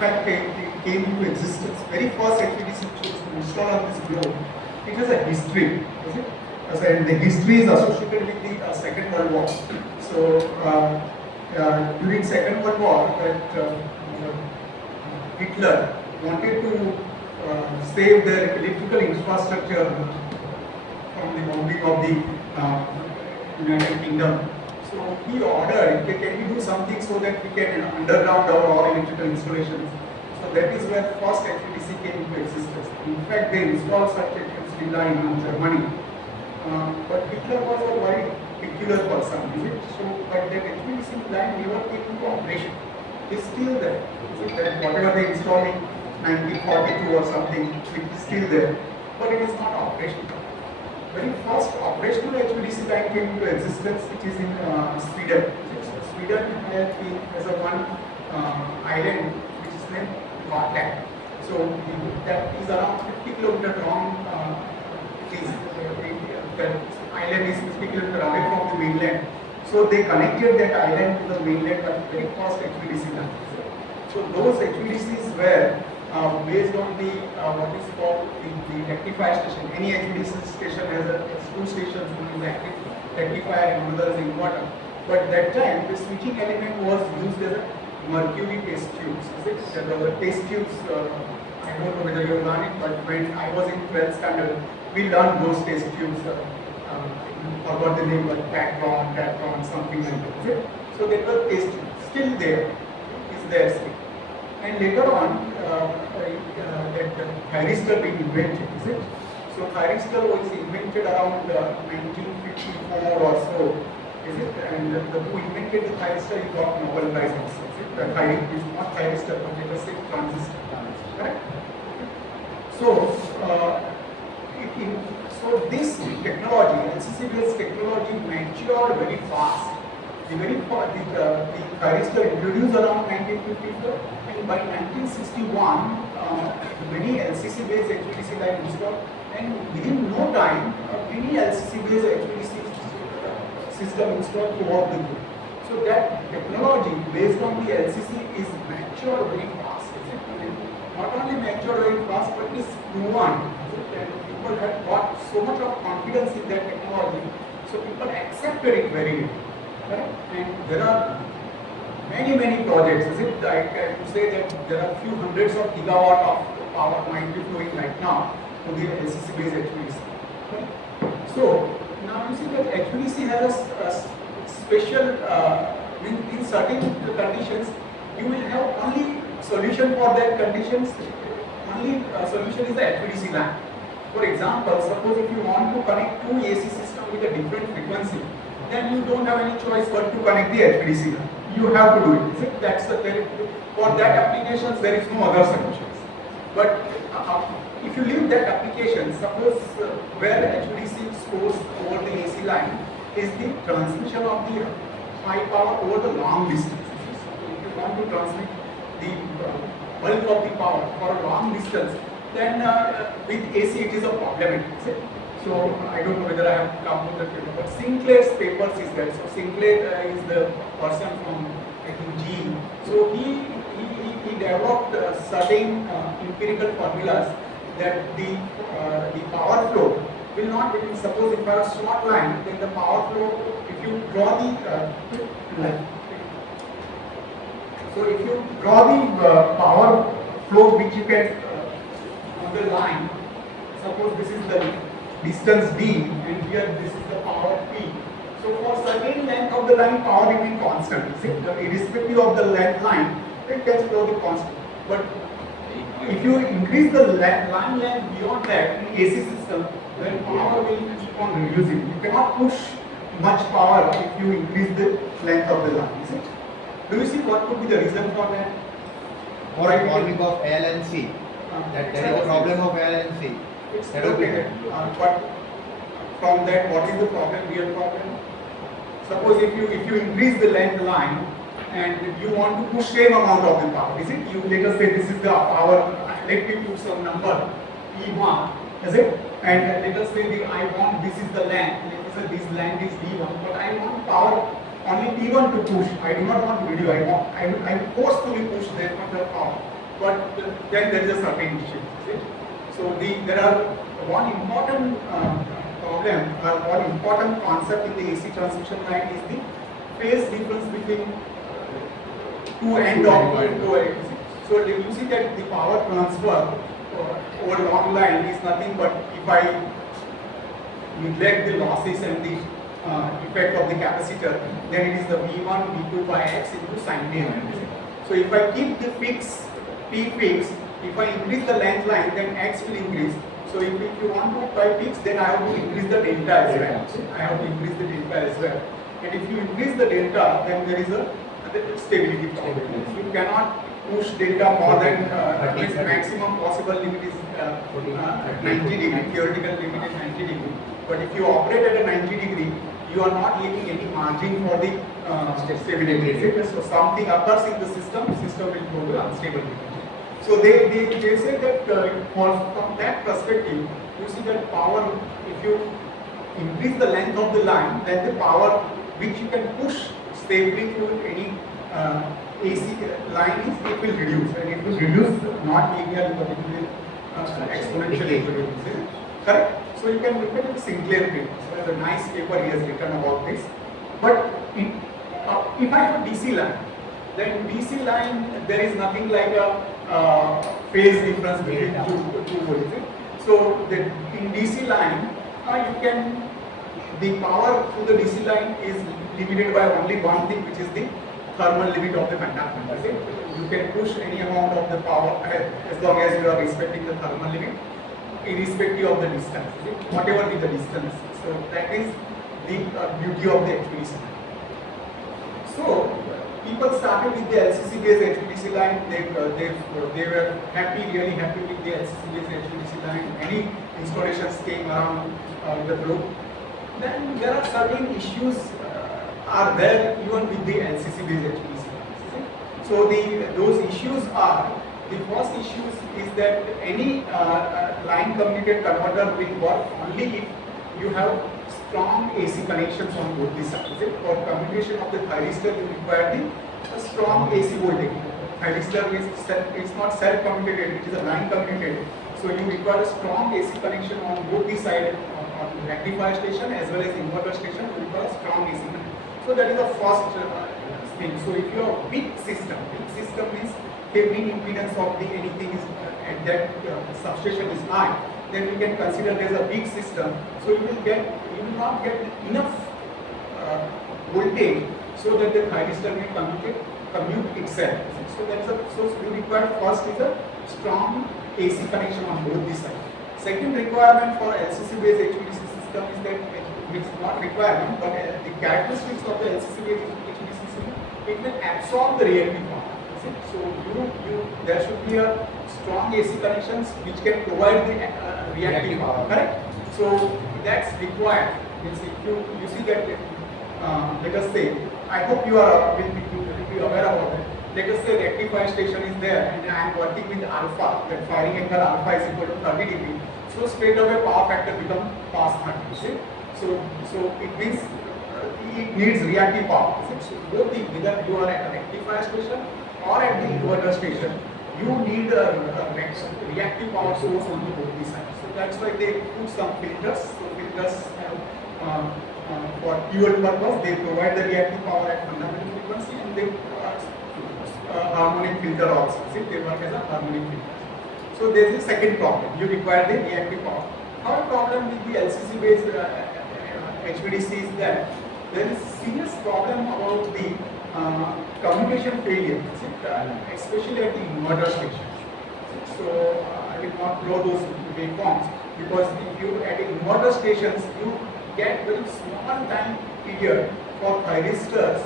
fact it came into existence. Very first HVDC which was installed on this globe, it has a history, is it? And the history is associated with the Second World War. So during Second World War, that Hitler wanted to save their electrical infrastructure from the bombing of the United Kingdom. So he ordered, can we do something so that we can underground our all electrical installations. So that is where first HVDC came into existence. In fact, they installed such HVDC line in Germany. But Hitler was a very peculiar person, is it? So, but that HVDC line never came into operation. It's still there. Is it? That whatever they installed in 1942 or something, it is still there. But it is not operational. Very first operational HVDC line came into existence, which is in Sweden. So Sweden has a one island which is named Gotland. So that is around 50 kilometers long. The island is 50 kilometers away from the mainland. So they connected that island to the mainland by the very first HVDC line. So those HVDCs were based on the what is called the rectifier station. Any HVDC station has two stations, one is active rectifier and another is inverter. But that time the switching element was used as a mercury test tubes. The test tubes, I don't know whether you learned it, but when I was in 12th standard, we learned those test tubes. I forgot the name, but Catron, something like that. So they were test tubes, still there, is there still. And later on, that thyristor being invented, is it? So thyristor was invented around 1954 or so, is it? And the who invented the thyristor, he got Nobel Prize also, is it? The thyristor is not thyristor, but let us say transistor, correct? So, so this technology, LCC-based technology, matured very fast. The thyristor introduced around 1954, and by 1961, many LCC-based HVDC line installed, and within no time, many LCC-based HVDC system installed throughout the group. So that technology based on the LCC is matured very fast. Not only matured very fast, but it is proven. And people have got so much of confidence in that technology, so people accepted it very well. Correct? And there are many projects. Is it? I can say that there are few hundreds of gigawatt of power might be flowing right now to the LCC-based HVDC. Okay? So now you see that HVDC has a special. In certain conditions, you will have only solution for that conditions. Only solution is the HVDC line. For example, suppose if you want to connect two AC systems with a different frequency, then you don't have any choice but to connect the HVDC line. You have to do it. Is it? That's the for that applications there is no other solutions. But if you leave that application, suppose where HVDC scores over the AC line is the transmission of the high power over the long distance. So if you want to transmit the bulk of the power for a long distance, then with AC it is a problem. So I don't know whether I have come to the paper, but Sinclair's papers is there. So Sinclair is the person from I think GE. So he developed certain empirical formulas that the power flow will not be. Suppose if I have a short line, then the power flow, if you draw the line. So if you draw the power flow which you can on the line, suppose this is the distance d and here this is the power p. So for certain length of the line, power remains constant. Irrespective of the length line, it can flow the constant. But if you increase the line length beyond that in AC system, then power will keep on reducing. You cannot push much power if you increase the length of the line. Is it? Do you see what could be the reason for that? Or a forming of L and C. That there is a problem of L and C. That okay. But from that, what is the problem? Real problem? Suppose if you increase the length line and you want to push same amount of the power, is it? You let us say this is the power. Let me put some number E1, is it? And let us say I want this is the length. Let us say this length is D1, but I want power only T1 to push. I do not want video. I'm forcefully push that much of power. but then there is a certain issue. See? So there are one important problem or one important concept in the AC transmission line is the phase difference between two end of two ends. So you see that the power transfer over long line is nothing but if I neglect the losses and the effect of the capacitor, then it is the V1, V2 by X into sin A. So if I keep the P fixed, if I increase the length line, then X will increase. So if you want to buy fixed, then I have to increase the delta as well. I have to increase the delta as well. And if you increase the delta, then there is a stability problem. You cannot push delta more than its maximum possible limit is 90 degree. Theoretical limit is 90 degree. But if you operate at a 90 degree, you are not leaving any margin for the stability. So something occurs in the system will go to unstable. So they say that from that perspective, you see that power, if you increase the length of the line, then the power which you can push stably through any AC line it will reduce, and it will reduce not linearly but it will exponentially reduce. Correct? So you can look at the Sinclair paper. So there's a nice paper he has written about this. But if I have a DC line, then DC line there is nothing like a phase difference between two voltages. So in DC line, the power through the DC line is limited by only one thing, which is the thermal limit of the conductor. You can push any amount of the power as long as you are respecting the thermal limit, irrespective of the distance, whatever be the distance. So that is the beauty of the HVDC line. So people started with the LCC based HVDC line. They were happy, really happy with the LCC based HVDC line. Many installations came around the globe. Then there are certain issues are there even with the LCC based HVDC lines. So those issues are, the first issue is that any line commuted converter will work only if you have strong AC connections on both the sides. For commutation of the thyristor, you require the strong AC voltage. Thyristor is not self-commutated, it is a line commutated. So you require a strong AC connection on both the sides, on the rectifier station as well as inverter station. You require a strong AC connection. So that is the first thing. So if you have a big system means Thevenin impedance of the anything is at that substation is high, then we can consider there is a big system. So you will not get enough voltage so that the thyristor may commute itself. So you require first is a strong AC connection on both the sides. Second requirement for LCC based HVDC system is that, which is not requirement, but the characteristics of the LCC based HVDC system, it will absorb the reactive power. So there should be a strong AC connections which can provide the reactive power, correct? So that's required. Means if you see that, let us say, I hope you are will be aware about it. Let us say rectifier station is there and I am working with alpha, that firing angle alpha is equal to 30 degree. So straight away power factor becomes past 30. So it means it needs reactive power. So both whether you are at a rectifier station or at the inverter station, you need a reactive power source on both the sides. So that's why they put some filters. So filters have for dual purpose, they provide the reactive power at fundamental frequency and they harmonic filter also. See, they work as a harmonic filter. So there is a second problem. You require the reactive power. Our problem with the LCC based HVDC is that there is serious problem about the communication failure, especially at the inverter station. So I will not draw those waveforms because if you at the inverter stations you get very small time period for thyristors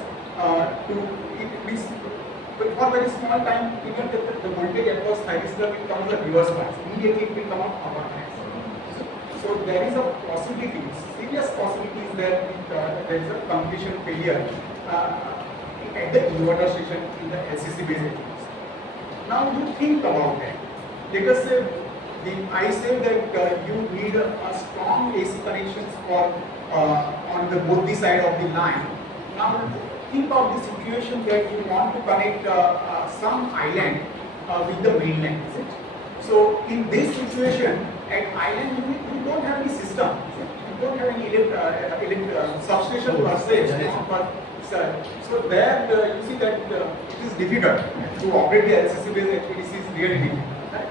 for very small time period the voltage across thyristor will come the reverse bias. Immediately it will come out power bias. So there is a possibility, serious possibilities that there is a communication failure at the inverter station in the LCC based HVDC. Now you think about that. Let us say I say that you need a strong AC connections for on the both the side of the line. Now think of the situation that you want to connect some island with the mainland, is it? So in this situation, at island you don't have any system, is it? You don't have any substation per se. So there you see that it is difficult to operate the LCC based HVDC is really difficult. Right?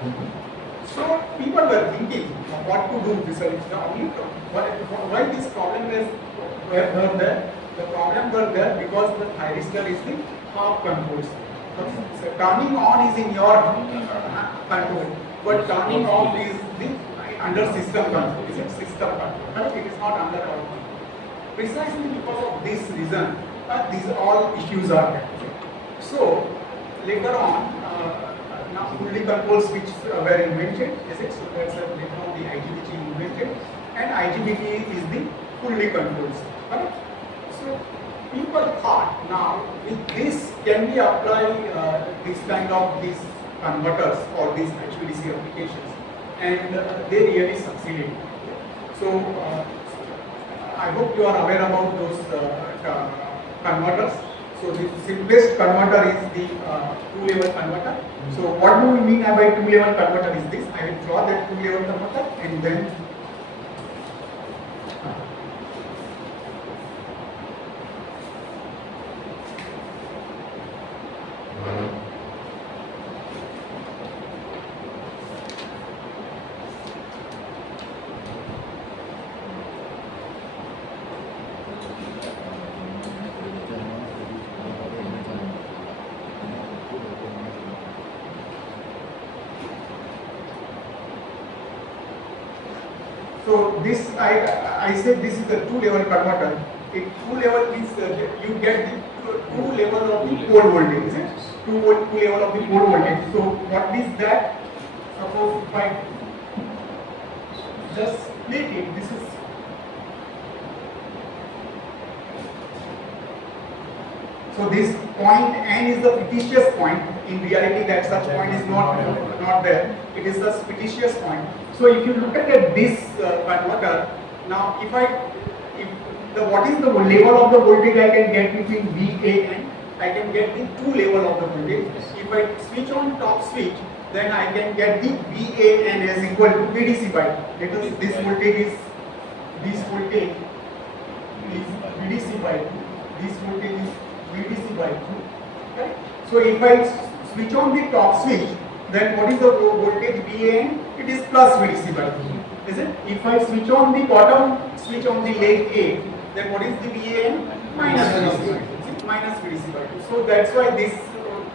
So people were thinking of what to do. This is the only problem. Why this problem were there? The problem were there because the thyristor is the half control. So turning on is in your control, but turning off is the under system control. Is it system control? Right? It is not under our control. Precisely because of this reason, these all issues are there. So later on, now fully control switch were invented. Is it? So that's later on the IGBT invented, and IGBT is the fully controlled switch. Right? So people thought now with this can we apply this kind of these converters for these HVDC applications, and they really succeeded. So I hope you are aware about those converters. So the simplest converter is the two-level converter. So what do we mean by two-level converter is this? I will draw that two-level converter and then so this I said this is a two-level converter. It two-level means you get the two level of the pole voltage, is it? Two level of the pole voltage. So what is that? Suppose if I just split it, this is so this point N is the fictitious point. In reality, that such point is not there. It is the fictitious point. So if you look at this converter, now if what is the level of the voltage I can get between VA and I can get the two level of the voltage. If I switch on top switch, then I can get the VAN as equal to VDC by 2. Because this voltage is VDC by 2. This voltage is VDC by 2. Okay? So if I switch on the top switch, then what is the voltage VAN? It is plus VDC by 2. Is it? If I switch on the bottom switch on the leg A, then what is the VAN? Minus VDC by 2. Minus VDC by 2. So that's why this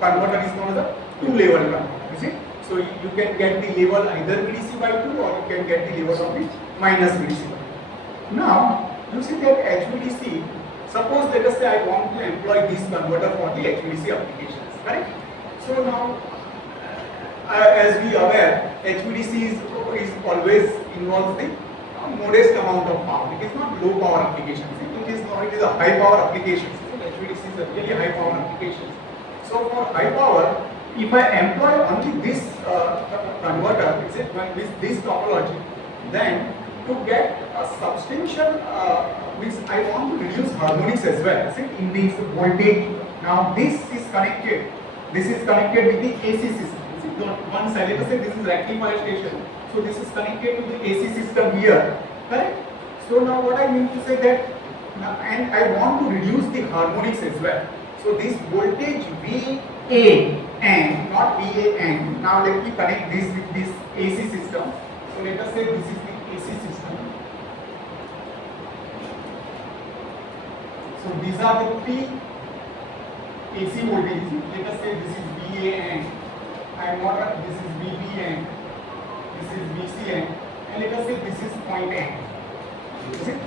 converter is known as a two-level converter. You see? So you can get the level either VDC by 2 or you can get the level of the minus VDC by 2. Now, you see that HVDC, suppose let us say I want to employ this converter for the HVDC applications, correct? So now, as we are aware, HVDC is always involves the modest amount of power. It is not low power applications. It is a high power applications. HVDC is a really high power applications. So for high power, if I employ only this converter, with this topology, then to get a substantial, which I want to reduce harmonics as well. See, in this voltage, now this is connected. This is connected with the AC system. See, one side, let us say this is rectifier station. So this is connected to the AC system here, correct? So now what I mean to say that, and I want to reduce the harmonics as well. So this voltage VAN, not VAN. Now let me connect this with this AC system. So let us say this is the AC system. So these are the three AC voltages. Let us say this is VAN. This is VBN. This is VCN. And let us say this is point N. Is it?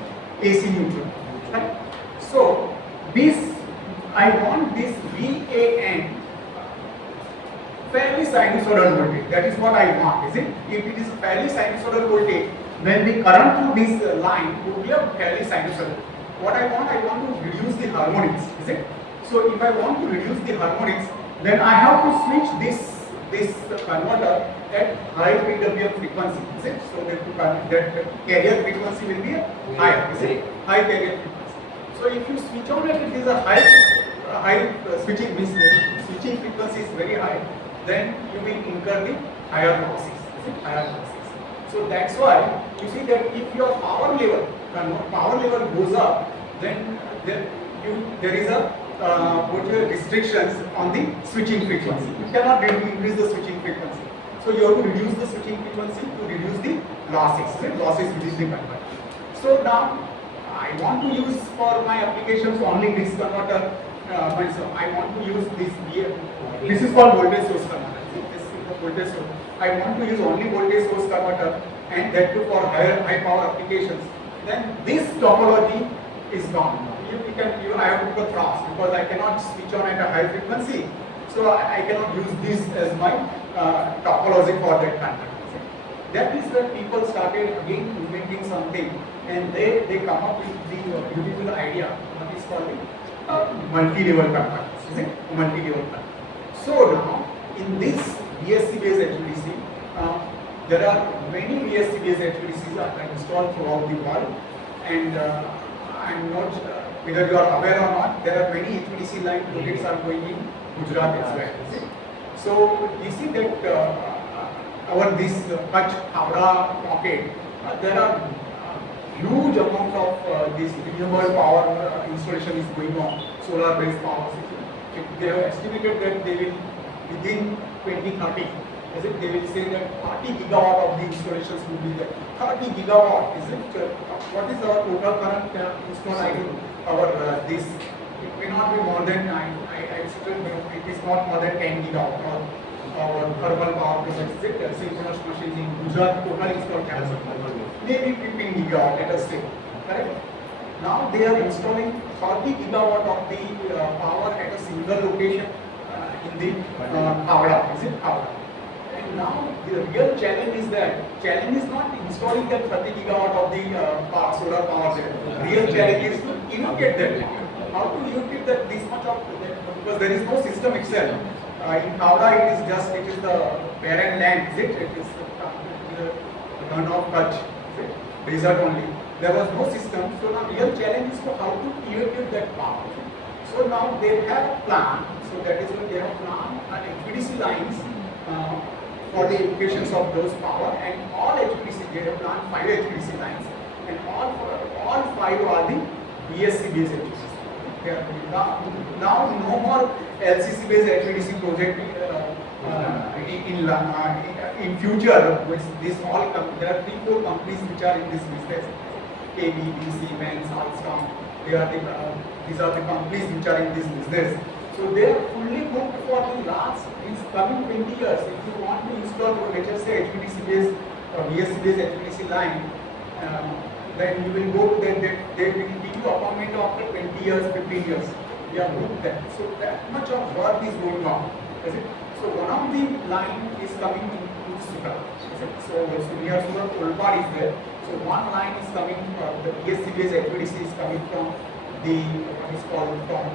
AC neutral. Right? So this, I want this VAN fairly sinusoidal voltage. That is what I want, is it? If it is fairly sinusoidal voltage, then the current through this line would be a fairly sinusoidal. What I want to reduce the harmonics, is it? So if I want to reduce the harmonics, then I have to switch this converter at high PWM frequency, is it? So that carrier frequency will be high, is it? High carrier frequency. So if you switch on it is a high switching frequency is very high. then you will incur the higher losses. Higher losses. So that's why you see that if your power level goes up, then there is a restrictions on the switching frequency. You cannot increase the switching frequency. So you have to reduce the switching frequency to reduce the losses. Losses within the converter. So now I want to use for my applications only this converter. So I want to use this. This is called voltage source converter. This is the voltage source. I want to use only voltage source converter, and that too for high power applications. Then this topology is gone. I have to put a cross because I cannot switch on at a high frequency. So I cannot use this as my topology for that converter. That is when people started again inventing something, and they come up with the beautiful idea, what is called the multi-level converters. Is it multi-level converter? So now in this VSC based HVDC, there are many VSC based HVDCs that are installed throughout the world, and I'm not whether you are aware or not, there are many HVDC line projects are going in Gujarat as well. So you see that our this Kutch Howrah pocket, there are huge amount of this renewable power installation is going on, solar based power system. They have estimated that they will within 2030, they will say that 30 gigawatt of the installations will be there. 30 gigawatt, is it? What is our total current installed? This it may not be more than it is not more than 10 gigawatt or our thermal power projects, synchronous machines in Gujarat total installed capacity maybe 15 gigawatt, let us say, correct? Now they are installing 30 gigawatt of the power at a single location in the Howrah, is it Howrah? And now the real challenge is not installing that 30 gigawatt of the solar power there. Real challenge is to evacuate that. How to evacuate that this much of that, because there is no system itself. In Howrah it is the barren land, is it? It is the run of Kutch, desert only. There was no system, so now real challenge is to how to evacuate that power. So now they have planned, so that is why they have planned HVDC lines for the evacuations of those power, and all HVDC, they have planned 5 HVDC lines, and all 5 are the VSC based HVDC. Now no more LCC based HVDC project in future. This all there are 3-4 companies which are in this business. ABB, Siemens, Alstom. These are the companies which are in this business. So they are fully booked for the last coming 20 years. If you want to install, let us say HVDC based VSC based HVDC line, then you will go to them. They will give you appointment after 20 years, 15 years. We are booked there. So that much of work is going on. Is it? So one of the line is coming to Surat. So near Surat, Olpad is there. So one line is coming from the VSC based HVDC is coming from the what is called from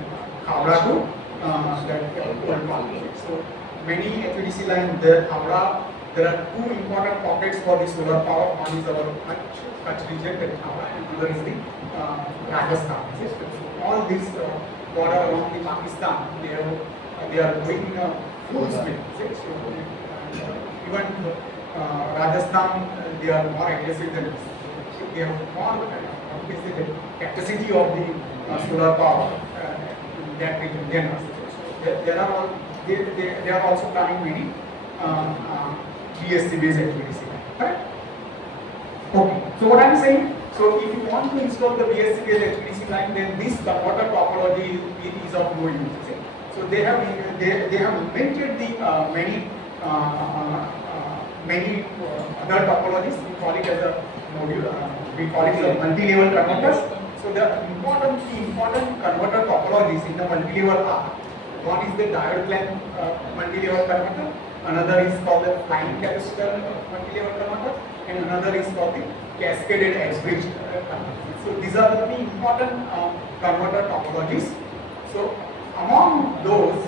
Howrah to Olpad. So many HVDC lines there. Howrah. There are 2 important pockets for the solar power. One is our Kutch region, that Howrah, and another is the Rajasthan. So all this border around the Pakistan, they are going full speed. So even Rajasthan, they are more aggressive than us. They have more the capacity of the solar power in that region than us. So they are also planning many VSC based HVDC. Correct? Okay. So what I am saying, so if you want to install the VSC based HVDC line, then this converter topology is of no use. So they have invented the many other topologies. We call it as a module. We call it as multi-level converters. So the important converter topologies in the multi-level are: one is the diode clamp multi-level converter. Another is called the flying capacitor multi-level converter, and another is called the cascaded edge-bridge converter. So these are the 3 important converter topologies. So among those,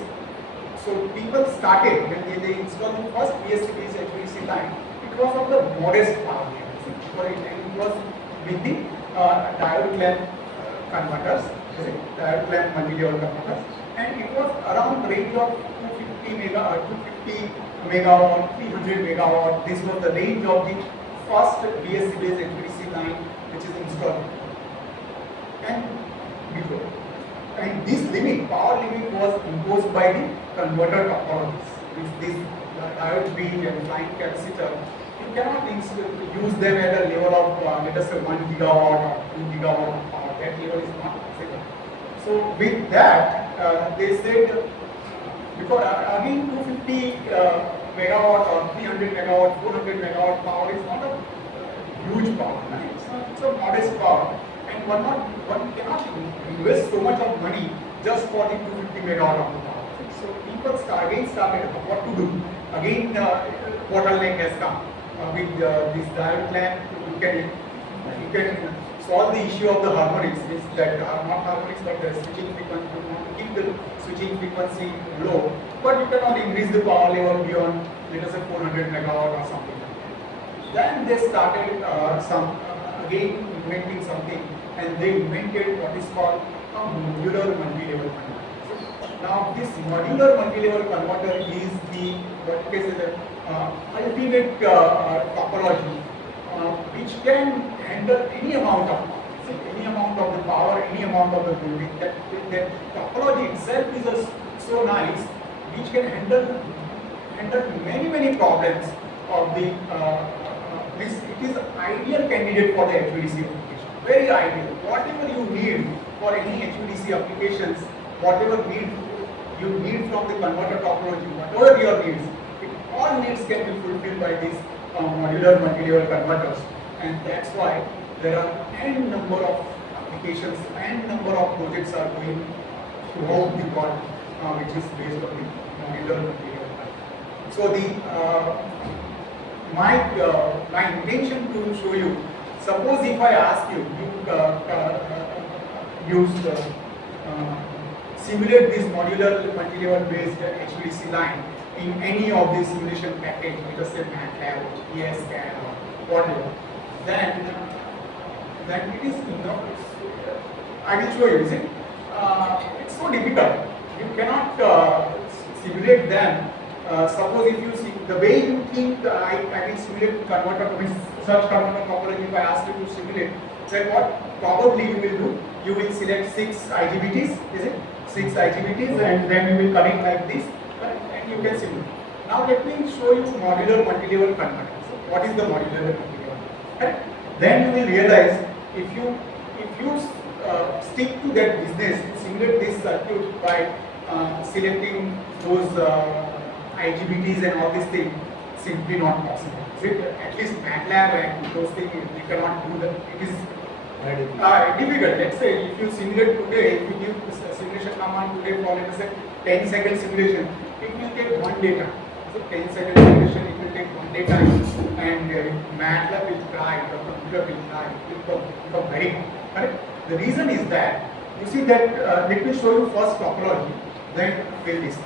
so people started when they installed the first VSC based HVDC line. It was of the modest power level. It was with the diode clamp converters, is it? Diode clamp multi-level converters, and it was around range of 250 megawatt, 300 megawatt. This was the range of the first BSC based HVDC line which is installed. And before, and this limit, power limit, was imposed by the converter topologies. This diode bridge and flying capacitor, you cannot use them at a level of let us say 1 gigawatt or 2 gigawatt of power. That level is not possible. So with that, they said, because again 250 megawatt or 300 megawatt, 400 megawatt power is not a huge power. Right? It's a modest power, and one cannot invest so much of money just for the 250 megawatt of the power. So people started what to do. Again, bottleneck has come with this diode clamp. You can solve the issue of the harmonics, means that are not harmonics but the switching frequency. You want to keep the switching frequency low, but you cannot increase the power level beyond, let us say, 400 megawatt or something like that. Then they started again inventing something, and they invented what is called a modular multi-level converter. Now this modular multi-level converter is the ultimate topology which can handle any amount of power. See, any amount of the power, any amount of the voltage. That topology itself is so nice, which can handle many problems of the. It is an ideal candidate for the HVDC application. Very ideal. Whatever you need for any HVDC applications, whatever you need from the converter topology, whatever your needs, all needs can be fulfilled by these modular multi-level converters, and that's why there are n number of applications, n number of projects are going throughout the world, which is based on the modular multi-level converter. So my intention to show you, suppose if I ask you, simulate this modular multi-level based HVDC line in any of the simulation package, let us say MATLAB, ESCAN or whatever, then it is, I will show you, is it? It's so difficult. You cannot simulate them. Suppose if you see the way you think I can simulate converter, such converter topology, if I ask you to simulate, then what probably you will do? You will select 6 IGBTs, is it? 6 IGBTs, and then you will connect like this, and you can simulate. Now let me show you modular multi-level converter. So what is the modular multi-level? Right? Then you will realize if you stick to that business, simulate this circuit by selecting those IGBTs and all these things, simply not possible. At least MATLAB and those things, you cannot do that. It is difficult. Let's say if you simulate today, if you give a simulation command today for, let us say, 10-second simulation, it will take one data. So 10-second simulation, it will take one data, and MATLAB will try, the computer will try, it will become very hard. Correct? The reason is that, you see that, let me show you first topology, then we'll discuss.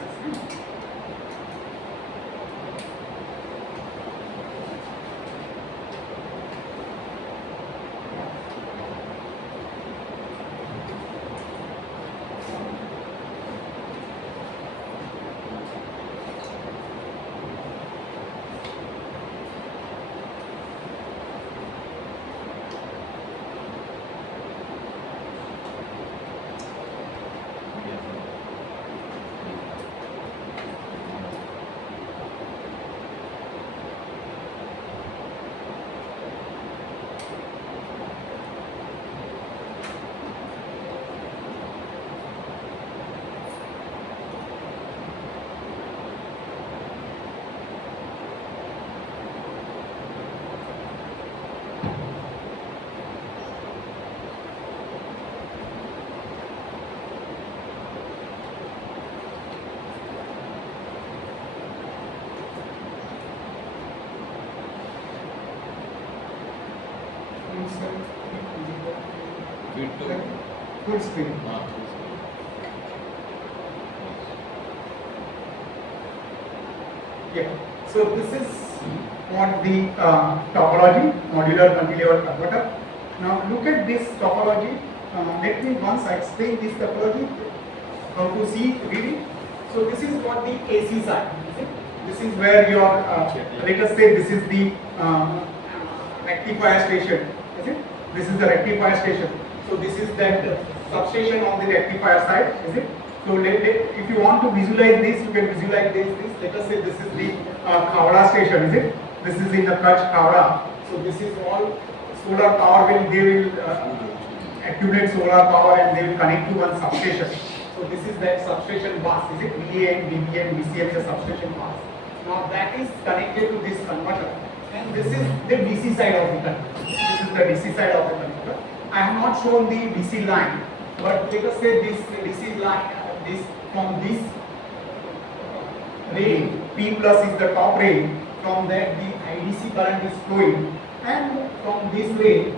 Full screen. Yeah. So this is what the topology, modular multi-level converter. Now look at this topology. let me once explain this topology, how to see, read it. So this is what the AC side. This is where your, let us say this is the rectifier station. Is it? This is the rectifier station. So this is that substation on the rectifier side. Is it? So if you want to visualize this, you can visualize this. Let us say this is the Khavda station. Is it? This is in the Kutch Khavda. So this is all solar power. They will accumulate solar power and they will connect to one substation. So this is that substation bus. Is it? VA and VB and VCM is a substation bus. Now that is connected to this converter, and this is the DC side of the converter. This is the DC side of the converter. I have not shown the DC line, but let us say this DC line, this from this rail, P plus is the top rail. From that the IDC current is flowing, and from this rail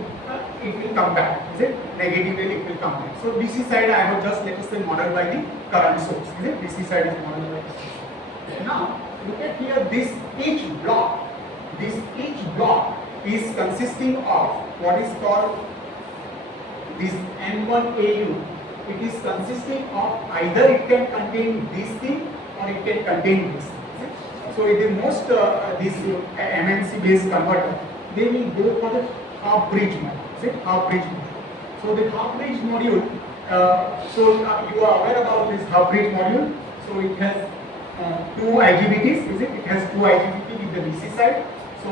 it will come back. Is it? Negative rail it will come back. So DC side I have just let us say modeled by the current source. Is it? DC side is modeled by the current source. Now look at here, this each block is consisting of what is called this N1AU. It is consisting of either it can contain this thing or it can contain this. So in the most this MNC based converter, they will go for the half bridge module. Is it? Half bridge module. So the half bridge module, you are aware about this half bridge module. So it has two IGBTs, is it? It has two IGBT with the DC side. So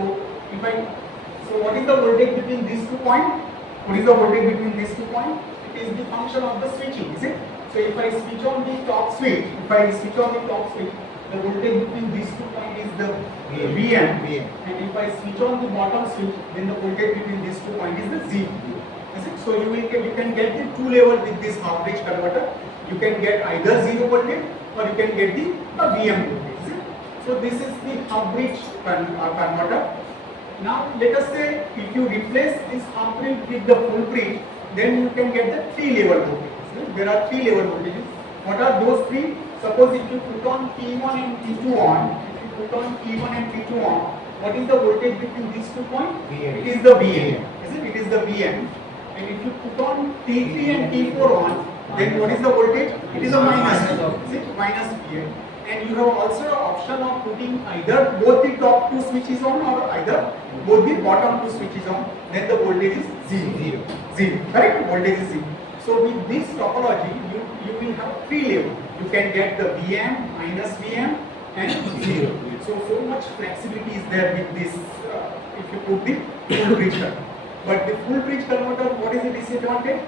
what is the voltage between these 2 points? What is the voltage between these 2 points? It is the function of the switching, is it? So if I switch on the top switch, the voltage between these 2 points is the VM, and if I switch on the bottom switch, then the voltage between these 2 points is the Z. Is it? So you can get the two level with this half bridge converter. You can get either 0 voltage or you can get the VM voltage. So this is the half bridge converter. Now let us say if you replace this half bridge with the full bridge, then you can get the 3 level voltages. There are 3 level voltages. What are those 3? Suppose if you put on T1 and T2 on, what is the voltage between these 2 points? It is the VM. Is it? It is the VM. And if you put on T3 and T4 on, then what is the voltage? It is a minus. Is it? Minus VM. And you have also an option of putting either both the top 2 switches on or either both the bottom 2 switches on. Then the voltage is 0. Correct? Voltage is 0. So with this topology, you will have 3 levels. You can get the VM, minus VM, and 0. So much flexibility is there with this. If you put the full bridge converter. But the full bridge converter, what is the disadvantage?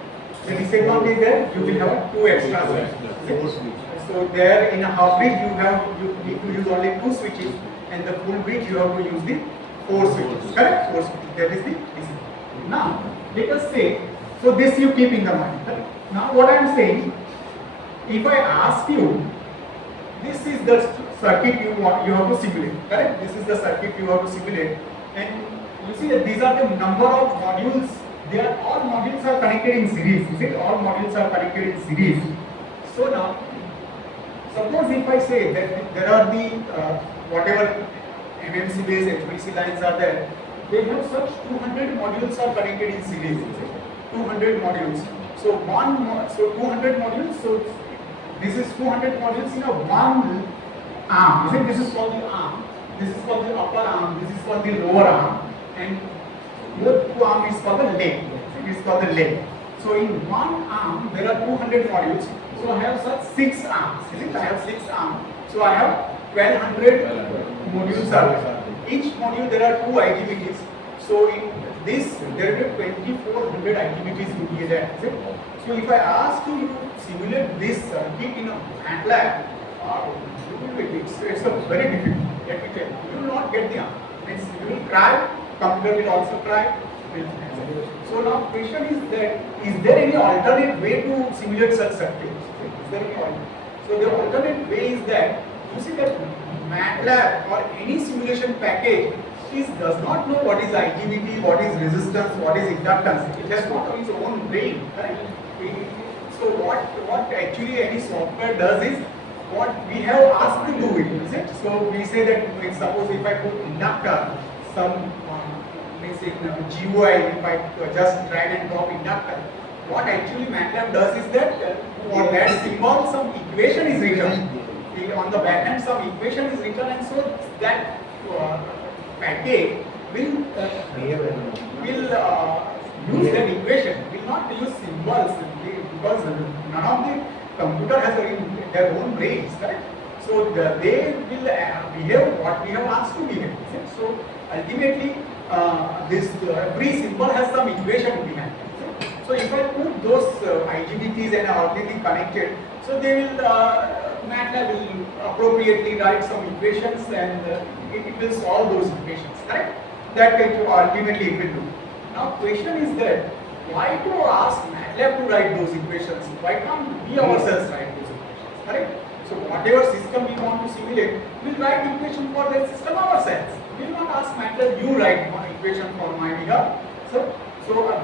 The disadvantage there, you will have 2 extra switches. So there in a half bridge you need to use only 2 switches, and the full bridge you have to use the 4 switches. Correct? 4 switches. That is the disadvantage. Now let us say, so this you keep in the mind. Correct? Now what I am saying, if I ask you, this is the circuit you have to simulate. Correct? This is the circuit you have to simulate, and you see that these are the number of modules. All modules are connected in series. You see, all modules are connected in series. So now, suppose if I say that there are the whatever MMC based HVDC lines are there, they have such 200 modules are connected in series. 200 modules. So 200 modules. So this is 200 modules in a one arm. You see, this is called the arm. This is called the upper arm. This is called the lower arm. And both 2 arms is called the leg. It is called the leg. So in one arm there are 200 modules. So I have such 6 arms. Is it? I have 6 arms. So I have 1200 modules are there. Each module there are 2 IGBTs. So in this there are 2400 IGBTs will be there. Is it? So if I ask you to simulate this circuit in a MATLAB, it's very difficult. Let me tell you, you will not get the answer. You will try. Computer will also try. So now question is that, is there any alternate way to simulate such circuits? Is there any alternate? So the alternate way is that, you see that MATLAB or any simulation package does not know what is IGBT, what is resistance, what is inductance. It has not its own brain. Right? So what actually any software does is, what we have asked to do it, is it? So we say that, suppose if I put inductor, some let's say GUI, if I just drag and drop inductor, what actually MATLAB does is that for that symbol some equation is written. On the back end some equation is written, and so that package will use that equation, will not use symbols, because none of the computer has their own brains, correct? So they will behave what we have asked to behave. So ultimately this every symbol has some equation behind it. So if I put those IGBTs and everything connected, so they will MATLAB will appropriately write some equations, and it will solve those equations, correct? That ultimately it will do. Now question is that why to ask MATLAB to write those equations? Why can't we ourselves write those equations, correct? So whatever system we want to simulate, we'll write equation for that system ourselves. We will not ask MATLAB, you write one equation for my behalf. So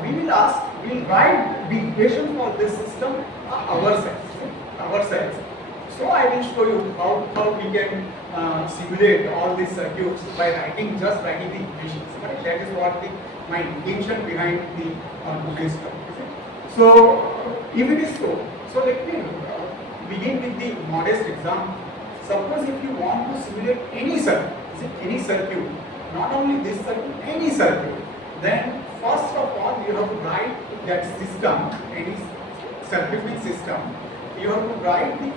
we will write the equation for this system ourselves. So I will show you how we can simulate all these circuits by writing the equations. Right? That is what my intention behind the today's talk. So if it is so let me begin with the modest example. Suppose if you want to simulate any circuit, not only this circuit, any circuit, then first of all you have to write that system, any circuit system. You have to write the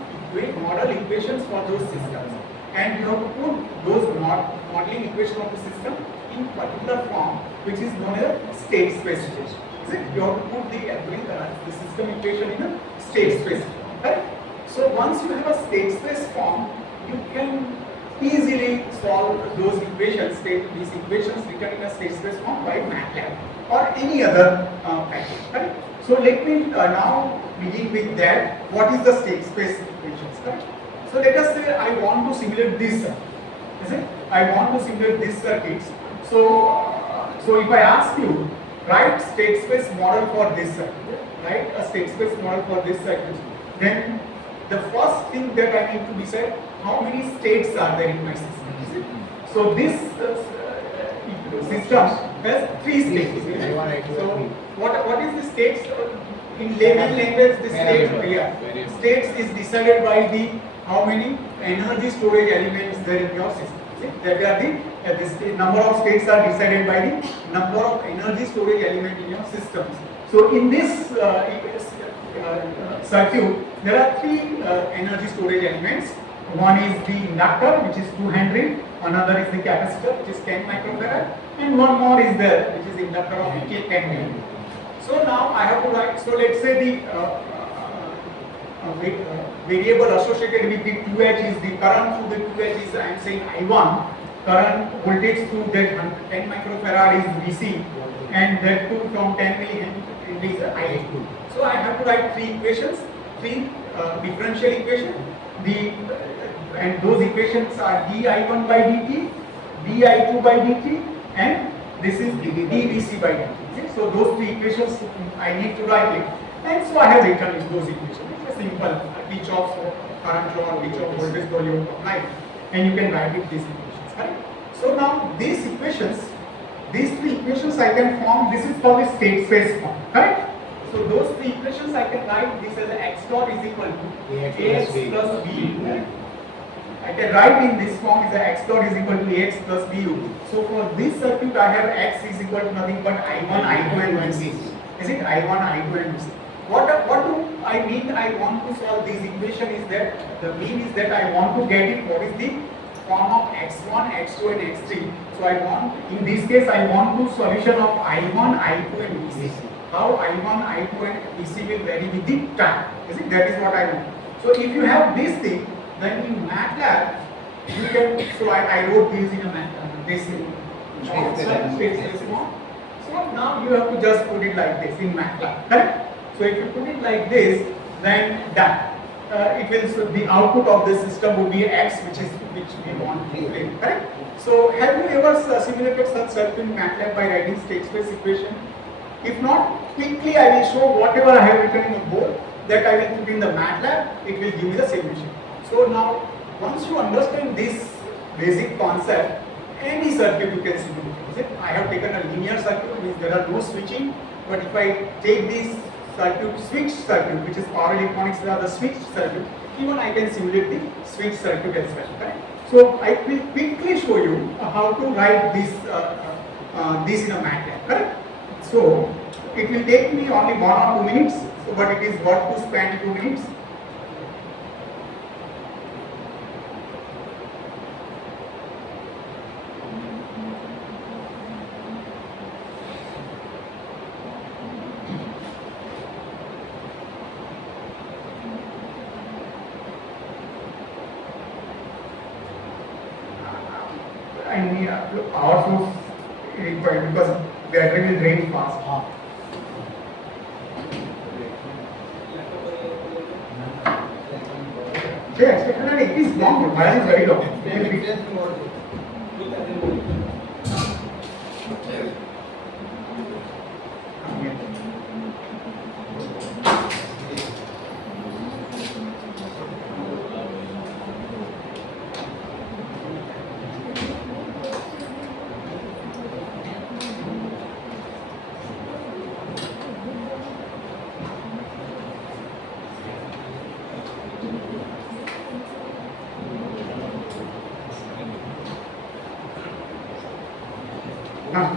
model equations for those systems, and you have to put those modeling equation of the system in particular form, which is known as state space. You have to put the system equation in a state space, right? So once you have a state space form, you can easily solve those equations, these equations written in a state space form by MATLAB or any other package, right? So let me now begin with that. What is the state space equations, right? So let us say I want to simulate this circuit. I want to simulate this circuit. So if I ask you, write state space model for this circuit, write a state space model for this circuit, then the first thing that I need to decide, how many states are there in my system. So this system has 3 states. So what is the states? In layman language, the states is decided by the how many energy storage elements there in your system. That are the number of states are decided by the number of energy storage element in your systems. So in this circuit, there are 3 energy storage elements. One is the inductor, which is 2 Henry. Another is the capacitor, which is 10 microfarad, and one more is there, which is inductor of 10 Henry. So now I have to write. So let's say the variable associated with the 2H is the current through the 2H is, I am saying I1. Current voltage through that 10 microfarad is VC, and that too from 10 millihenry is I2. So I have to write 3 equations, 3 differential equations. And those equations are dI1 by dt, dI2 by dt, and this is dVC by dt. So those 3 equations I need to write it, and so I have written those equations. It's a simple Kirchhoff's current law, Kirchhoff's voltage law you apply, and you can write it these equations. Right? So now these 3 equations I can form. This is called the state space form. Correct? So those 3 equations I can write this as x dot is equal to ax plus b. I can write in this form is x dot is equal to ax plus bu. So for this circuit I have x is equal to nothing but I1, I2 and VC. Is it I1, I2 and VC? What do I mean I want to solve this equation is that the mean is that I want to get it what is the form of x1, x2 and x3. So I want, in this case I want to solution of I1, I2 and VC. How I1, I2 and VC will vary with the time. Is it? That is what I want. So if you have this thing, then in MATLAB you can, so I wrote this in a MATLAB, this form. So now you have to just put it like this in MATLAB, correct? So if you put it like this, then that it will, so the output of the system would be x, which we want to play, correct? So have you ever simulated such circuit in MATLAB by writing state space equation? If not, quickly I will show whatever I have written in the board that I will put in the MATLAB, it will give me the solution. So now, once you understand this basic concept, any circuit you can simulate. I have taken a linear circuit, means there are no switching, but if I take this circuit, switch circuit, which is power electronics are the switch circuit, even I can simulate the switch circuit as well, correct? So I will quickly show you how to write this in a MATLAB, correct? So it will take me only 1 or 2 minutes, so, but it is worth to spend 2 minutes. I need a power source required because battery will drain fast. Yes, it is long, the wire is very long.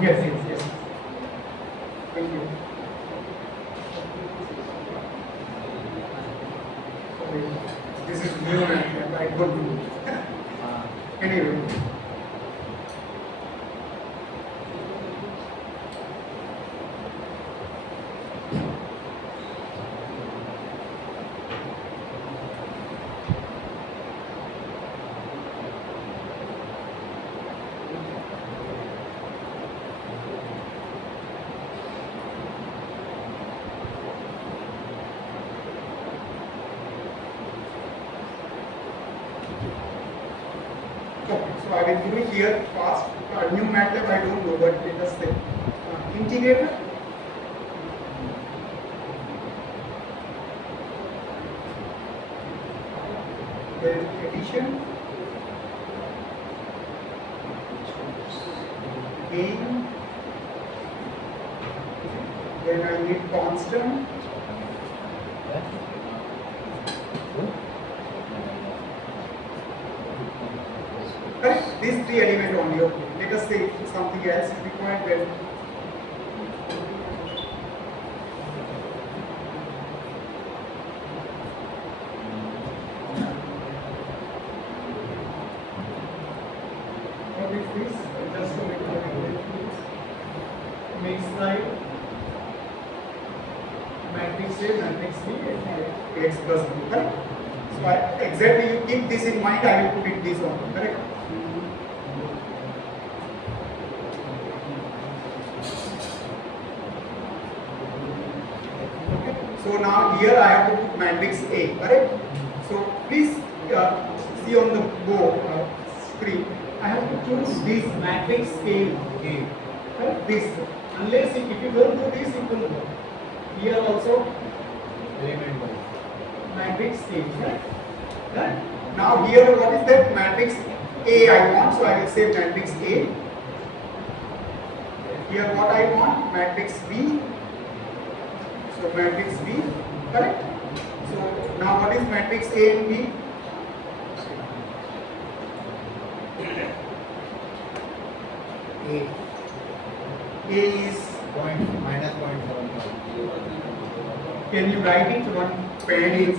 Yes. Thank you. This is new and I don't do. Anyway. Okay, so I will do it here fast. New MATLAB I don't know, but let us say integrator. Then addition, gain, then I need constant. Correct? These 3 elements only. Okay. Let us say if something else is required, then what is this? Just to make it mix slide, matrix A, matrix B, X plus B. Correct? So exactly you keep this in mind. I will put it this on. Correct? So now here I have to put matrix A, correct? So please see on the board screen. I have to choose this matrix A. Correct? This. Unless if you don't do this, it will work. Here also matrix A. Correct? Now here what is that matrix A I want? So I will say matrix A. Here what I want? Matrix B. So matrix B, correct? So now what is matrix A and B? A is minus 0.75. Can you write it one page?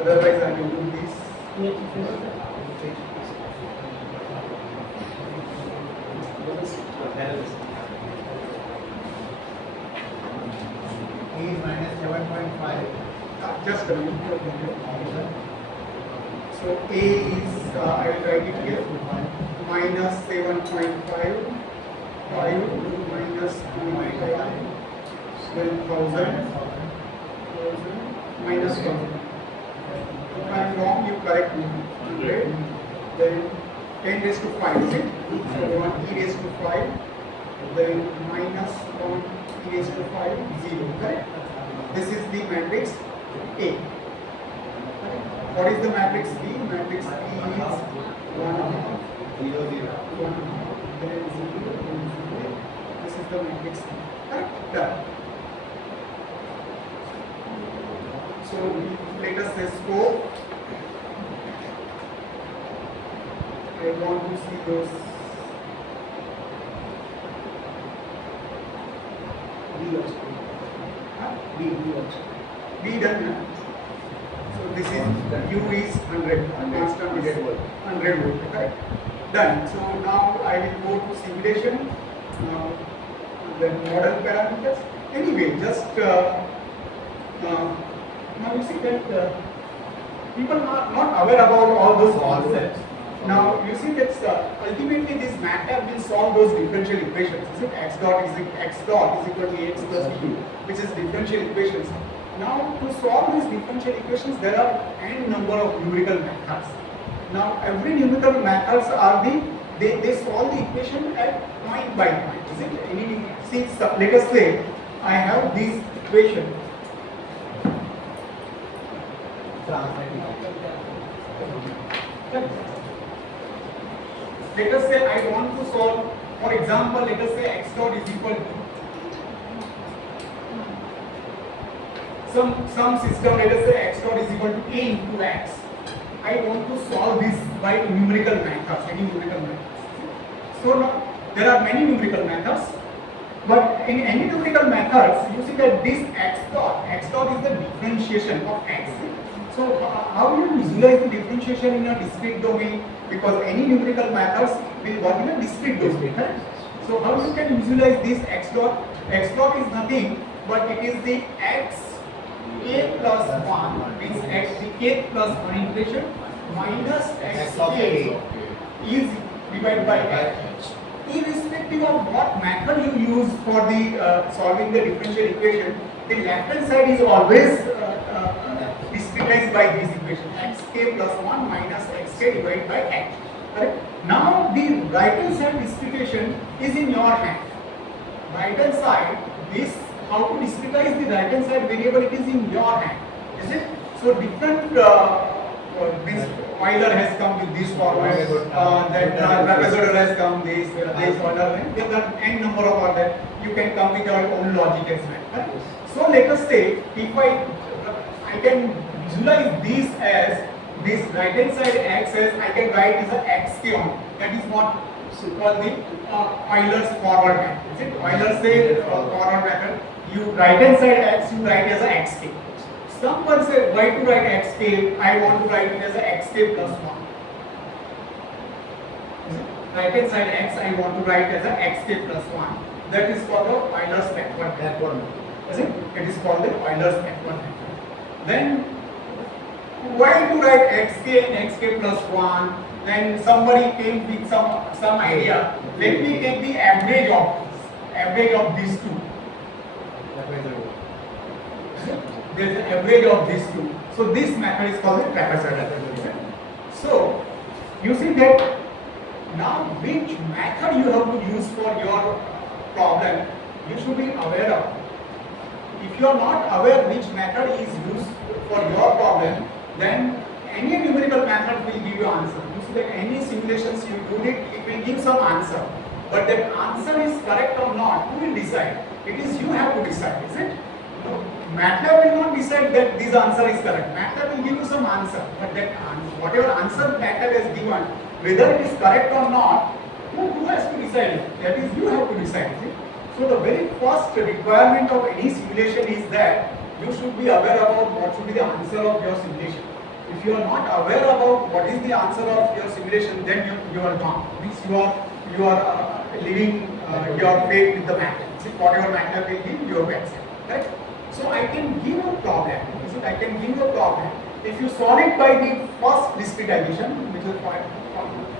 Otherwise I will do this. is minus 7.5. Just a minute. So A is, I will write it here, minus 7.5, 5 minus 0.5, 1000, minus 1. If I am wrong, you correct me. 100, then 10 raised to 5, is it? So 1 e raised to 5, then minus 1 e raised to 5, 0, correct? This is the matrix A. What is the matrix B? Matrix B is 1, 0, 0, 1, then 0, 1, 0. This is the matrix. Correct? Done. So let us say scope. I want to see those. B also. B also. B done. So this is U is 100. Constant is 100 volt. Correct? Done. So now I will go to simulation. Then model parameters. Anyway, just now you see that people are not aware about all those concepts. Now you see that ultimately this MATLAB will solve those differential equations. Is it x dot is equal to ax plus bu, which is differential equations. Now to solve these differential equations, there are n number of numerical methods. Now every numerical methods are they solve the equation at point by point. Is it any? See, let us say I have this equation. Let us say I want to solve, for example, let us say x dot is equal to some system, let us say x dot is equal to a into x. I want to solve this by numerical methods, any numerical methods. So now there are many numerical methods, but in any numerical methods, you see that this x dot is the differentiation of x. So how do you visualize the differentiation in a discrete domain? Because any numerical methods will work in a discrete domain. Right? So how you can visualize this x dot? X dot is nothing but it is the x k plus 1 means x the k plus 1 equation minus x k is divided by x. Irrespective of what method you use for the solving the differential equation, the left hand side is always discretized by this equation xk plus 1 minus xk divided by x. Correct? Now the right hand side discretization is in your hand. Right hand side, this how to discretize the right hand side variable, it is in your hand. Is it? So different this Euler has come with this format, then Trapezoidal has come this order, there are n number of order. You can come with your own logic as well. Right? So let us say if I can visualize this as this right hand side x as I can write as a xk on. That is what called the Euler's forward method. Is it? Euler say forward method. You right hand side x you write as a xk. Someone say why to write xk? I want to write it as a xk plus 1. Right hand side x I want to write as a xk plus 1. That is for the Euler's backward method. Is it? It is called the Euler's backward method. Then why to write xk and xk plus 1? Then somebody came with some idea. Let me take the average of these two. There is an average of these two. So this method is called the trapezoidal method. So you see that now which method you have to use for your problem, you should be aware of. If you are not aware which method is used for your problem, then any numerical method will give you answer. You see that any simulations you do it will give some answer. But that answer is correct or not, who will decide? It is you have to decide, is it? No, MATLAB will not decide that this answer is correct. MATLAB will give you some answer, but that whatever answer MATLAB has given, whether it is correct or not, who has to decide it? That is you have to decide it. So the very first requirement of any simulation is that you should be aware about what should be the answer of your simulation. If you are not aware about what is the answer of your simulation, then you are gone. Means you are living your fate with the MATLAB. Whatever MATLAB will give, you are accept. Right? So I can give a problem. I can give you a problem. If you solve it by the first discretization, which is forward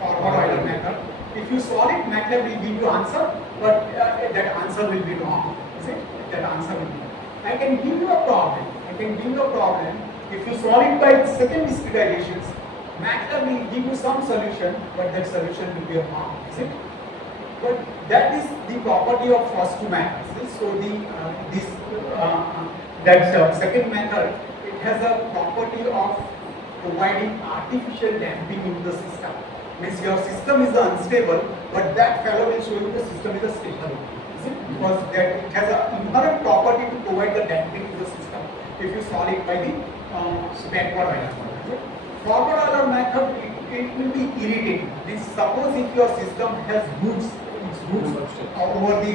Euler method, if you solve it, MATLAB will give you answer, but that answer will be wrong. Is it? That answer will be wrong. I can give you a problem. If you solve it by the second discretizations, MATLAB will give you some solution, but that solution will be wrong. Is it? But that is the property of first two methods. So that second method, it has a property of providing artificial damping in the system. Means your system is unstable, but that fellow will show you the system is stable. is it? Because that it has an inherent property to provide the damping to the system if you solve it by the backward Euler method. Forward Euler method, it will be irritating. Means suppose if your system has goods over the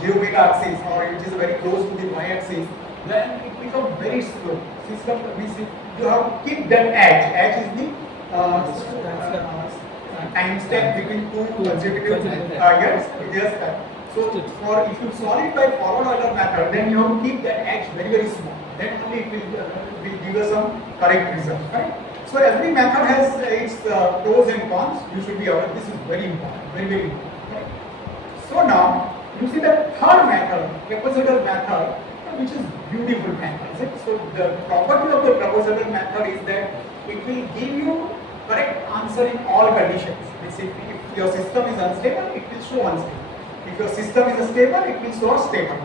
j omega axis, or it is very close to the y axis, then it becomes very slow. System means you have to keep that edge. Edge is the time step between two consecutive yes. So for if you solve it by forward Euler method, then you have to keep that edge very small. Then only it will give us some correct result. Right? So every method has its pros and cons. You should be aware. This is very important, very important. Right? So now you see the third method, trapezoidal method, which is beautiful method. Is it? So the property of the trapezoidal method is that it will give you correct answer in all conditions. If your system is unstable, it will show unstable. If your system is stable, it will show stable.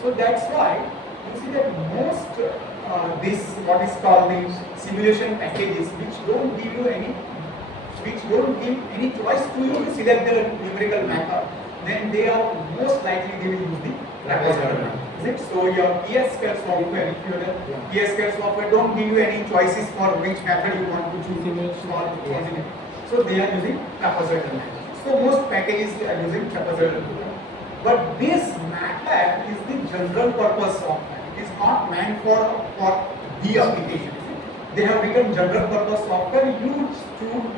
So that's why you see that most this what is called the simulation packages, which don't give any choice to you to select the numerical method, then they are most likely they will use the trapezoidal method. Is it? So your PS-square software, if you have a PS-square software, don't give you any choices for which method you want to choose. So they are using trapezoidal method. So most packages are using trapezoidal method. But this MATLAB is the general purpose software. It is not meant for the application. They have written general purpose software.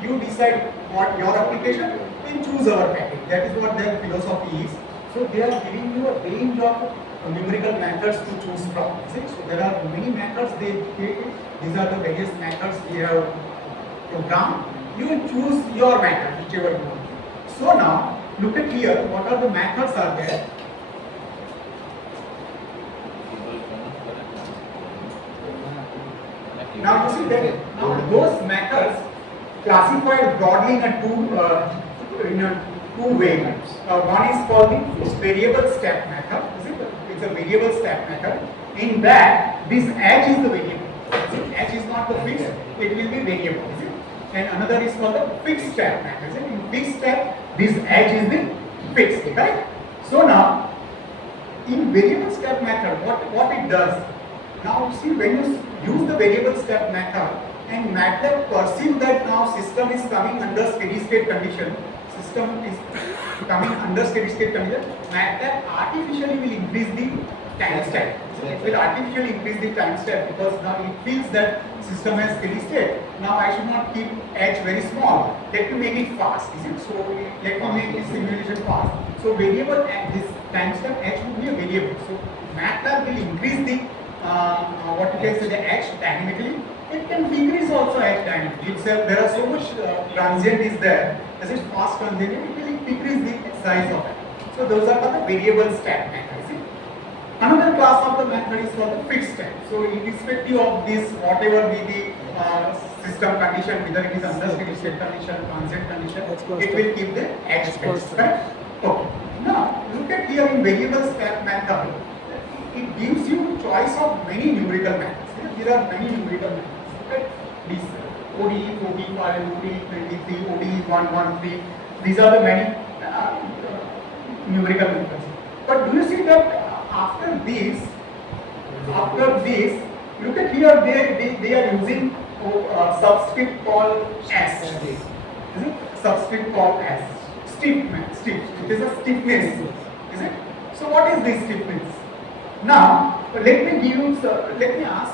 You decide what your application, then choose our package. That is what their philosophy is. So they are giving you a range of numerical methods to choose from. So there are many methods they created. These are the various methods they have programmed. You choose your method, whichever you want. So now look at here. What are the methods are there? Now you see that now those methods classified broadly in a two way. One is called the variable step method. It's a variable step method. In that, this edge is the variable. Edge is not the fixed, it will be variable. And another is called the fixed step method. In fixed step, this edge is the fixed. Right? So now, in variable step method, what it does? Now see, when you use the variable step method and MATLAB perceive that now system is coming under steady state condition, MATLAB artificially will increase the time step. It will artificially increase the time step because now it feels that system has steady state. Now I should not keep edge very small. Let me make it fast. Is it? So let me make this simulation fast. So variable and this time step edge would be a variable. So MATLAB will increase the what you can say the edge dynamically. It can decrease also edge dynamically. There are so much transient is there. As it's fast transient, it will decrease the size of it. So those are the variable step method. Another class of the method is called the fixed step. So irrespective of this, whatever be the system condition, whether it is under steady state condition, transient condition, it will keep the edge fixed. Right? Okay. Now look at here in variable step method. It gives you choice of many numerical methods. There are many numerical methods. Right? These ODE 45, ODE 23, ODE 113. These are the many numerical methods. But do you see that after this, look at here, they are using subscript called S. Is it? Subscript called S. Stiffness. It is a stiffness. Is it? So what is this stiffness? Now let me ask.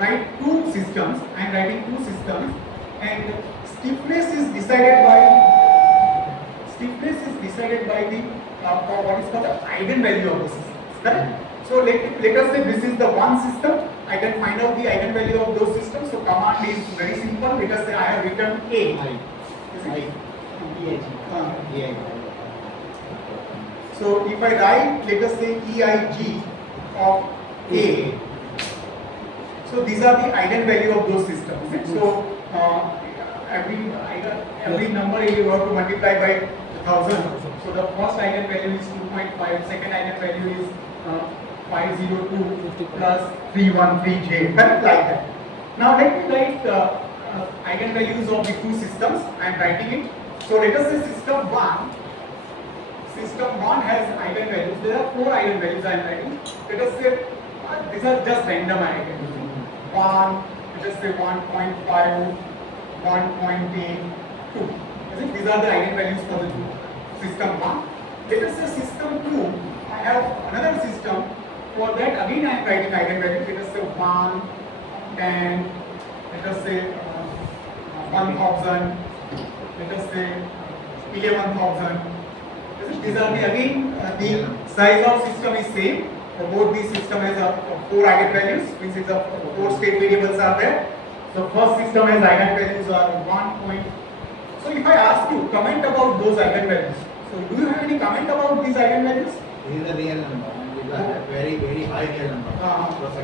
Write two systems. I am writing two systems, and stiffness is decided by the what is called the eigenvalue of the system. Correct? So let us say this is the one system. I can find out the eigenvalue of those systems. So command is very simple. Let us say I have written A. Is it? So if I write, let us say EIG of A. So these are the eigenvalue of those systems. Is it? So every number you have to multiply by 1000. So the first eigenvalue is 2.5. Second eigenvalue is 502 plus 313J. Correct, like that. Now let me write eigenvalues of the two systems. I am writing it. So let us say system 1 system 1 has eigenvalues. There are 4 eigenvalues I am writing. Let us say these are just random eigenvalues. 1, let us say 1.5, 1.82. These are the eigenvalues for the system 1. Let us say system 2, I have another system. For that again I am writing eigenvalues. Let us say 1, 10, let us say 1000, let us say 11,000. These are the again the size of system is same. For both these system has 4 eigenvalues, which is 4 state variables are there. So first system has eigenvalues are 1. So if I ask you comment about those eigenvalues, so do you have any comment about these eigenvalues? This is a real number. These are very high real number.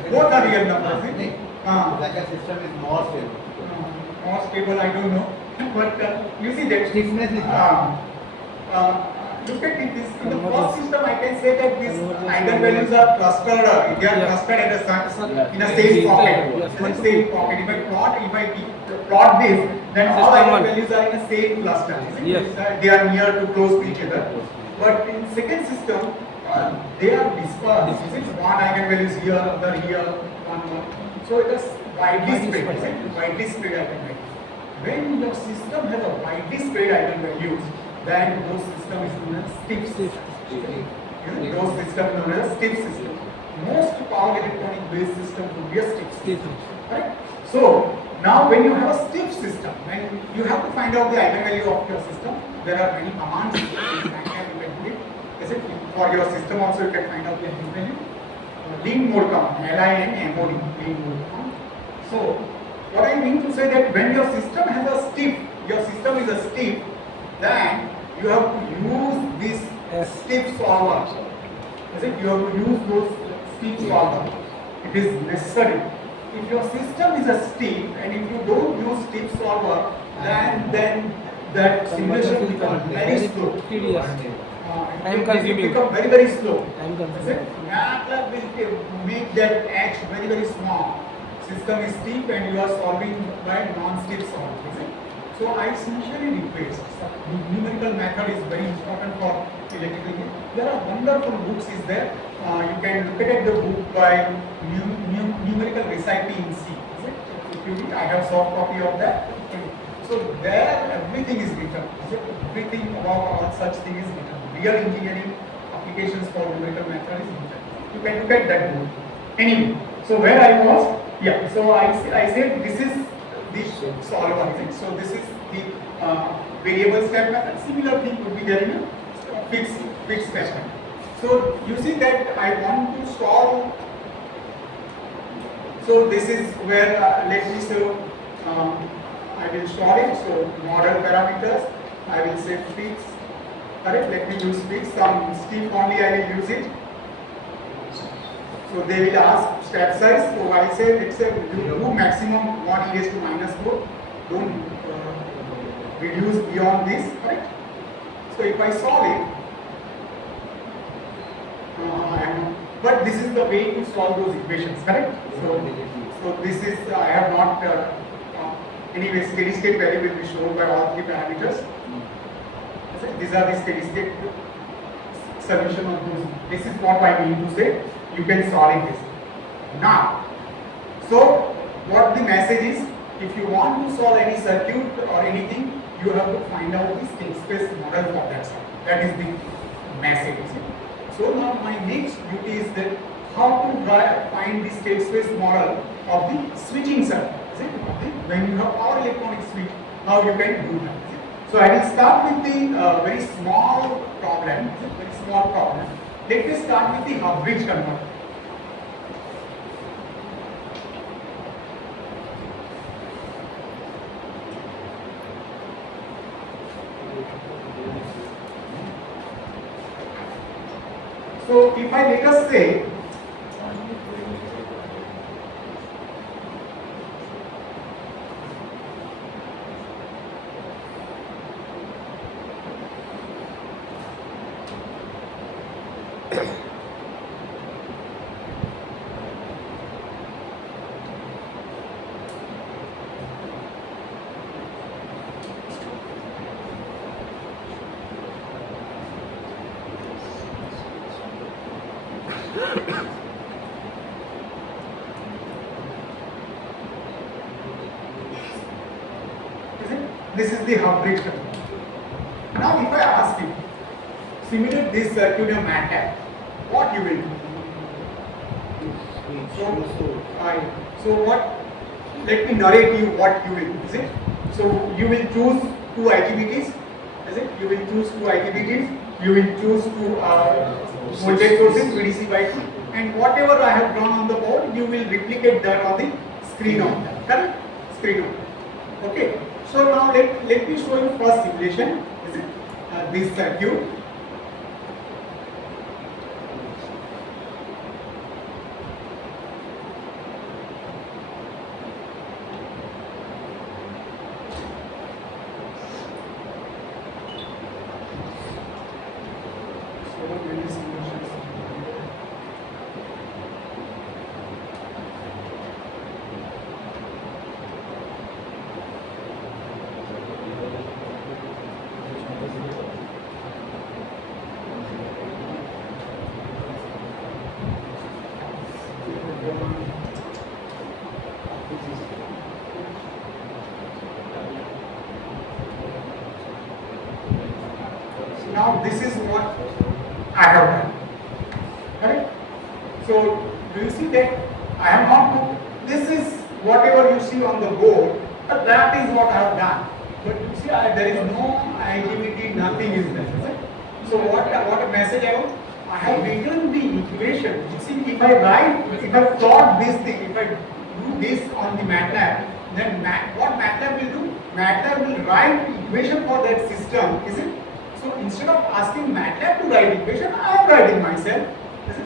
Both are real numbers. Like a system is more stable. More stable, I don't know. But you see that Stiffness is look at it. This in the first system, I can say that these eigenvalues are clustered. They are clustered at the in a same pocket. Same pocket. If I plot this, then all eigenvalues are in a same cluster. They are near to close to each other. But in second system, they are dispersed. One eigenvalue is here, other here, one. So it is widely spread. Widely spread eigenvalues. When your system has a widely spread eigenvalues, then those system is known as stiff system. Those system known as stiff system. Most power electronic based system would be a stiff system. Right? So now when you have a stiff system, when you have to find out the eigenvalue of your system, there are many commands you can do it. Is it for your system also you can find out the eigenvalue? Link mode command, LIN MOD, link mode command. So what I mean to say that when your system has a stiff, your system is a stiff, then you have to use this stiff solver. Is it? You have to use those stiff solver. It is necessary. If your system is a stiff and if you don't use stiff solver, then that simulation becomes very slow. Time It consuming. become very slow. Time consuming. Is it? MATLAB will make that h very small. System is stiff and you are solving by non-stiff solve. Is it? So I essentially request numerical method is very important for electrical engineering. There are wonderful books is there. You can look at the book by numerical recipe in C. Is it? If you read, I have soft copy of that. So there everything is written. Is it? Everything about all such thing is written. Real engineering applications for numerical method is written. You can look at that book. Anyway, so where I was, yeah. So I said this is the solver. So this is the variable step method. Similar thing would be there in a fixed step method. So you see that I want to solve. So this is where let me show. I will store it. So model parameters. I will say fix. Correct. Let me use fix. Some stiff only I will use it. So they will ask step size. So I say let's say do maximum 1 e raised to minus 4. Don't reduce beyond this. Correct. So if I solve it, but this is the way to solve those equations. Correct. So this is I have not anyway steady state value will be shown by all three parameters. These are the steady state solution of those. This is what I mean to say. You can solve this. Now, so what the message is, if you want to solve any circuit or anything, you have to find out the state space model for that circuit. That is the message. So now my next duty is that how to find the state space model of the switching circuit. When you have power electronic switch, how you can do that. So I will start with the very small problem. Let me start with the half bridge converter. So if I let us say the half bridge control. Now if I ask you, simulate this circuit in MATLAB, what you will do? So what, let me narrate you what you will do, is it? So you will choose two IGBTs, is it? You will choose two IGBTs, you will choose two voltage sources, VDC by 2, and whatever I have drawn on the board, you will replicate that on the screen of that, correct? Screen of that. Okay, so now let me show you first simulation, is it? This circuit. Now this is what I have done, correct? So do you see that I have not put, this is whatever you see on the board, but that is what I have done. But you see there is no IGBT, nothing is there, is it? So what a message I have written the equation. You see, if I plot this thing, if I do this on the MATLAB, then what MATLAB will do? MATLAB will write equation for that system, is it? So instead of asking MATLAB to write equation, I am writing myself.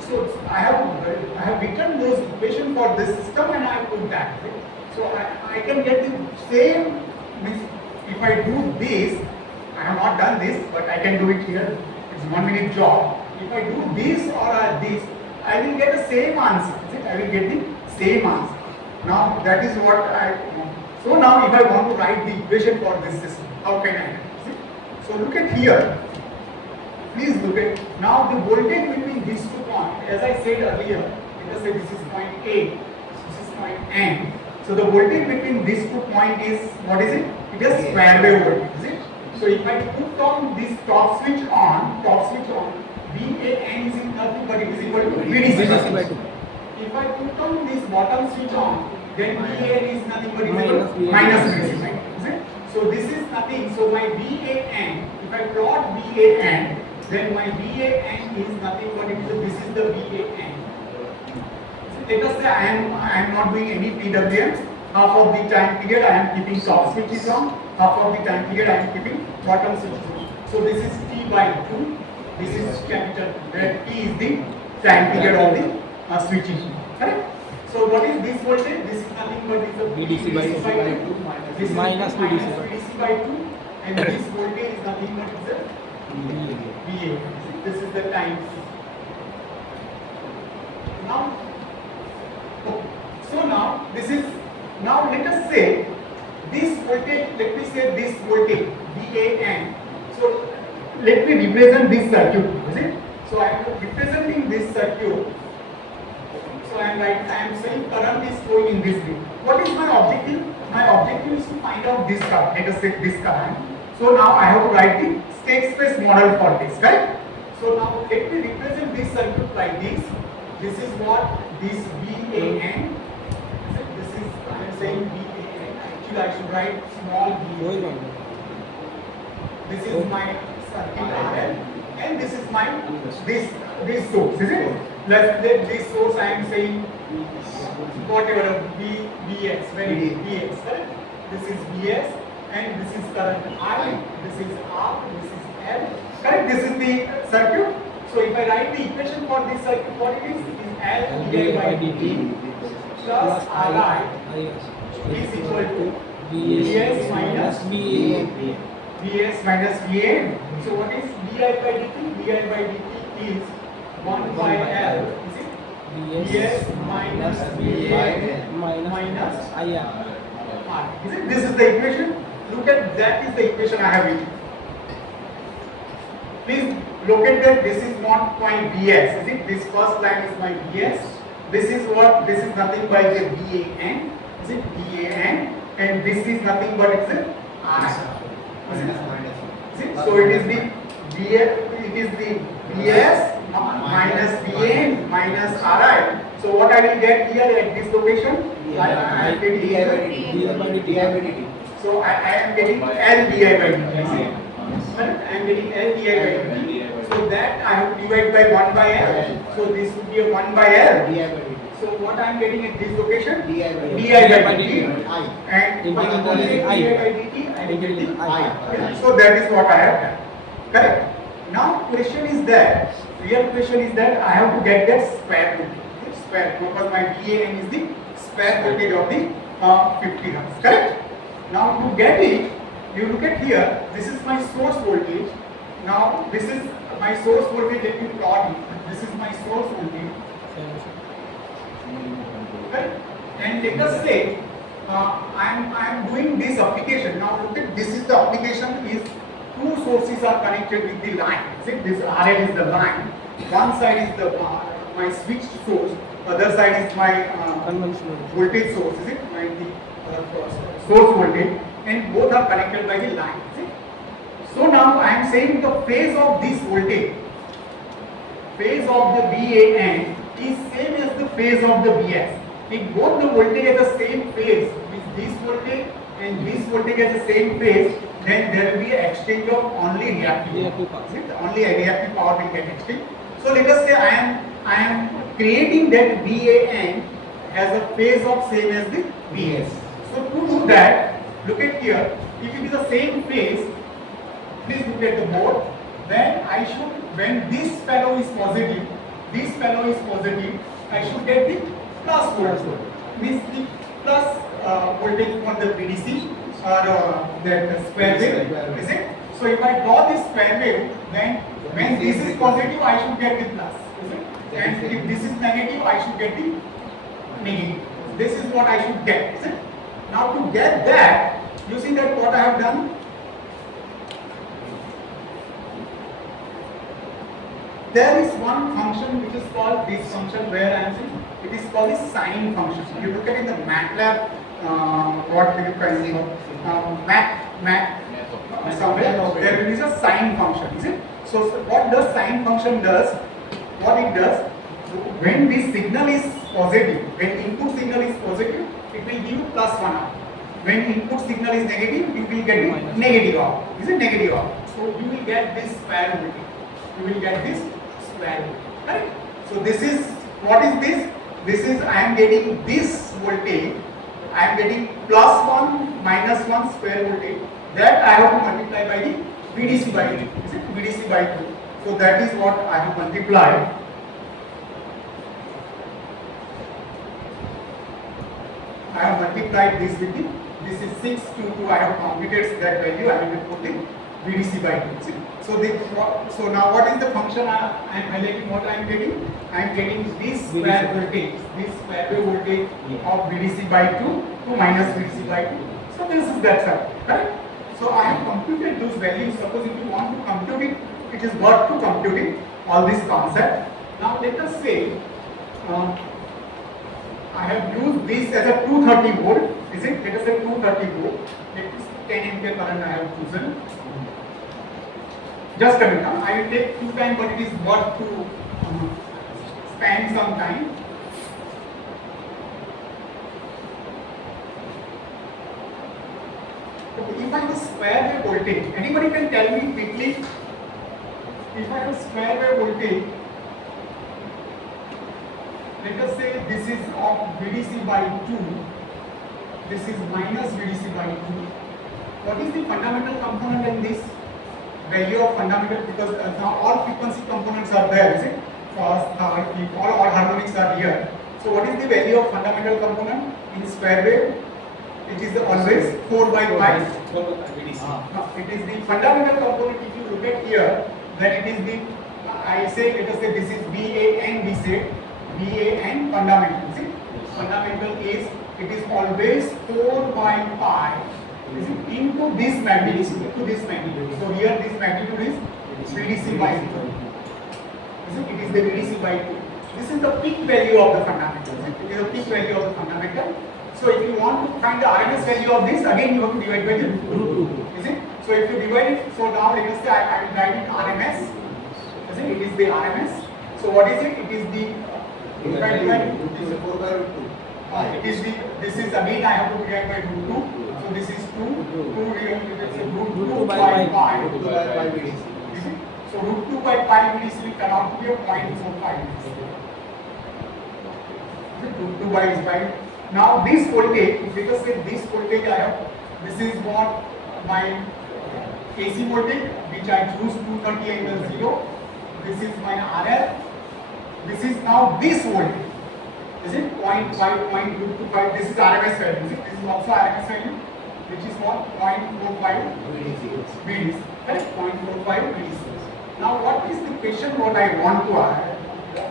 So I have written those equations for this system and I put that. So I can get the same. If I do this, I have not done this, but I can do it here. It's 1 minute job. If I do this or this, I will get the same answer. I will get the same answer. Now that is what I want. So now if I want to write the equation for this system, how can I? So look at here, please look at, now the voltage between these 2 points, as I said earlier, let us say this is point A, this is point N. So the voltage between these 2 points is, what is it? It is square wave voltage, is it? So if I put on this top switch on, VAN is nothing but it is equal to VDC by 2. If I put on this bottom switch on, then VAN is nothing but minus VDC, right? Is it? So this is nothing, so my VAN, if I plot VAN, then my VAN is nothing but this is the VAN. So let us say I am not doing any PWM, half of the time period I am keeping top switches on, half of the time period I am keeping bottom switches on. So this is T by 2, this is capital, where T is the time period of the switching, correct? So what is this voltage? This is nothing but VDC by 2. This is Minus VDC by 2, and this voltage is nothing but VA. This is the time. Now, so now this is, now let us say this voltage, let me say this voltage VAN. So let me represent this circuit, is it? So I am representing this circuit. So I am saying current is flowing in this way. What is my objective? My objective is to find out this current. Let us say this current. So now I have to write the state space model for this, right? So now let me represent this circuit like this. This is what this VAN. This is, I am saying VAN. Actually I should write small v. This is my circuit RL, and this is my this source, is it? Let's let this source I am saying whatever Vx, very Vx, correct? This is Vs and this is current I, this is R, this is L, correct? This is the circuit. So if I write the equation for this circuit, what it is L di by dt plus Ri is equal to Vs minus VA. Vs minus Va. So what is di by dt? Di by dt is 1 by L, is it? Vs minus Va minus IR. R. Is it? This is the equation. Look at that is the equation I have written. Please locate that this is not point Vs, is it? This first line is my Vs. This is what? This is nothing but the Van, is it? Van, and this is nothing but it's a R. minus. See? So it is the BS, it is the BS minus BN minus RI. So what I will get here at this location? I am getting DI/dt. So I am getting L di by dt. Correct? I am getting L di by dt. So that I have divided by 1 by L. So this would be a 1 by L. So what I am getting at this location? di by dt. And for the di by dt, I am getting I. So that is what I have done. Correct? Now question is that, real question is that I have to get that square voltage. Square, because my VAN is the square voltage of the 50 hertz. Correct? Now to get it, you look at here, this is my source voltage. Now this is my source voltage, let me plot it. This is my source voltage. Right? And let us say I am doing this application. Now look at, this is the application, is two sources are connected with the line. See, this RL is the line. One side is the my switched source. Other side is my voltage source. Is it? My source voltage, and both are connected by the line. See? So now I am saying the phase of this voltage, phase of the VAN is same as the phase of the BS. If both the voltage at the same phase, with this voltage and this voltage at the same phase, then there will be an exchange of only reactive power. Only a reactive power will get exchanged. So let us say I am creating that VAN as a phase of same as the VS. So to do that, look at here. If it is the same phase, please look at the board. Then I should, when this fellow is positive, this fellow is positive, I should get the plus voltage. Means the plus voltage from the VDC or the square wave, is it? So if I draw this square wave, then when this is positive, I should get the plus, is it? And if this is negative, I should get the negative. This is what I should get, is it? Now to get that, you see that what I have done? There is one function which is called this function where I am saying it is called the sine function. So you look at in the MATLAB, what do you call Math somewhere there is a sine function, is it? So what the sine function does? What it does? When this signal is positive, when input signal is positive, it will give you plus 1 out. When input signal is negative, you will get the negative out. Is it negative out? So you will get this square voltage. You will get this square voltage. Right? So this is, what is this? This is, I am getting this voltage. I am getting plus 1 minus 1 square voltage. That I have to multiply by the VDC by 2. Is it? VDC by 2. So that is what I have multiplied. I have multiplied this with the, this is 6 to 2, I have computed that value, I will put the VDC by 2. See? So now what is the function I am highlighting, what I am getting? I am getting this square voltage, this square wave voltage of VDC by 2 to minus VDC by 2. So this is that circuit, correct? So I have computed those values. Suppose if you want to compute it, it is worth to compute it, all this concept. Now let us say, I have used this as a 230 volt, is it? Let us say 230 volt. Let us 10 ampere current I have chosen. Just a minute, I will take 2 time, but it is worth to spend some time. Okay, if I have a square wave voltage, anybody can tell me quickly, if I have a square wave voltage, let us say this is of VDC by 2, this is minus VDC by 2. What is the fundamental component in this? Value of fundamental, because now all frequency components are there, is it? First, third, fifth, all harmonics are here. So what is the value of fundamental component in square wave? It is always 4 by 5. No, it is the fundamental component. If you look at here, then it is the, I say, let us say this is VAN, we say VAN fundamental. See? Fundamental is, it is always 4 by 5. Is it into this magnitude, to this magnitude. So here this magnitude is VDC by 2. It is the VDC by 2. This is the peak value of the fundamental. It is the peak value of the fundamental. So if you want to find the RMS value of this, again you have to divide by the root 2. Is it? So So if you divide it, so now let us say I will write it RMS. It is the RMS. So what is it? It is the if I divide it, It is 4 by root 2. it is the this is again I have to divide by root 2. So this is 2 real it is root 2 by pi. Root 2 by pi VDC. Is it? So root 2 by pi VDC will come out to be a 0.45. Root 2 by is by. Now this voltage, let us say this voltage I have, this is what my AC voltage which I choose 230 angle 0. This is my RL. This is now this voltage. Is it 0.5, 0.225? This is RMS value. Is it? This is also RMS value, which is what 0.45 VDC. Correct? 0.45 VDC. Now, what is the question? What I want to ask?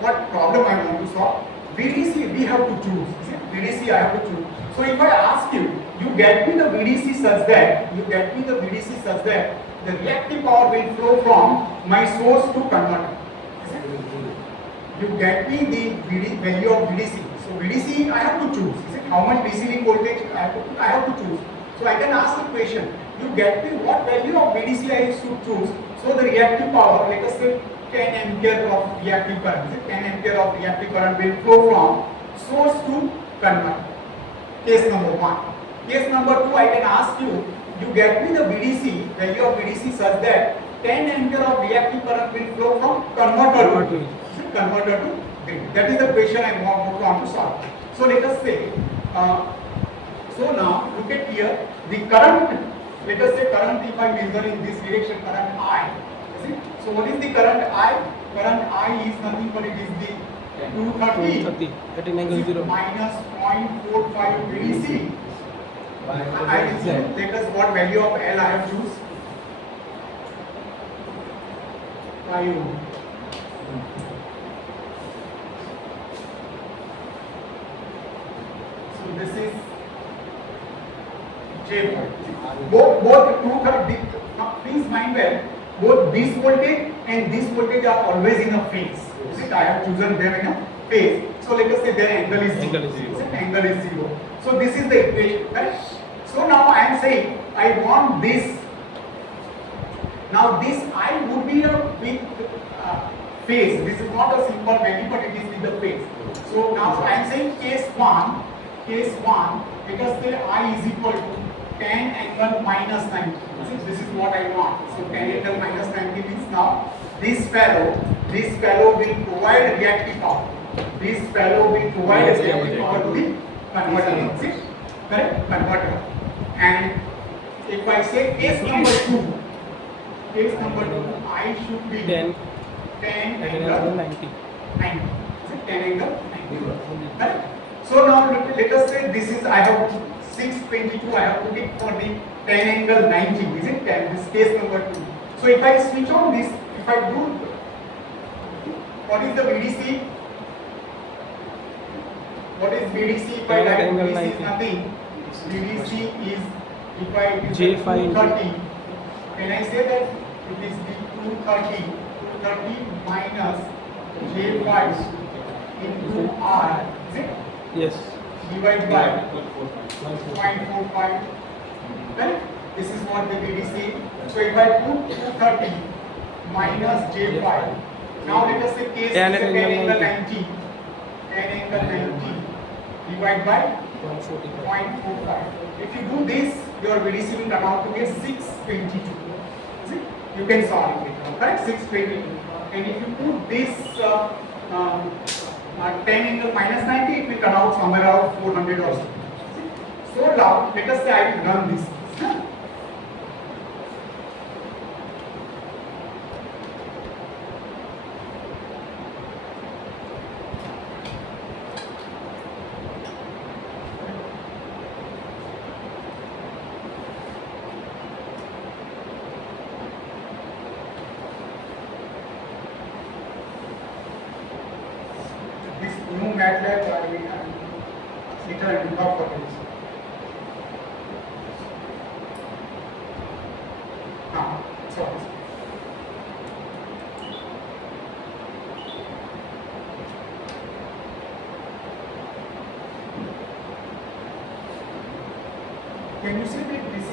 What problem I want to solve? VDC we have to choose. Is it? VDC I have to choose. So if I ask you, you get me the VDC such that the reactive power will flow from my source to converter. You get me the value of VDC. So VDC I have to choose. Is it how much receiving voltage I have to choose. So I can ask the question. You get me what value of VDC I should choose. So the reactive power, let us say 10 ampere of reactive current. 10 ampere of reactive current will flow from source to converter. Case number 1. Case number 2, I can ask you. You get me the VDC value of VDC such that 10 ampere of reactive current will flow from converter to grid. That is the question I want to solve. So let us say, so now look at here, the current, let us say current if I measure in this direction, current I. Is it? So what is the current I? Current I is nothing but it is the 230 minus 0.45 VDC. I will say, let us what value of L I have choose? 5 ohm. So this is J4. Both 230. Please mind well, both this voltage and this voltage are always in a phase. See, I have chosen them in a phase. So let us say their angle is 0. Angle is 0. So this is the equation, right? So now I am saying I want this. Now this I would be a with phase. This is not a simple value, but it is with the phase. So now I am saying case 1, let us say I is equal to 10 angle minus 90. This is what I want. So 10 angle minus 90 means now this fellow will provide reactive power. This fellow will provide reactive power to the converter. See? Correct? Converter. And if I say case number 2, I should be 10 angle 90. 10 angle 90. Correct? So now let us say this is I have 622. I have put it for the 10 angle 90. Is it 10? This case number 2. So if I switch on this, if I do, what is the VDC? What is VDC? If I write VDC is nothing. VDC is if I it is J5 230. Can I say that it is the 230 minus J5 into R? Is it? Yes. Divided by 0.45. Right? This is what the VDC. So if I put 230 minus J5, now let us say case is 10 angle 90. 10 angle 90 divided by 0.45. If you do this, your VDC will come out to be 622. Is it? You can solve it. Correct? 622. And if you put this 10 angle minus 90, it will come out somewhere around 400 or so. So now, let us say I will run this. New MATLAB I will sit and look up for this. Now, so can you see that this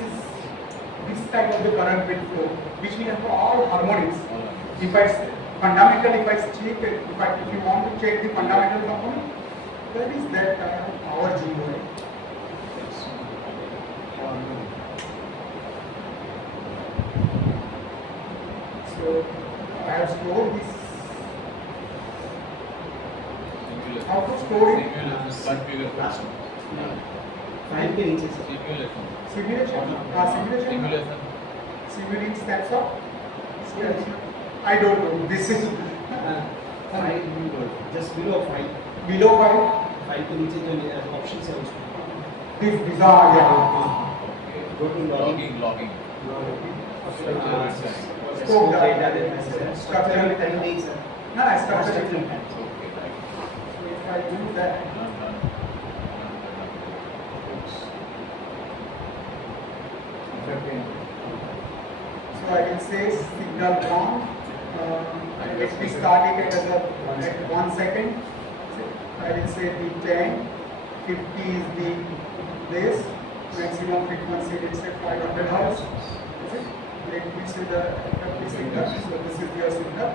side of the current will flow, which will have all harmonics. If I fundamental, if I check, if you want to check the fundamental component, that is that power zero. So I have stored this. How to store it? File के नीचे से Simulation. Simulation. Simulating steps of. I don't know. This is file just below file below five. File के नीचे जो options है उसमें These are yeah. Go to logging logging. Scope data data. देना है Structure. टाइम नहीं sir No, structure. Structure. Okay, right. So if I do that. So I can say signal 1. Let me start it at 1 second. I will say the 10, 50 is the this maximum frequency. Let's say 500 hertz. Let me say the FDP signal. So this is your signal.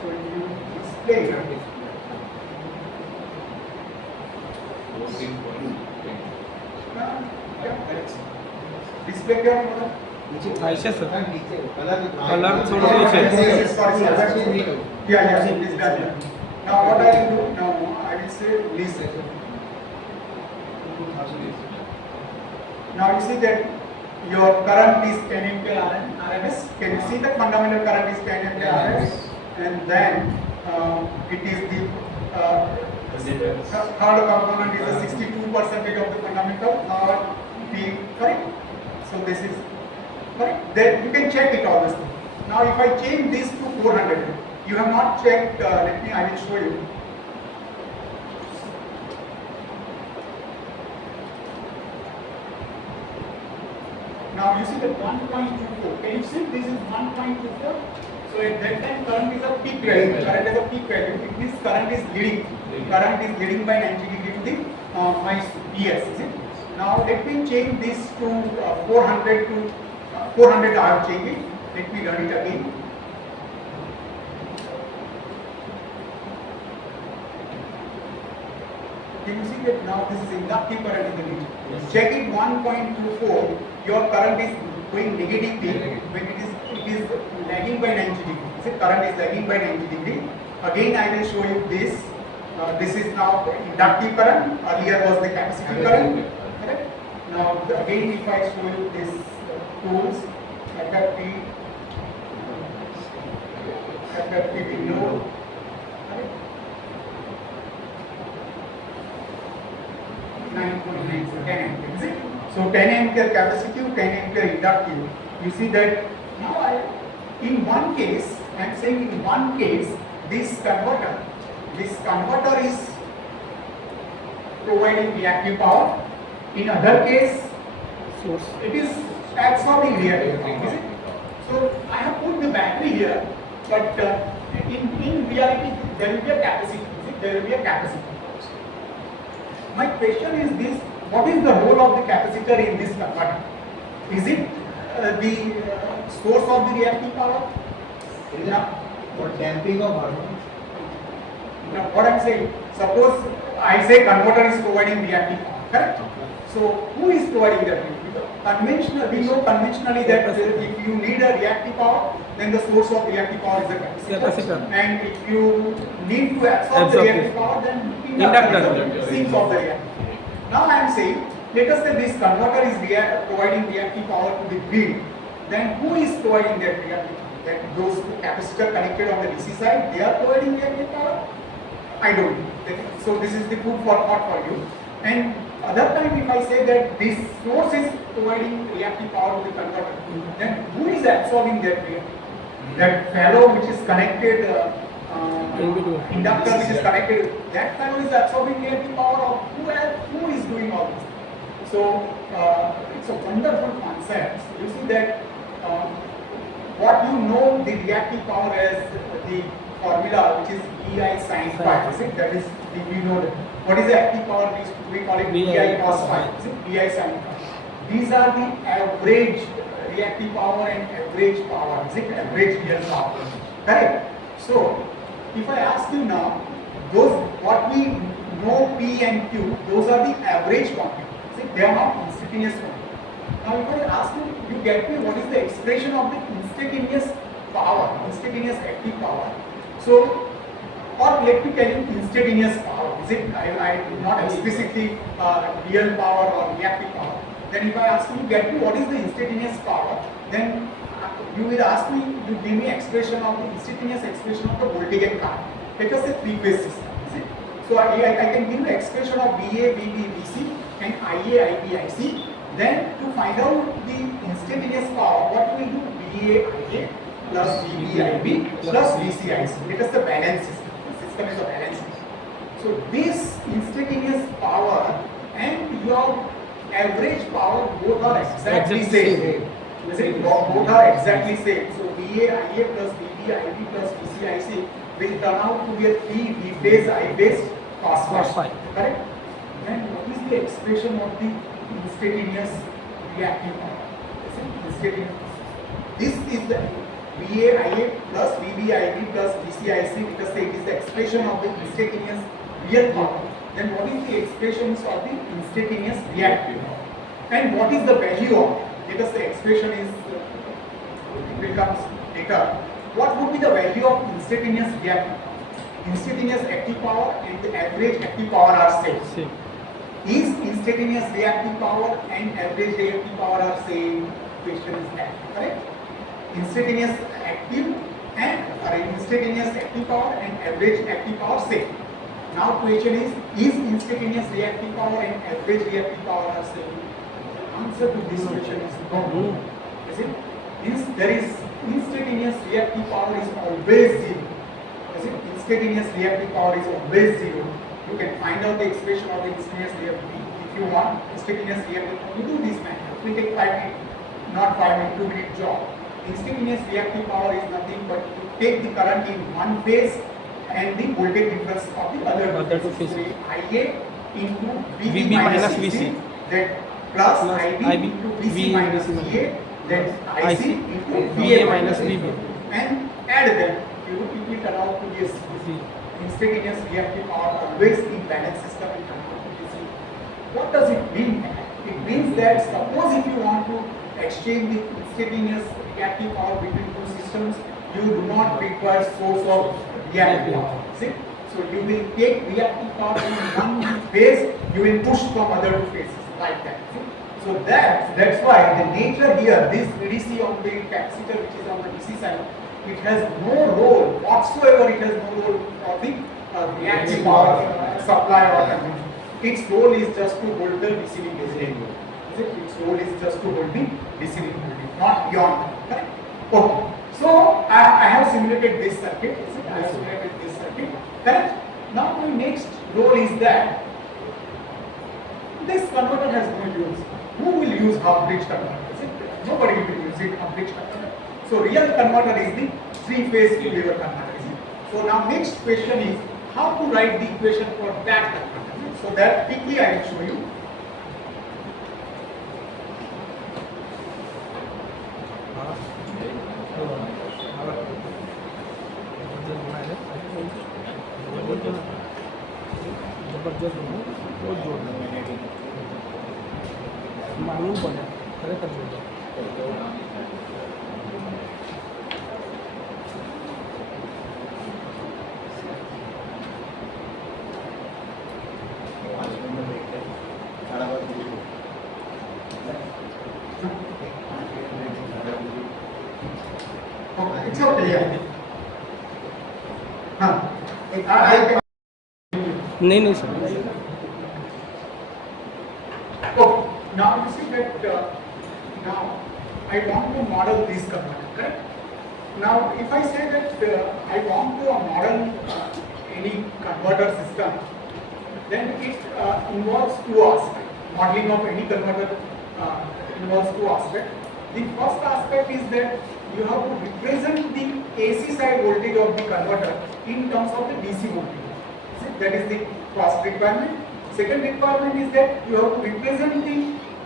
So you display it. Display क्या होगा? नीचे नीचे sir नीचे colour colour थोड़ा नीचे Sorry. Yeah, please done. Now what I will do? Now I will say list. Now you see that your current is 10 ampere RMS. Can you see that fundamental current is 10 ampere RMS? And then it is the third component is the 62% of the fundamental. Now be correct. So this is correct. Then you can check it obviously. Now if I change this to 400, you have not checked. Let me. I will show you. Now you see that 1.24. Can you see this is 1.24? So at that time current is a peak value. Current is a peak value. It means current is leading. Current is leading by 90 degree to the my PS. Is it? Now let me change this to 400 to 400. I have changed it. Let me run it again. Can you see that now this is inductive current in the lead? Yes. Check it 1.24. Your current is going negative when it is lagging by 90 degree. See, current is lagging by 90 degree. Again, I will show you this. This is now inductive current. Earlier was the capacitive current. Correct? Now again, if I show you this tools, FFP, FFP window. Correct? 9.9, so 10 ampere, is it? So 10 ampere capacitive, 10 ampere inductive. You see that now in one case, I am saying in one case, this converter is providing reactive power. In other case, source it is absorbing reactive power, is it? So I have put the battery here, but in reality there will be a capacity, is it? There will be a capacitor. My question is this: what is the role of the capacitor in this converter? Is it the source of the reactive power? for damping of hormones. Now, what I am saying, suppose I say converter is providing reactive power, correct? So, who is providing that? Conventional, we know conventionally that if you need a reactive power, then the source of reactive power is the capacitor. And if you need to absorb the reactive power, then inductor sinks of the reactive. Now I am saying, let us say this converter is providing reactive power to the grid. Then who is providing that reactive power? That those capacitor connected on the DC side, they are providing reactive power? I don't know. So this is the food for thought for you. And other time if I say that this source is providing reactive power to the converter, then who is absorbing that reactive? That fellow which is connected, inductor which is connected, that fellow is absorbing reactive power, or who is doing all this? So it's a wonderful concept. You see that what you know the reactive power as the formula which is EI sin phi, is it? That is, we know that. What is the active power? We call it EI cos phi, is it? EI sin phi. These are the average reactive power and average power. Is it average real power? Correct. So if I ask you now, those what we know P and Q, those are the average quantity. See, they are not instantaneous quantity. Now if I ask you, you get me what is the expression of the instantaneous power, instantaneous active power. So, or let me tell you instantaneous power. Is it? I not explicitly real power or reactive power. Then if I ask you, get me what is the instantaneous power, then you will ask me, you give me expression of the instantaneous expression of the voltage and current. Let us say three-phase system. Is it? So I can give you expression of VA, VB, VC and IA, IB, IC. Then to find out the instantaneous power, what we will do? VA, IA plus VB, IB plus VC, IC. Let us say balance system. The system is a balance system. So this instantaneous power and your average power both are exactly same. Is it? Both are exactly same. So VA, IA plus VB, IB plus VC, IC will turn out to be a 3 V phase, I phase cos phi. Correct? Then what is the expression of the instantaneous reactive power? Is it? Instantaneous. This is the VA, IA plus VB, IB plus VC, IC because it is the expression of the instantaneous real power. Then what is the expressions of the instantaneous reactive power? And what is the value of it? Because the expression is becomes later. What would be the value of instantaneous reactive power? Instantaneous active power and the average active power are same. Is instantaneous reactive power and average reactive power are same? Question is that, correct? Instantaneous active and instantaneous active power and average active power same. Now question is instantaneous reactive power and average reactive power are same? Answer to this question is no. Is it? There is instantaneous reactive power is always zero. Is it? Instantaneous reactive power is always zero. You can find out the expression of the instantaneous reactive. If you want instantaneous reactive power, you do this math. It will take 5 minutes, not 5 minutes, 2-minute job. Instantaneous reactive power is nothing but to take the current in one phase and the voltage difference of the other two phases. So IA into VB minus VC, then plus IB into VC minus VA, then IC into VA minus VB, and add them. You will turn out to be a instantaneous reactive power always in balance system and turn out to be zero. What does it mean? It means that suppose if you want to exchange the instantaneous reactive power between two systems, you do not require source of reactive power. See? So you will take reactive power in one phase, you will push from other two phases like that. See? So that's why the nature here, this VDC on the capacitor which is on the DC side, it has no role whatsoever. It has no role for the reactive power supply or consumption. Its role is just to hold the receiving voltage. Its role is just to hold the receiving voltage, not beyond that. Correct? Okay. So I have simulated this circuit. I have simulated this circuit. Correct? Now my next role is that this converter has no use. Who will use half-bridge converter? Nobody will use it half-bridge converter. So real converter is the three-phase lever converter. So now next question is how to write the equation for that converter. So that quickly I will show you. मालूम पड़ा खरेखर जोड़ा It's okay, yeah. नहीं sir Okay. Now you see that now I want to model this converter, correct? Now if I say that I want to model any converter system, then it involves two aspects. Modeling of any converter involves two aspects. The first aspect is that you have to represent the AC side voltage of the converter in terms of the DC voltage. See, that is the first requirement. Second requirement is that you have to represent the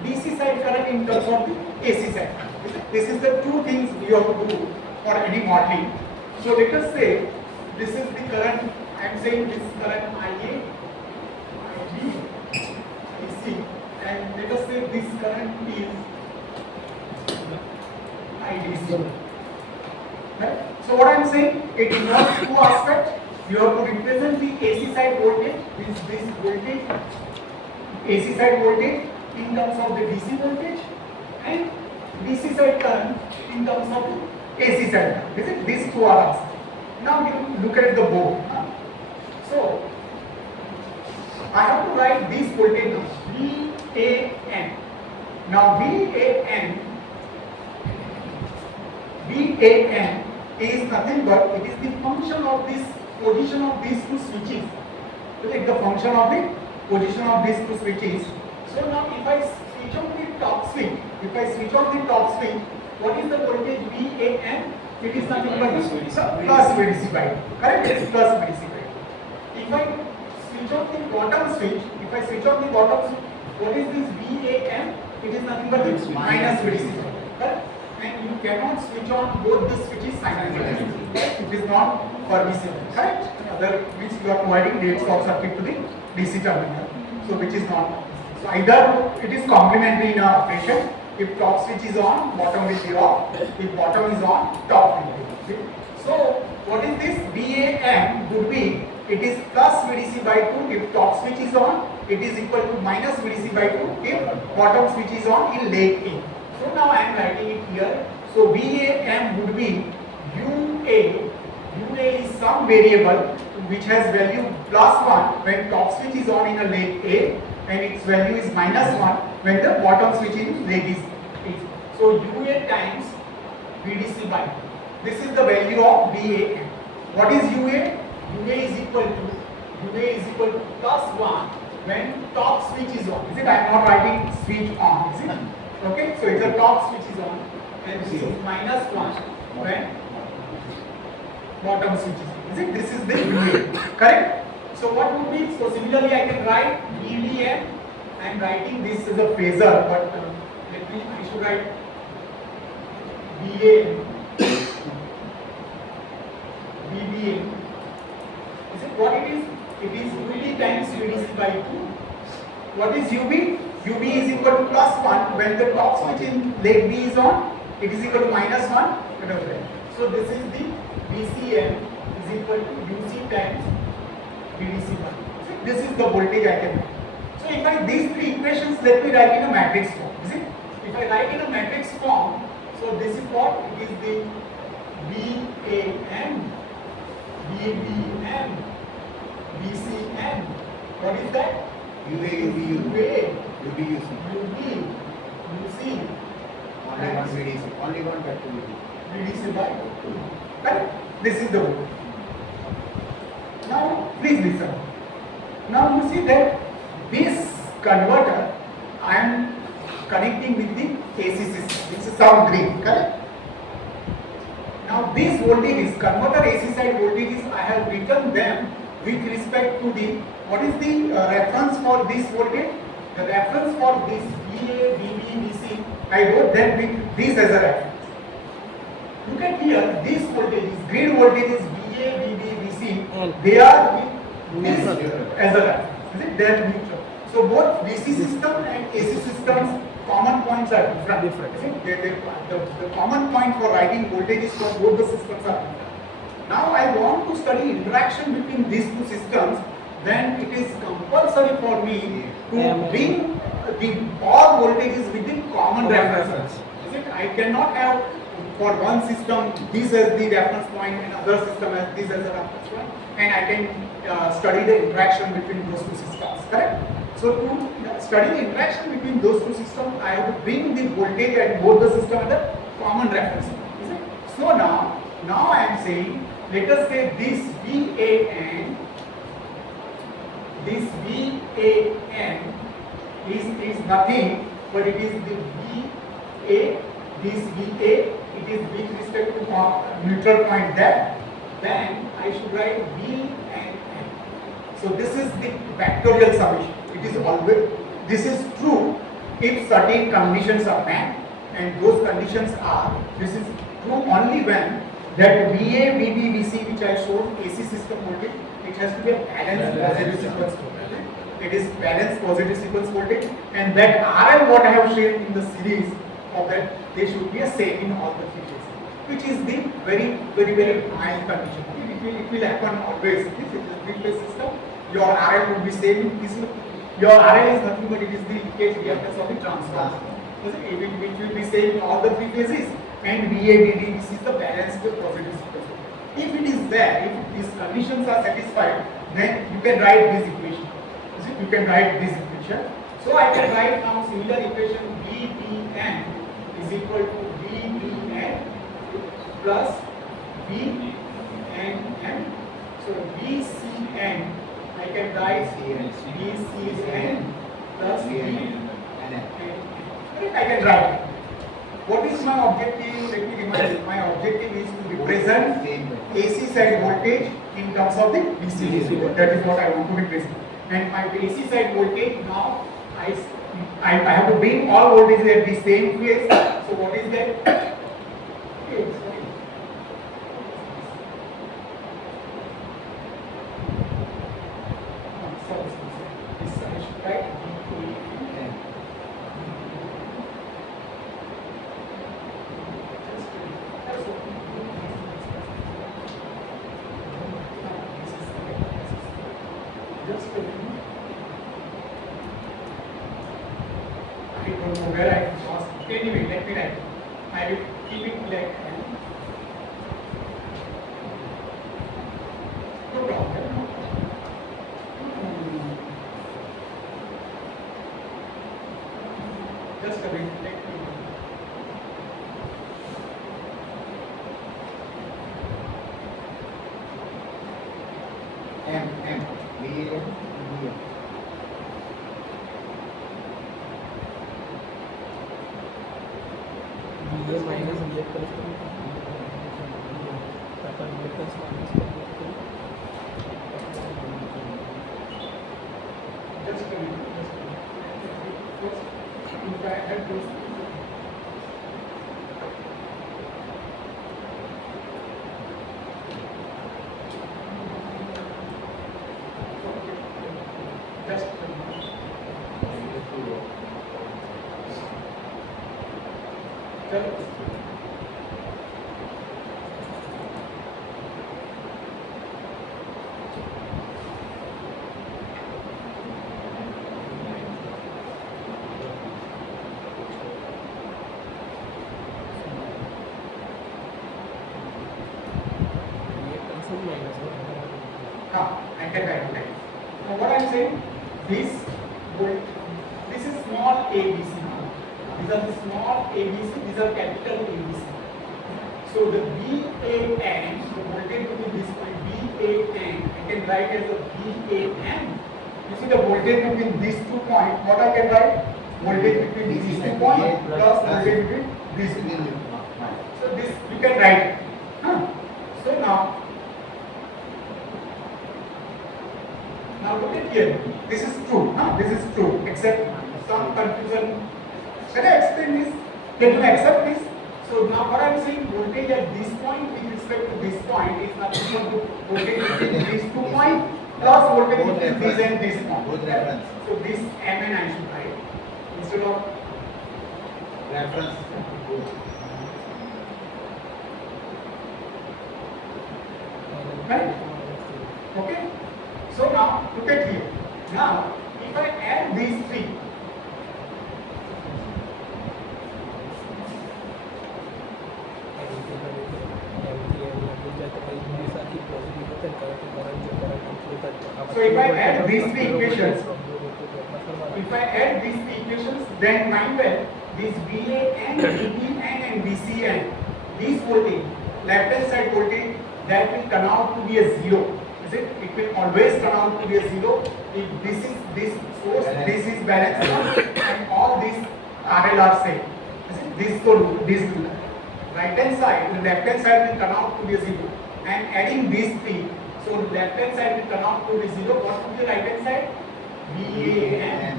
DC side current in terms of the AC side current. This is the two things you have to do for any modeling. So let us say this is the current, I am saying this current IA, IB, IC, and let us say this current is IDC. Right? So what I am saying, it involves two aspects. You have to represent the AC side voltage, this voltage, AC side voltage in terms of the DC voltage, and DC side current in terms of the AC side current. Is it? These two are asked. Now you look at the board. So I have to write this voltage now, VAN. Now VAN is nothing but it is the function of this position of these two switches. Like the function of the position of these two switches. So now if I switch on the top switch, what is the voltage VAN? It is nothing but plus VDC by 2. Correct? It is plus VDC by 2. If I switch on the bottom switch, what is this VAN? It is nothing but minus VDC by 2. Correct? And you cannot switch on both the switches simultaneously. It is not permissible. Correct? Other means you are providing dead short circuit to the DC terminal. So which is not. So either it is complementary in our operation. If top switch is on, bottom will be off. If bottom is on, top will be. Okay. So what is this? VAM would be, it is plus VDC by 2 if top switch is on. It is equal to minus VDC by 2 if bottom switch is on in leg A. So now I am writing it here. So VAM would be UA. UA is some variable which has value plus 1 when top switch is on in a leg A, and its value is minus 1 when the bottom switch in leg is. So UA times VDC by 2. This is the value of VAM. What is UA? UA is equal to plus 1 when top switch is on. Is it? I am not writing switch on. Is it? Okay. So if the top switch is on, and this is minus 1 when bottom switch is on. Is it? This is the UA. Correct? So what would be? So similarly I can write VDM. I am writing this as a phasor, but I should write VAM, VBM. Is it what it is? It is UD times VDC by 2. What is UB? UB is equal to plus 1 when the top switch in leg B is on. It is equal to minus 1. So this is the VCM is equal to UC times VDC by 2. So this is the voltage I can write. So if I these three equations, let me write in a matrix form. Is it? If I write in a matrix form, so this is what it is the VAM, VBM, VCM. What is that? UA, UBU, UBUC. UC. Only one VDC. Only one activity. VDC by 2. Correct? This is the voltage. Now, please listen. Now you see that this converter I am connecting with the AC system. It's some green, correct? Now these voltages, converter AC side voltages, I have written them with respect to the, what is the reference for this voltage? The reference for this VA, VB, VC, I wrote them with this as a reference. Look at here, these voltages, grid voltages VA, VB, VC, they are with this as a reference. Is it? They are neutral. So both DC system and AC systems common points are different. The common point for writing voltages for both the systems are different. Now I want to study interaction between these two systems, then it is compulsory for me to bring the all voltages with the common reference. Is it? I cannot have for one system this as the reference point and other system as this as a reference point, and I can study the interaction between those two systems. Correct? So to study the interaction between those two systems, I have to bring the voltage at both the system at a common reference point. Is it? So now I am saying, let us say this VAN is nothing but it is the VA, this VA, it is with respect to neutral point there, then I should write V and N. So this is the factorial summation. It is always, this is true if certain conditions are met. and those conditions are, this is true only when that VA, VB, VC which I showed AC system voltage, it has to be a balanced positive sequence voltage. It is balanced positive sequence voltage, and that RL what I have shown in the series of that, they should be a same in all the three cases, which is the very mild condition. It will happen always. This is a three-phase system. Your RL will be same in this. Your RL is nothing but it is the leakage reactance of the transformer. Which will be same in all the three phases. And VA, VD, this is the balanced positive sequence. If it is there, if these conditions are satisfied, then you can write this equation. You can write this equation. So I can write now similar equation VBN is equal to VBN plus VNN. So VCN, I can write VCN plus VNN. I can write. What is my objective? Let me remind you. My objective is to represent AC side voltage in terms of the DC voltage. That is what I want to represent. And my AC side voltage now, I have to bring all voltages at the same phase. So what is that? Okay, sorry. This I should write VAN. Just a minute. I don't know where I lost. Anyway, let me write. I will keep it like that. No problem. Just a minute. Let me. M, VAN, VBN. VA minus reactance आता reactance minus Just a minute. If I had those. Just a minute. Chalo. Reactance minus I can write that. Now what I am saying, this is small ABC. These are the small ABC, these are capital ABC. So the VAN, the voltage between this point VAN, I can write as a VAN. You see the voltage between these 2 points, what I can write? Voltage between these 2 points plus voltage between these 2 points. So this we can write. So now look at here. This is true. This is true. Except some confusion. Shall I explain this? Can you accept this? So now what I am saying, voltage at this point with respect to this point is nothing but voltage between these 2 points plus voltage between this and this point. Both reference. So this MN I should write instead of Reference. right. Okay. So now look at here. Now if I add these three. So if I add these three equations, then mind well, this VAN, VBN and VCN, these voltage, left hand side voltage, that will turn out to be a zero. Is it? It will always turn out to be a zero. If this is this source, this is balanced, and all these RL are same. Is it? This right hand side, the left hand side will turn out to be a zero. And adding these three, so left hand side will turn out to be zero. What will be the right hand side? VAN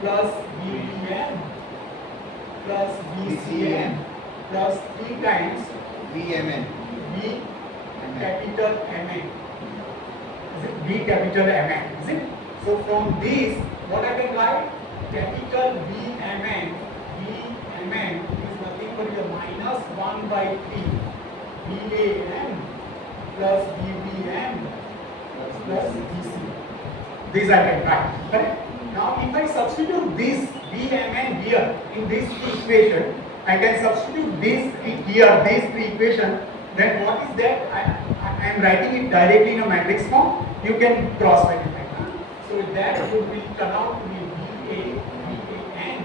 plus VBN plus VCN plus 3 times VMN. V capital MN. Is it V capital MN? Is it? So from this, what I can write? Capital VMN. VMN is nothing but the minus 1 by 3 VAN plus VBN plus VC. This I can write. Correct? Now if I substitute this VMN here in this equation, I can substitute this here, this equation. Then what is that? I am writing it directly in a matrix form. You can cross multiply. So that would be turn out to be VA, VAN,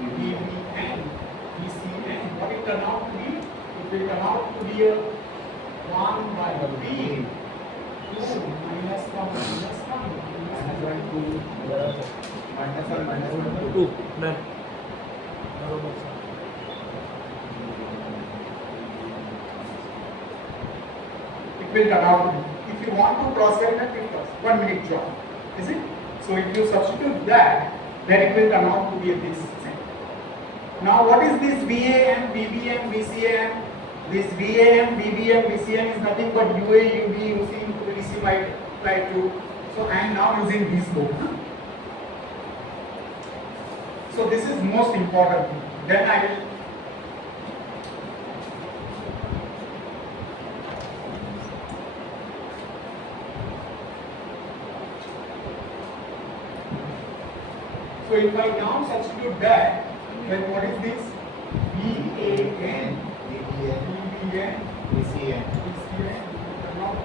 VBN, VCN. What it turn out to be? It will turn out to be a 1 by V, 2 minus 1 minus 1. Two. Done. बरोबर sir. It will turn out to be. If you want to cross verify, 1 minute job. Is it? So if you substitute that, then it will turn out to be this. Now what is this VAM, VBM, VCM? This VAM, VBM, VCM is nothing but UA, UB, UC, VDC multiplied to. So I am now using this both. So this is most important thing. Then I will. So if I now substitute that, then what is this? VAN, VBN. VBN, VCN. VCN, not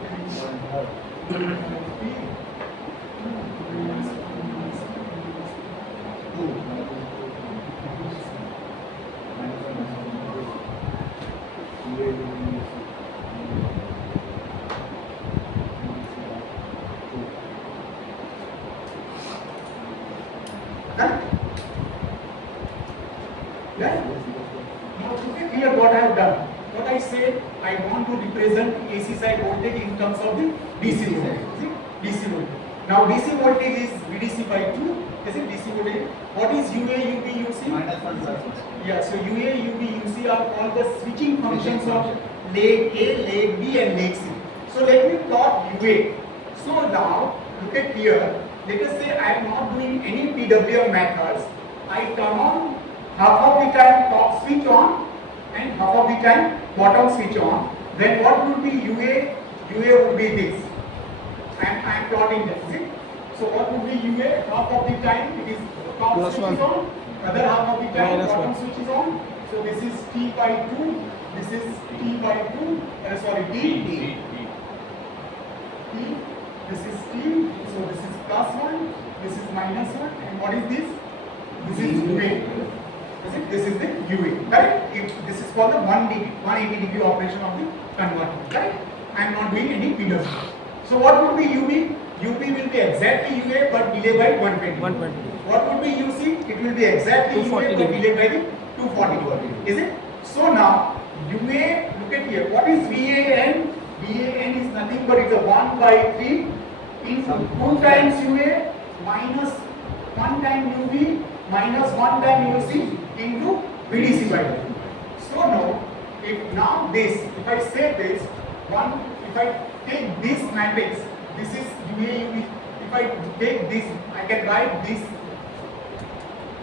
Now look at here what I have done. What I said, I want to represent AC side voltage in terms of the DC voltage. See? DC voltage. Now DC voltage is VDC by 2. Is it DC voltage? What is UA, UB, UC? Minus 1 plus 1. Yeah, so UA, UB, UC are all the switching functions of leg A, leg B and leg C. So let me plot UA. So now look at here. Let us say I am not doing any PWM methods. I turn on half of the time top switch on and half of the time bottom switch on. Then what would be UA? UA would be this. I am plotting this. See? So what would be UA? Half of the time it is top Plus switch one. is on. Other half of the time Minus bottom one. switch is on. So this is T by 2. This is T by 2. Sorry, D. T. This is T. So this is plus 1. This is minus 1. And what is this? This is UA. This is the UA. Correct? This is called the 180 degree operation of the converter. Correct? I am not doing any PWM. So what would be UB? UB will be exactly UA but delayed by 120. 120. What would be UC? It will be exactly UA 240 but delayed by the 240. Is it? So now UA, look at here. What is VAN? VAN is nothing but it's a 1 by 3 into 2 times UA minus 1 time UB minus 1 time UC into VDC by 2. So now, if I say this, if I take this matrix, this is UA, UB. If I take this, I can write this.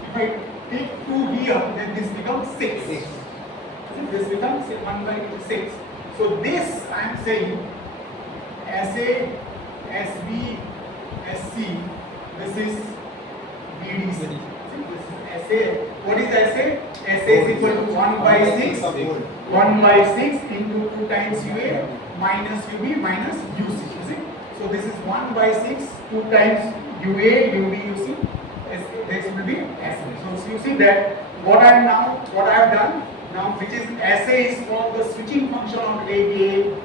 If I take 2 here, then this becomes 6. This becomes 1 by 6. So this I am saying SA, SB, SC, this is VDC. See, this is SA. What is SA? SA is equal to 1 by 6. 1 by 6 into 2 times UA minus UB minus UC. Is it? So this is 1 by 6, 2 times UA, UB, UC. This will be SA. So you see that what I have done now, which is SA is called the switching function of leg A,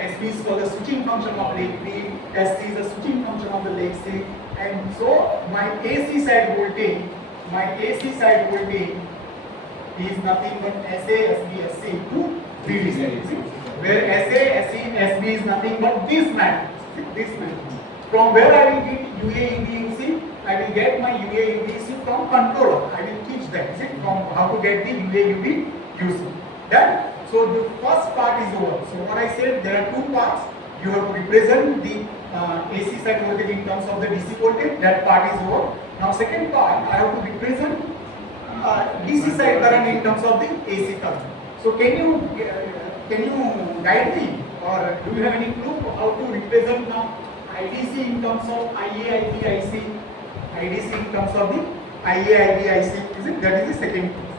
SB is called the switching function of leg B, SC is the switching function of the leg C, and so my AC side voltage is nothing but SA, SB, SC to VDC. Where SA, SC, SB is nothing but this matrix. From where I will get UA, UB, UC? I will get my UA, UB, UC from controller. I will teach that, is it? From how to get the UA, UB, UC. Done? So the first part is over. So what I said, there are two parts. You have to represent the AC side voltage in terms of the DC voltage. That part is over. Now second part, I have to represent DC side current in terms of the AC current. So can you guide me, or do you have any clue how to represent now IDC in terms of IA, IB, IC, IDC in terms of the IA, IB, IC? Is it? That is the second piece.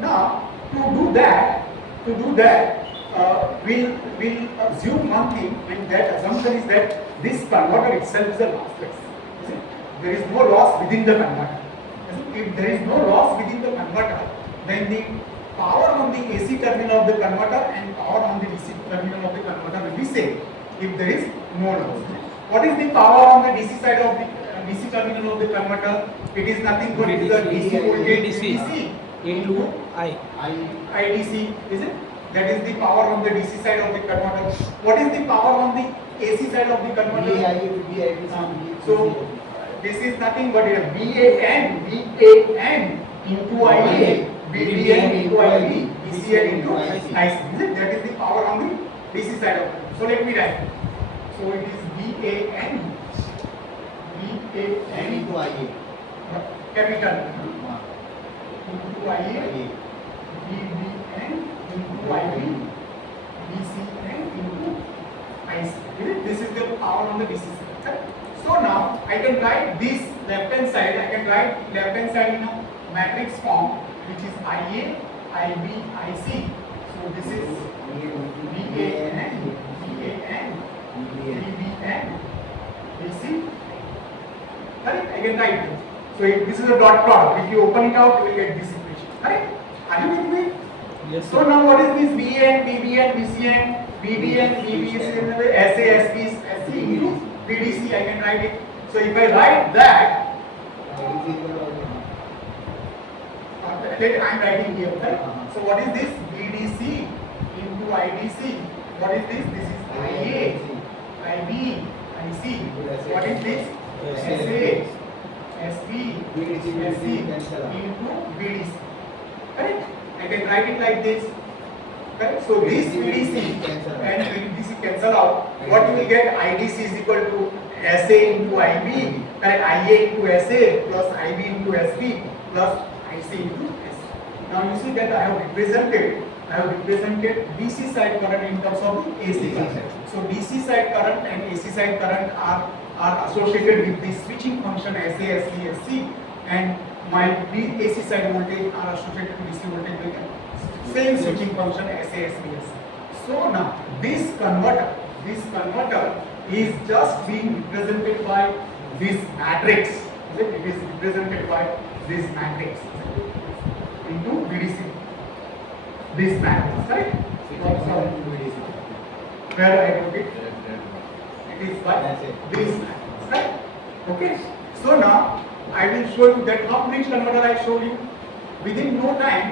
Now to do that, we'll assume one thing, and that assumption is that this converter itself is a lossless. Is it? There is no loss within the converter. If there is no loss within the converter, then the power on the AC terminal of the converter and power on the DC terminal of the converter will be same if there is no loss. What is the power on the DC side of the DC terminal of the converter? It is nothing but the DC voltage DC into IDC, is it? That is the power on the DC side of the converter. What is the power on the AC side of the converter? So this is nothing but a VAN into IA, VBN into IB, VCN into IC. Is it? That is the power on the DC side of it. So let me write. So it is VAN into IA. capital into IA, VBN into IB, VCN into IC. This is the power on the DC side. Right? So now I can write this left hand side. I can write left hand side in a matrix form, which is IA, IB, IC. So this is VAN, VBN, VC. Correct? I can write it. So this is a dot product. If you open it out, you will get this equation. Correct? Are you with me? Yes, So sir. now what is this VN, VBN, VCN, VBN, VBCN, SA, SP, SC into VDC? I can write it. So if I write that, that I am writing here. Right? So what is this? VDC into IDC. What is this? This is IA, IB, IC. What is this? SA, SP, SC into VDC. Correct? I can write it like this. Correct? So this VDC and VDC cancel out. What you will get? IDC is equal to SA into IB, correct? IA into SA plus IB into SP plus IC into SC. Now you see that I have represented DC side current in terms of the AC current. So DC side current and AC side current are associated with the switching function SA, SC, SC, and my AC side voltage are associated to DC voltage with the same switching function SA, SC, SC. So now this converter is just being represented by this matrix. It is represented by this matrix into VDC. This matrix, right? Where I put it? It is by this matrix, right? Okay. So now I will show you that half bridge converter I showed you. Within no time,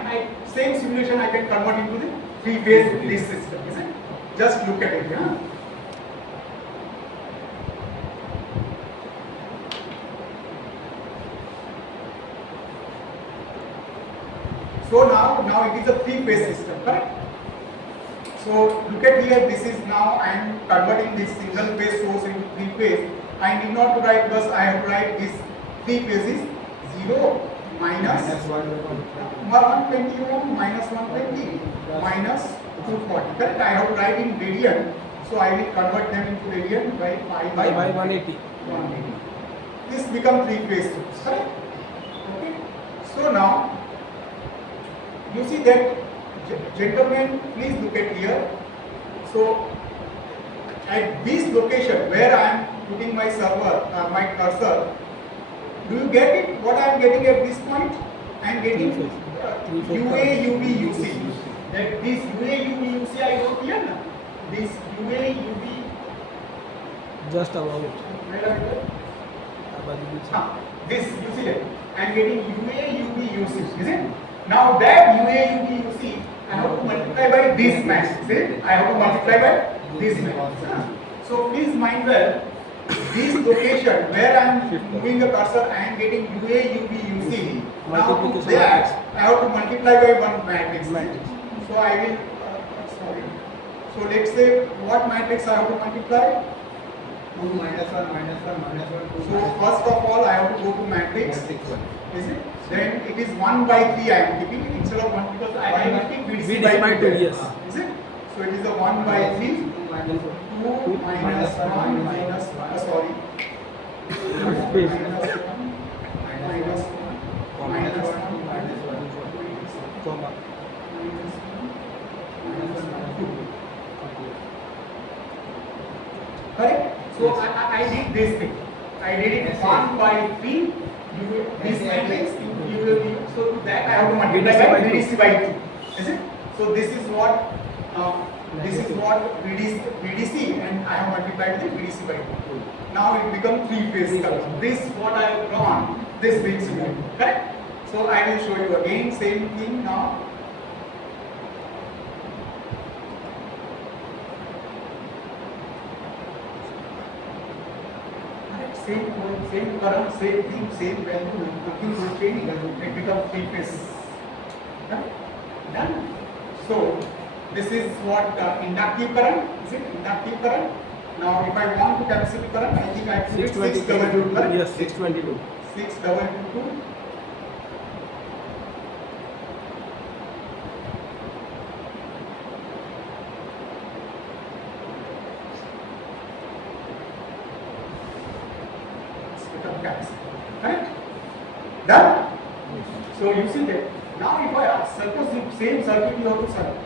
same simulation I can convert into the three-phase this system, is it? Just look at it, yeah. So now it is a three-phase system, correct? So look at here, this is now I am converting this single phase source into three phase. I need not to write because I have to write this three phases 0 minus 120 minus 120 minus 240. Correct? I have to write in radian, so I will convert them into radian by pi by 180. 180. This become three phase source. Correct? Okay. So now you see that, gentlemen, please look at here. So at this location where I am putting my server, my cursor, do you get it? What I am getting at this point? I am getting UA, UB, UC. That this UA, UB, UC I wrote here now. This UA, UB. Just about it. Where are you? This you see that I am getting UA, UB, UC. Is it? Now that UA, UB, UC, I have to multiply by this matrix. I have to multiply by this matrix. So please mind well, this location where I am moving the cursor, I am getting UA, UB, UC. Now to that, I have to multiply by one matrix. So I will, sorry. So let's say what matrix I have to multiply? 2 minus 1 minus 1 minus 1 2 So first of all, I have to go to matrix. matrix 1. Is it? Then it is 1 by 3 I am keeping instead of 1 because I will keep VDC VDC by 2. yes. Is it? So it is a 1 by 3. 2 minus 2 minus 1 minus 1. Sorry. 2 Space. minus 1 minus 1 minus 1 minus 1 Comma. minus 1 2. Correct? So I did this thing. I did it 1 by 3. This matrix you will be, so to that I have to multiply by VDC by 2. Is it? So this is what VDC and I have multiplied with VDC by 2. Now it becomes 3-phase color. This what I have drawn, this makes it correct? So I will show you again same thing now. Same current, same thing, same value, nothing will change, it becomes 3-phase. Done. So this is what inductive current, is it? Inductive current. Now if I want to capacitive current, I think I put it 622, correct? Yes, 622. 622. Correct? Done? So you see that. Now if I suppose the same circuit you have to solve.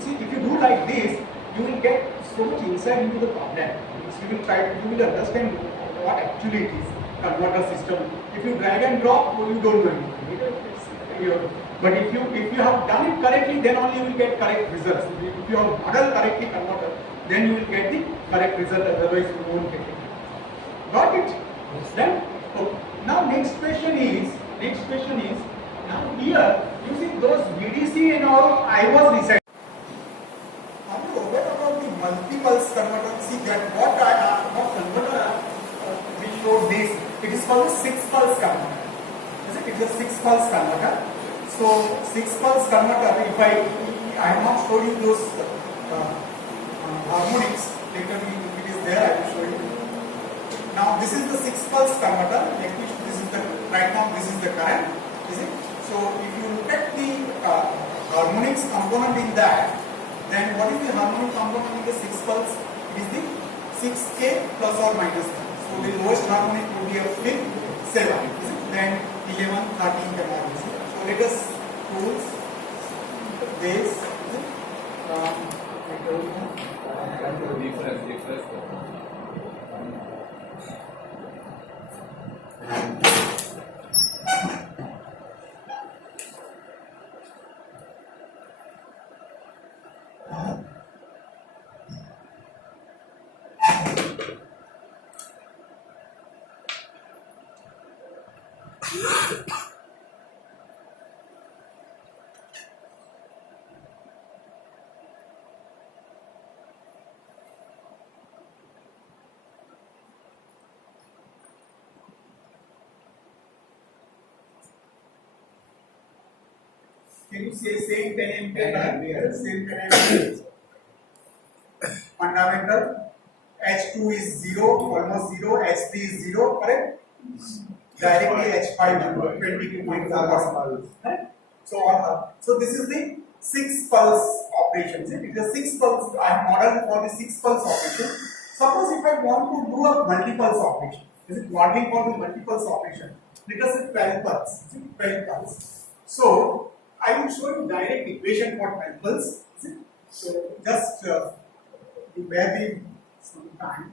See, if you do like this, you will get so much insight into the problem. You will understand what actually it is, converter system. If you drag and drop, you don't know anything. But if you have done it correctly, then only you will get correct results. If you have modeled correctly converter, then you will get the correct result, otherwise you won't get it. Got it? Then, okay. Now next question is, now here, you see those VDC and all, I was deciding. Are you aware about the multipulse converter? See that what converter we showed this, it is called a 6-pulse converter. Is it? It is a 6-pulse converter. So 6-pulse converter, if I have not showed you those harmonics, later if it is there, I will show you. Now this is the 6-pulse converter. This is the right now. This is the current. Is it? So if you look at the harmonics component in that, then what is the harmonic component in the 6-pulse? It is the 6K plus or minus 1. So the lowest harmonic would be a 5th, 7. Is it? Then 11, 13 can all. So let us tools this. Difference. Can you say same 10 ampere current here? Same 10 ampere. Fundamental. H2 is 0, almost 0. H3 is 0, correct? Directly H5 22.4%. So this is the 6-pulse operation. It is a 6-pulse. I have modeled for the 6-pulse operation. Suppose if I want to do a multi-pulse operation, is it modeling for the multi-pulse operation? Let us say 12 pulse. 12 pulse. So I will show you direct equation for 12 pulse. So just you bear me some time.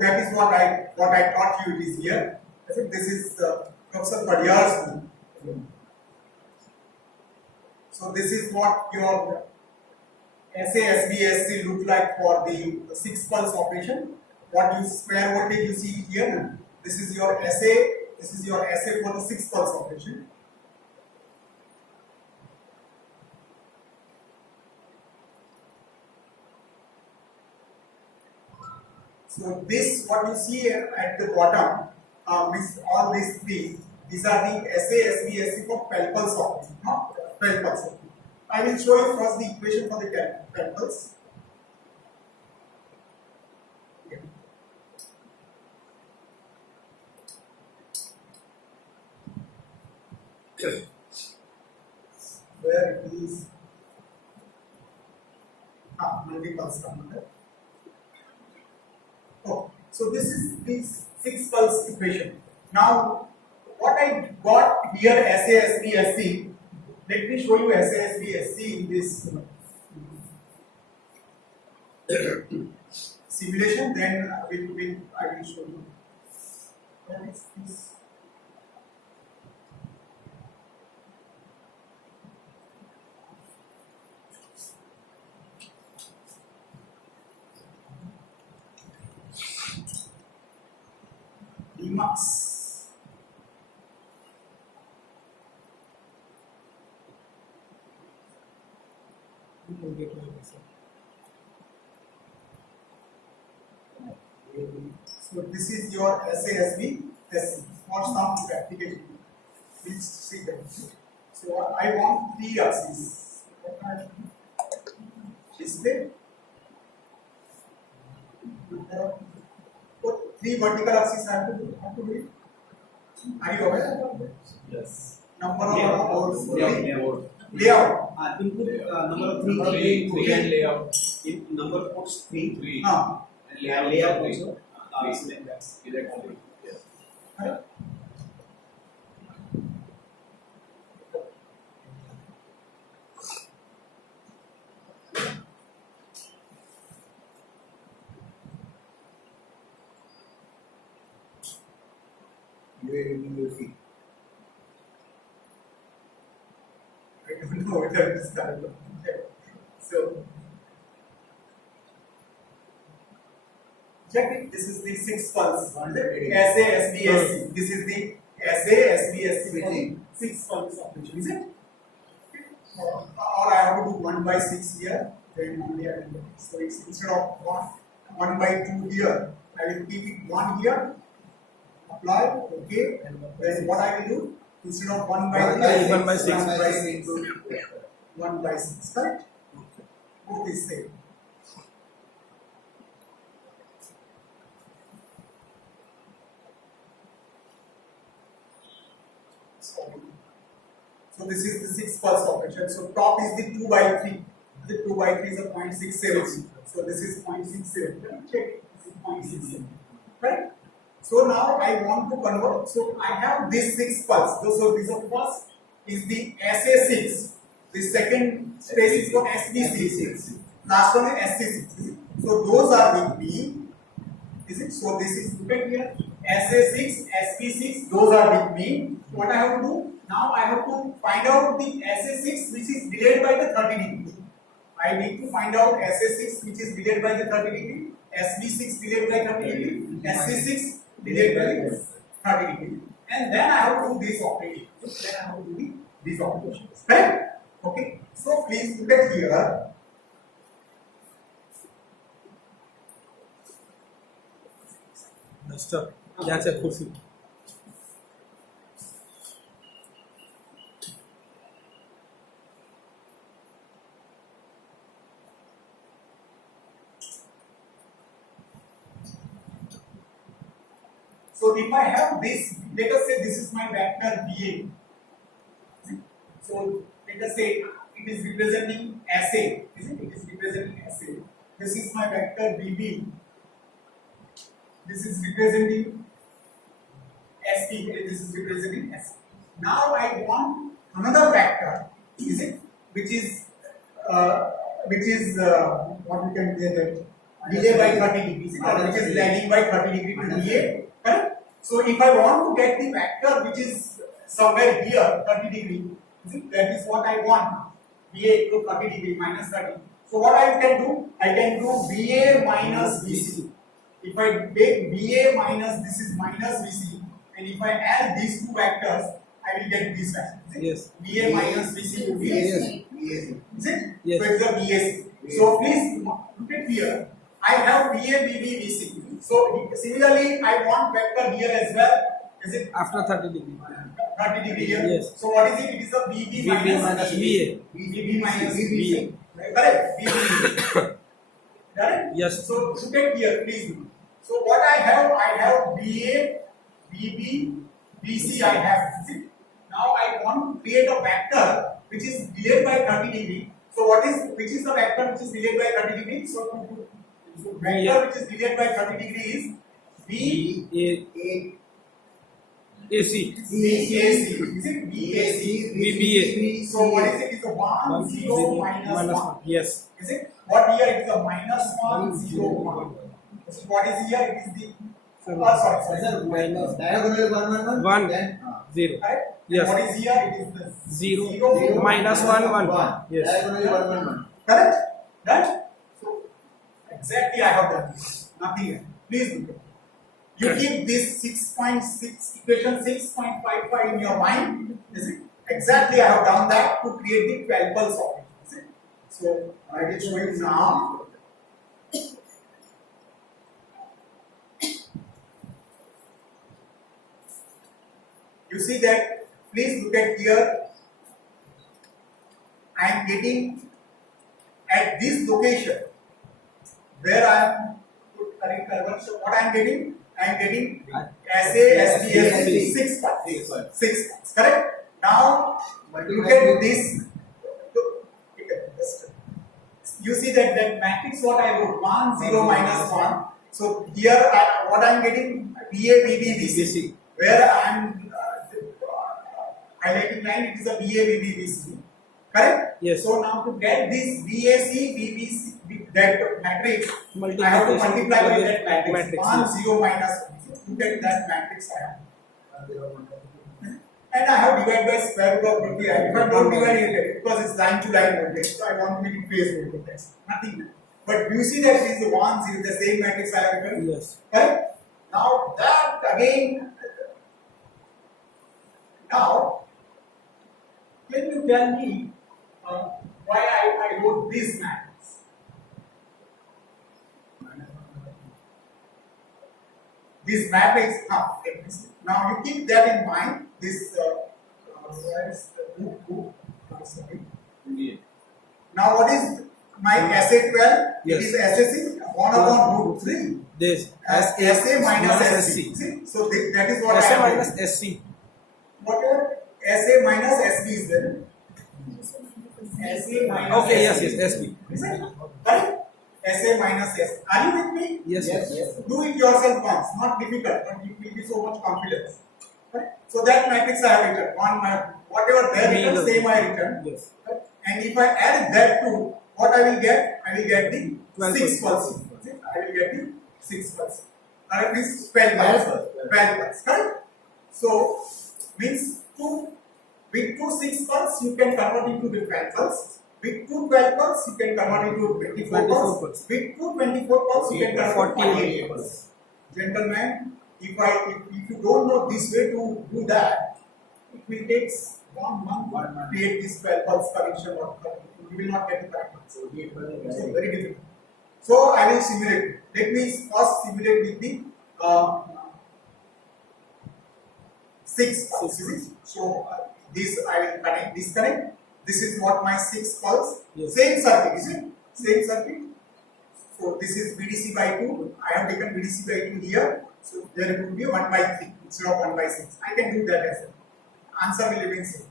that is what I taught you. It is here. I think this is Professor Padiyar's room. So this is what your SASBSC look like for the 6 pulse operation. What you square voltage you see here. This is your SA. This is your SA for the 6 pulse operation. So this what you see at the bottom, with all these three, these are the SASBSC for 12 pulse operation, not 12 pulse. I will show you first the equation for the 12 pulse. Where it is multi-pulse converter. Oh, so this is the 6 pulse equation. Now, what I got here SASBSC, let me show you SASBSC in this simulation, then I will show you. What is this? Emacs. So this is your SASB SC for some application. Please see that. So I want 3 axes. Display. What 3 vertical axes I have to do it. Are you aware of that? Yes. Number of boards. Layout. Layout. Input number of three and layout. In number of ports 3. And layout also. Select that. Yes. Correct? I don't know whether it is correct. So check it. This is the 6 pulse. SASBSC. This is the SASBSC 6 pulse operation. Is it? Or I have to do 1/6 here. Then only I will do it. So it's instead of 1/2 here, I will keep it 1 here. Apply. Okay. Then what I will do? Instead of 1/3, 1/6. 1/6. Correct? Both is same. So this is the 6 pulse operation. So top is the 2/3. The 2/3 is a 0.67. So this is 0.67. Check. This is 0.67. Right? So now I want to convert. So I have this 6 pulse. So this of first is the SA6. The second space is for SB6. Last one is SC6. So those are with me. Is it? So this is look at here. SA6, SP6, those are with me. What I have to do? Now I have to find out the SA6 which is delayed by the 30 degree. I need to find out SA6 which is delayed by the 30 degree, SP6 delayed by 30 degree, SC6 delayed by 30 degree. And then I have to do this operation. Then I have to do these operations. Right? Okay. So please look at here. Master, यहाँ से कुर्सी. So if I have this, let us say this is my vector VA. So let us say it is representing SA. Isn't it? It is representing SA. This is my vector VB. This is representing SP. This is representing SP. Now I want another vector. Is it? Which is what we can say that delay by 30 degrees, which is lagging by 30 degrees to BA, correct? So if I want to get the vector which is somewhere here 30 degree, that is what I want, BA equal 30 degree minus 30. So what I can do? I can do BA minus BC. If I take BA minus, this is minus BC, and if I add these two vectors, I will get this vector. Yes. BA minus BC will be Yes. is it? Yes. So it's the BAC. So please look at here. I have BA, BB, BC. So similarly, I want vector here as well. Is it After 30 degree. 30 degree here? Yes. So what is it? It is the BB BB minus minus BA. BA. BB minus BA. BA. Correct? BB. Correct? Yes. So look at here, please. So what I have BA, BB, BC. I have. See? Now I want to create a vector which is delayed by 30 degree. So which is the vector which is delayed by 30 degree? So vector which is delayed by 30 degree is B A AC. BAC. Is it BAC? BBA. So what is it? It's a 1 0 minus 1. Yes. Is it? What here it is a minus 1 0 1. So what is here? It is the sorry. Minus Diagonal 1 1 1 then 0. Correct? Yes. What is here? It is the 0 0 minus 1 1. Yes. Diagonally 1 1 1. Correct? That? So exactly I have done this. Nothing else. Please look at it. You keep this 6.6 equation 6.55 in your mind. Is it? Exactly I have done that to create the 12 pulse of it. Is it? So I will show you now. You see that, please look at here. I am getting at this location where I am what I am getting? I am getting SA, SB, 6 parts. 6 parts, correct? Now look at this. You see that matrix what I wrote 1 0 minus 1. So here what I am getting BA, BB, BC. Where I am highlighting line, it is a BA, BB, BC. Correct? Yes. So now to get this BAC, BBC, that matrix, I have to multiply by that matrix. 1 0 minus 1. Look at that matrix I have. And I have divided by square root of 50. If I don't divide it because it's line to line voltage, so I want to make it phase voltage. Nothing. But you see that it is 1 0, the same matrix I have written. Yes. Correct? Now that again. Now, can you tell me why I wrote this matrix? This matrix, now you keep that in mind. This, where is the book? Sorry. Now, what is my SA12? Yes. It is SSC 1 upon root 3. This SA minus SC. See? So that is what I SA have minus written. SC. Whatever SA minus SB is there. SA minus Okay, yes, SB. yes, SB. Is it? Correct? SA minus S. Are you with me? Yes, yes. Do it yourself once. Not difficult, but it will be so much confidence. Right? So that matrix I have written. Whatever there written, same I written. Yes. Right? And if I add that to what I will get? I will get the 6 pulses. I will get the 6 pulses. Correct? Means 12 pulses. 12 pulses. Correct? So means with 2 6 pulse you can convert into the 12 pulse. With 2 12 pulse you can convert into 24 pulse. With 2 24 pulse you can convert into 48 pulse. Gentlemen, if you don't know this way to do that, it will take 1 month to create this 12 pulse connection or you will not get the correct answer. So very difficult. So I will simulate. Let me first simulate with the 6 pulses. So this I will connect, disconnect. This is what my 6 pulse. Yes. Same circuit, is it? Same circuit. So this is VDC by 2. I have taken VDC by 2 here. So there will be 1 by 3 instead of 1 by 6. I can do that as well. Answer will remain same.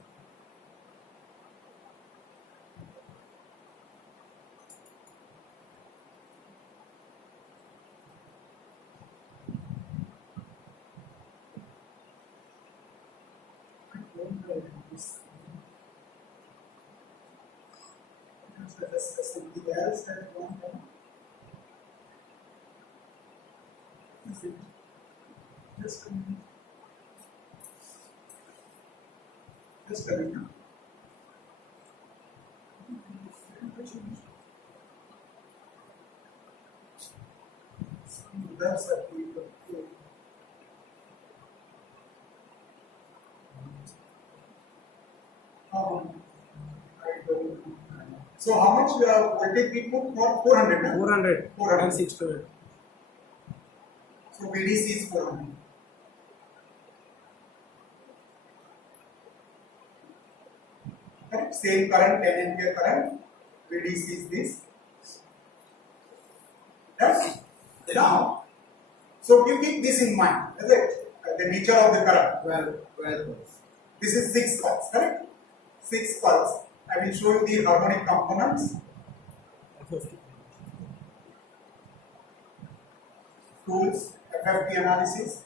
Something else that you want to know? Just coming. Just coming now. That's a people. I don't know. So how much voltage we put for 400? Huh? 400. 400. And 612. So VDC is 400. Correct? Same current, 10 ampere current. VDC is this. Yes? Now, so you keep this in mind, is it? The nature of the current. 12 volts. This is 6 pulse, correct? 6 pulse. I will show you the harmonic components. 50. Tools, FFP analysis.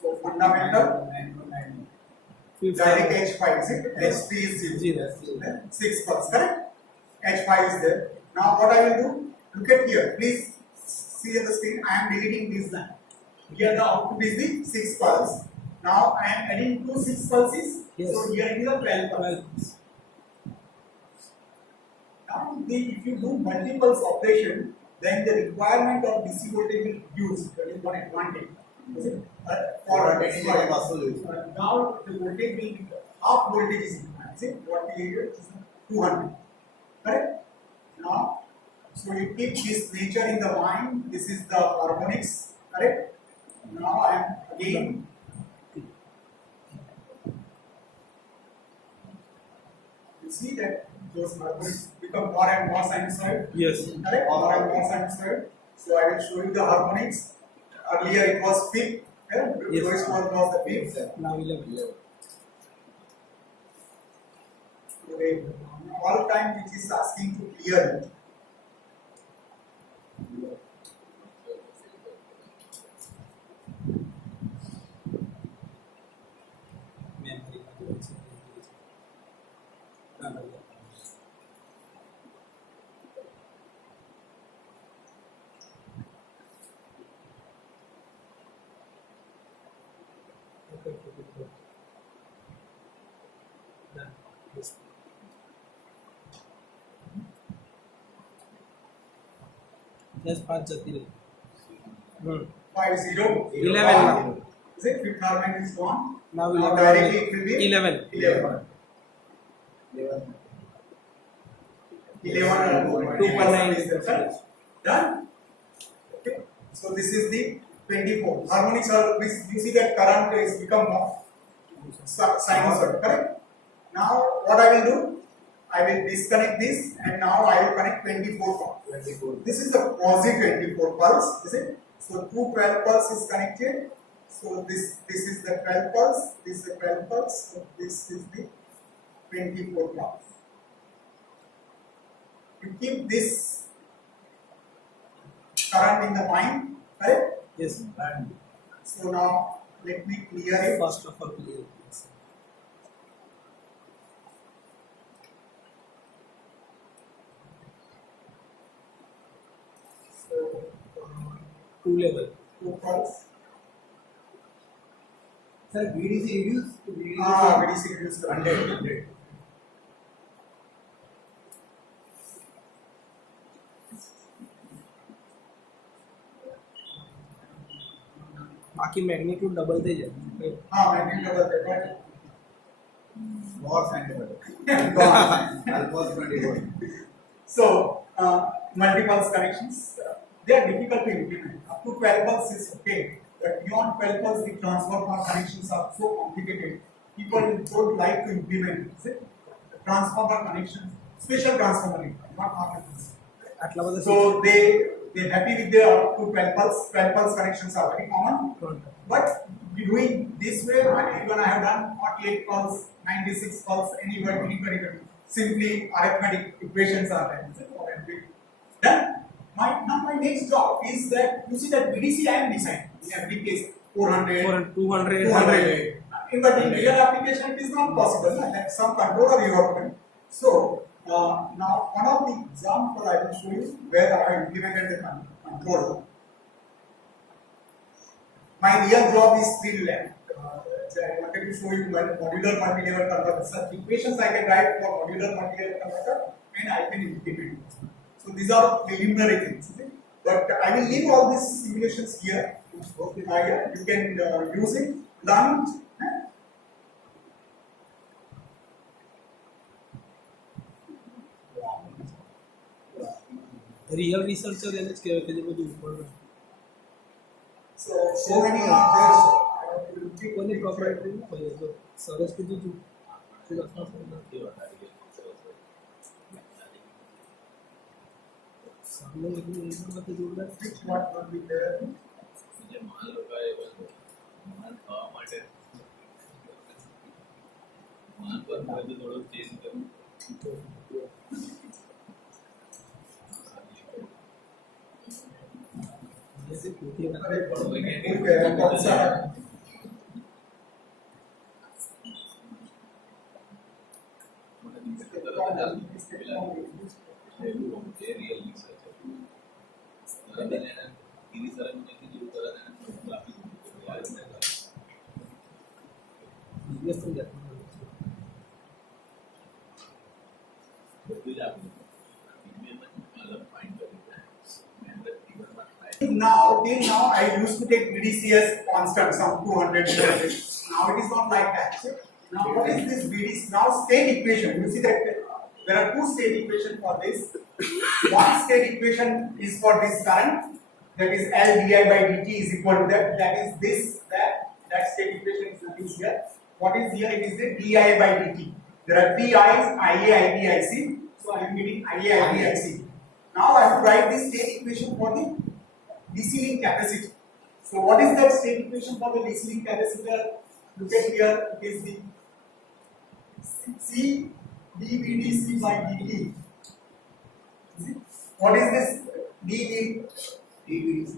So fundamental, direct H5 is it? H3 is 0. 6 pulse, correct? H5 is there. Now what I will do, look at here, please see on the screen, I am deleting this line. Here the output is the 6 pulse. Now I am adding 2 6 pulses. Yes. So here it is a 12 pulse. 12. Now if you do multipulse operation, then the requirement of DC voltage will reduce. That is one advantage. Is it? For getting muscle use. Now the voltage will be half voltage is increased. See what we did is 200. Correct? Now, so you keep this nature in the mind. This is the harmonics. Correct? Now I am again. You see that those harmonics become more and more sinusoid. Yes. Correct? More and more sinusoid. So I will show you the harmonics. Earlier it was fifth. Yes. Lowest one was the fifth. Now 11. All time which is asking to clear it. Yes, 5 jati rahi. 5-0. 11 now. Is it? Fifth harmonic is gone. Now Directly it will be 11. 11. 2.9 is the correct. Done? Okay. So this is the 24. Harmonics are, you see that current is become more sinusoid, correct? Now what I will do? I will disconnect this and now I will connect 24 pulse. This is the positive 24 pulse, is it? So 212 pulse is connected. So this is the 12 pulse, this is the 12 pulse, so this is the 24 pulse. You keep this current in the mind, correct? Yes. So now let me clear it. First of all, clear. Yes. So 2 level. 2 pulse. Sir, VDC reduced to VDC. VDC reduced to 100. बाकी magnitude double थे जाए. Magnitude double that, right? More sinusoid. Alpha 24. So, multi-pulse connections, they are difficult to implement. Up to 12 pulse is okay, but beyond 12 pulse, the transformer connections are so complicated. People don't like to implement, is it? The transformer connections, special transformer, not normal. આટલા બધા So they They're happy with their up to 12 pulse connections are very common. But doing this way, even I have done 48 pulse, 96 pulse, anybody can simply arithmetic equations are there. Then my next job is that you see that BDC I am designing in every case 400, 200, 200. But in real application it is not possible. Like some controller you have done. So now one of the example I will show you where I have implemented the controller. My real job is still left. I wanted to show you modular multi-level converter. Such equations I can write for modular multi-level converter and I can implement it. So these are preliminary things. Okay? But I will leave all these simulations here. Okay, you can use it, learn it. Real researcher એને જ કહેવાય કે જે બધું ઉપર So many are there. કોની property ન હોય તો સરસ કીધું તું તે લખવા નથી સામે એકદમ એકદમ બધું જોરદાર What would be there? જે માલ લોકાએ માલ ખાવા માટે માલ પર બધું થોડું ચેન્જ કરવું जैसे कुछ ये कौन सा है? बिजनेस तो जाता है Now, till now, I used to take BDC as constant, some 200. Now it is not like that. Now, what is this BDC? Now, state equation. You see that there are two state equations for this. One state equation is for this current, that is L di by dt is equal to that. That is this, that state equation is nothing here. What is here? It is the di by dt. There are three I's, IA, IB, IC. So I am getting IA, IB, IC. Now I have to write this state equation for the DC link capacitor. So what is that state equation for the DC link capacitor? Look at here, it is the C dVdC by dt. What is this dVdC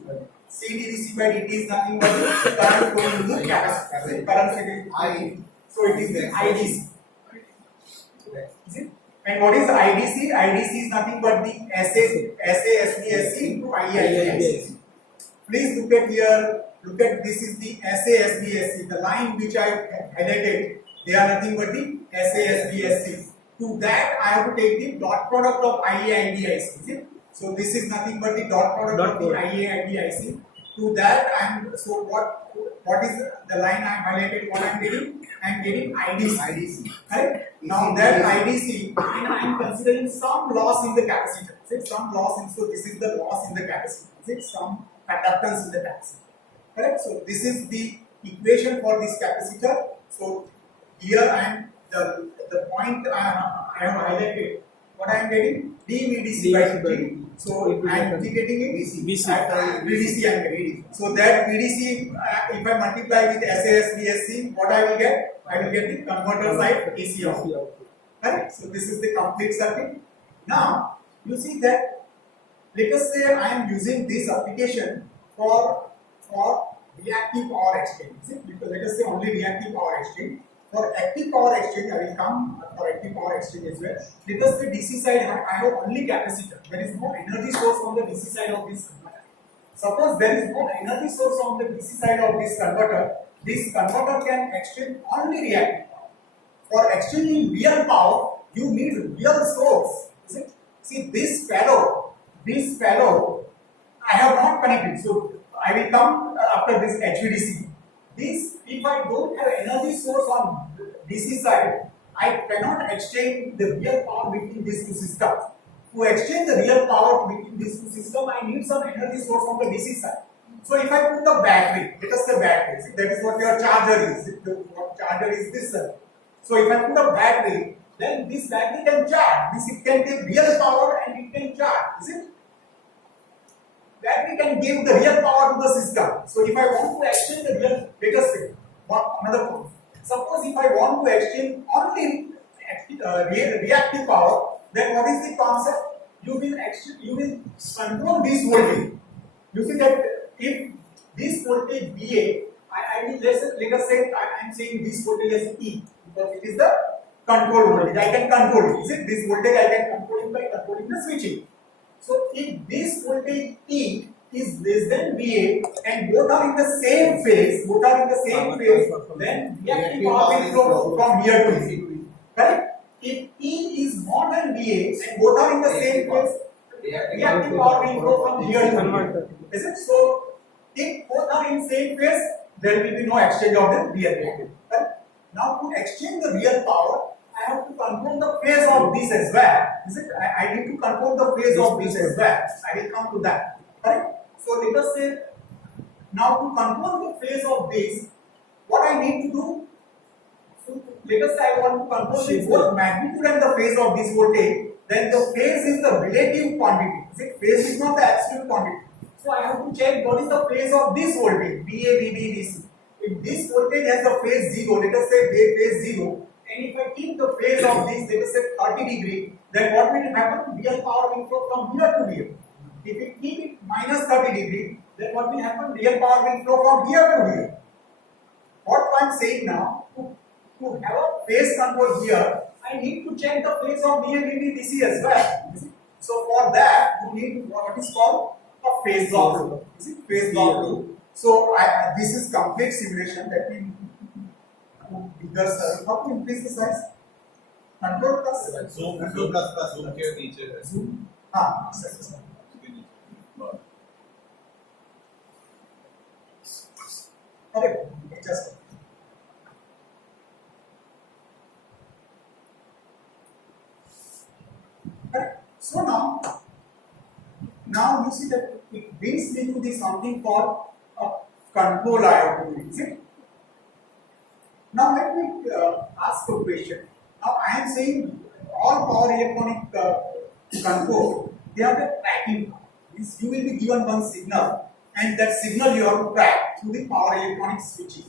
by dt? C dVdC by dt is nothing but the current flowing into the capacitor. Current is I. So it is the IDC. Is it? And what is IDC? IDC is nothing but the SASBSC into IISC. Please look at here. Look at this is the SASBSC. The line which I highlighted, they are nothing but the SASBSC. To that, I have to take the dot product of IA and DIC. So this is nothing but the dot product of the IA and DIC. To that, so what is the line I highlighted? What I am getting? I am getting IDC. Right? Now that IDC, and I am considering some loss in the capacitor. Some loss in, so this is the loss in the capacitor. Some conductance in the capacitor. Correct? So this is the equation for this capacitor. So here I am the point I have highlighted. What I am getting? dVdC by dt. So I am getting it VDC I am getting. So that VDC, if I multiply with SASBSC, what I will get? I will get the converter side AC output. Correct? So this is the complete circuit. Now you see that, let us say I am using this application for reactive power exchange. Because let us say only reactive power exchange. For active power exchange, I will come for active power exchange as well. Let us say DC side, I have only capacitor. There is no energy source on the DC side of this converter. Suppose there is no energy source on the DC side of this converter can exchange only reactive power. For exchanging real power, you need real source. See this fellow, I have not connected. So I will come after this HVDC. This, if I don't have energy source on DC side, I cannot exchange the real power between these two systems. To exchange the real power between these two systems, I need some energy source on the DC side. So if I put a battery, let us say battery, that is what your charger is. What charger is this? So if I put a battery, then this battery can charge. It can take real power and it can charge, is it? that we can give the real power to the system. So if I want to exchange the real, let us say, another point. Suppose if I want to exchange only reactive power, then what is the concept? You will control this voltage. You see that if this voltage VA, I will let us say I am saying this voltage as E because it is the control voltage. I can control it. Is it this voltage I can control it by controlling the switching. So if this voltage E is less than VA and both are in the same phase, then reactive power will flow from here to here. Correct? If E is more than VA and both are in the same phase, reactive power will flow from here to here. Is it? So if both are in same phase, there will be no exchange of the real power. Right? Now to exchange the real power, I have to control the phase of this as well. Is it? I need to control the phase of this as well. I will come to that. Correct? So let us say now to control the phase of this, what I need to do? So let us say I want to control the both magnitude and the phase of this voltage. Then the phase is the relative quantity. Is it? Phase is not the absolute quantity. So I have to check what is the phase of this voltage, VA, VB, VC. If this voltage has the phase 0, let us say phase 0, and if I keep the phase of this, let us say 30 degree, then what will happen? Real power will flow from here to here. If we keep it minus 30 degree, then what will happen? Real power will flow from here to here. What I am saying now, to have a phase control here, I need to check the phase of VA, VB, VC as well. So for that, you need what is called a phase law. Is it phase law? So this is complete simulation that we bigger circle. How to increase the size? Control plus zoom के नीचे zoom. Okay, just. Correct. So now you see that it brings me to the something called a control IO. Is it? Now let me ask a question. Now I am saying all power electronic control, they have a tracking. Means you will be given one signal, and that signal you have to track through the power electronic switching.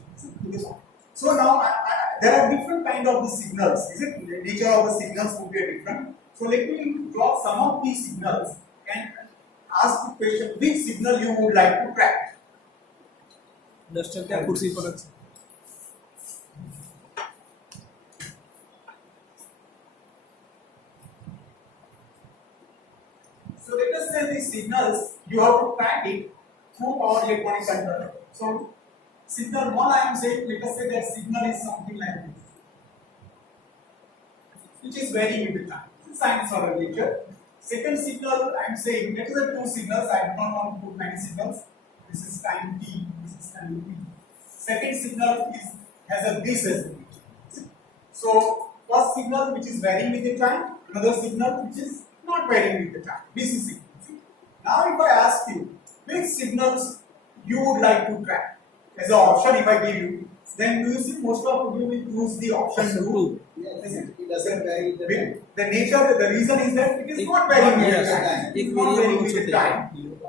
So now there are different kind of the signals. Is it? The nature of the signals will be different. So let me draw some of these signals and ask the question: which signal you would like to track? Duster क्या कुर्सी पर रख So let us say these signals you have to track it through power electronic controller. So signal 1 I am saying, let us say that signal is something like this, which is varying with the time. Science or nature. Second signal I am saying, let us say two signals. I do not want to put many signals. This is time t. This is time t. Second signal has a this as the nature. So first signal which is varying with the time, another signal which is not varying with the time. This is signal. Now if I ask you which signals you would like to track as an option, if I give you, then do you see most of you will choose the option 2? Yes, it doesn't vary with the time. The nature, the reason is that it is not varying with the time. It is not varying with the time.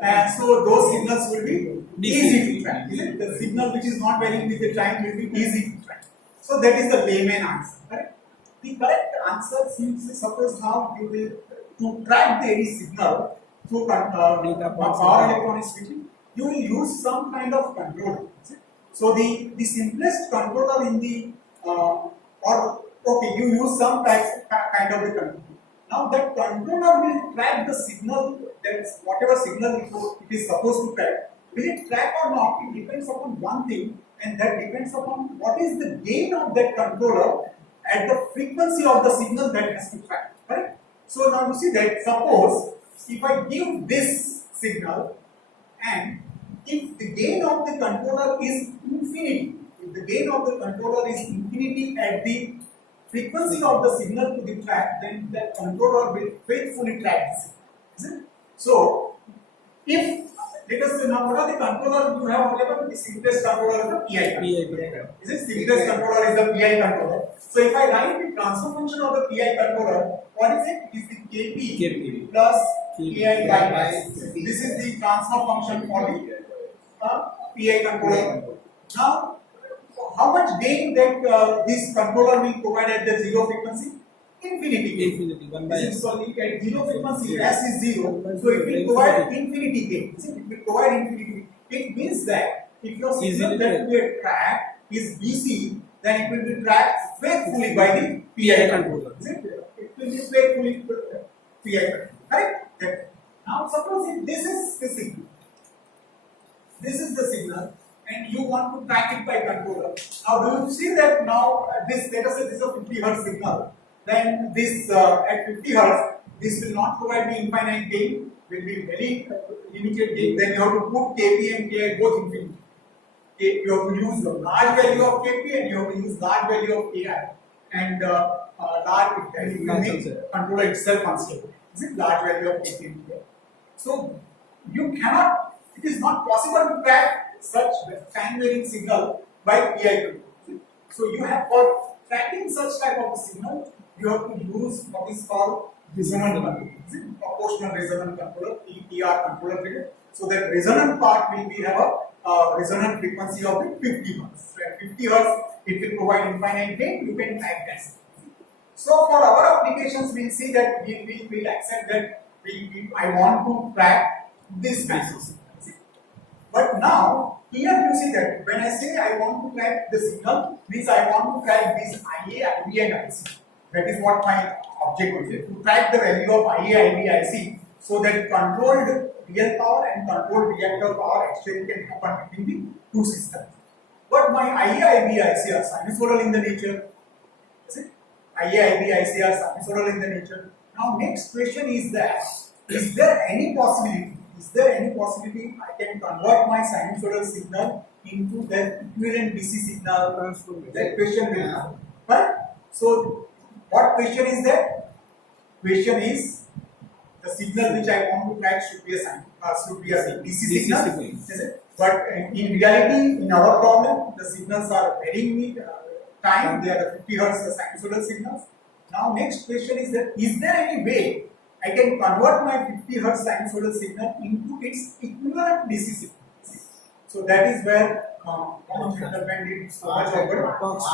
And so those signals will be easy to track. The signal which is not varying with the time will be easy to track. So that is the layman answer. Correct? The correct answer seems, suppose now you will to track the any signal through power electronic switching, you will use some kind of controller. So the simplest controller in the you use some kind of the controller. Now that controller will track the signal, that whatever signal it is supposed to track. Will it track or not? It depends upon one thing, and that depends upon what is the gain of that controller at the frequency of the signal that has to track. Right? So now you see that suppose if I give this signal and if the gain of the controller is infinity, if the gain of the controller is infinity at the frequency of the signal to the track, then that controller will faithfully track the signal. Is it? So if let us say now what are the controllers you have available? The simplest controller is the PI controller. Is it simplest controller is the PI controller? So if I write the transfer function of the PI controller, what is it? It is the KP plus PI by S. This is the transfer function for the PI controller. Now, how much gain that this controller will provide at the zero frequency? Infinity gain. Infinity, 1 by This S. is called at zero frequency, S is zero, so it will provide infinity gain. It will provide infinity. It means that if your signal that we are tracked is DC, then it will be tracked faithfully by the PI controller. It will be faithfully PI controller. Correct? Now suppose if this is the signal. This is the signal and you want to track it by controller. Now do you see that now this, let us say this is a 50 Hz signal. Then this at 50 Hz, this will not provide the infinite gain, will be very limited gain. Then you have to put KP and KI both infinity. You have to use a large value of KP and you have to use large value of KI. And large it will make controller itself unstable. Is it large value of KP and KI? So you cannot, it is not possible to track such time varying signal by PI controller. So you have for tracking such type of signal, you have to use what is called resonant controller, proportional resonant controller, PPR controller. So that resonant part will be have a resonant frequency of 50 Hz. So at 50 Hz, it will provide infinite gain. You can track that. So for our applications, we'll see that we will accept that I want to track this kind of signal. But now here you see that when I say I want to track the signal, means I want to track this IA, IB and IC. That is what my objective is, to track the value of IA, IB, IC, so that controlled real power and controlled reactor power exchange can happen between the two systems. But my IA, IB, IC are sinusoidal in the nature. Is it? IA, IB, IC are sinusoidal in the nature. Now next question is that, is there any possibility I can convert my sinusoidal signal into the equivalent DC signal? That question will come. Right? So what question is that? Question is the signal which I want to track should be a DC signal. Is it? But in reality, in our problem, the signals are varying time. They are 50 Hz sinusoidal signals. Now next question is that, is there any way I can convert my 50 Hz sinusoidal signal into its equivalent DC signal? So that is where one of the did so much about parts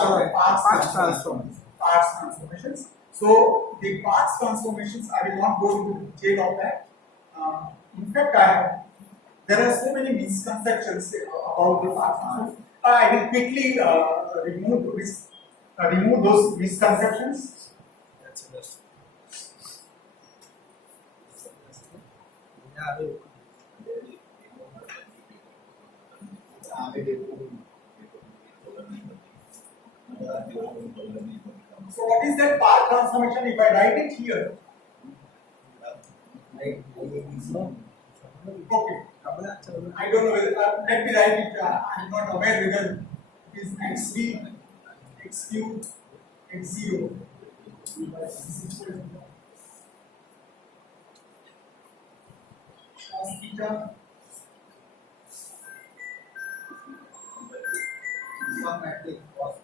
transformations. So the parts transformations, I will not go into detail of that. In fact, there are so many misconceptions about the parts transformations. I will quickly remove those misconceptions. That's interesting. So what is that path transformation? If I write it here, okay. I don't know whether let me write it. I am not aware whether it is xv, xq, x0. Cos theta. Some matrix cos.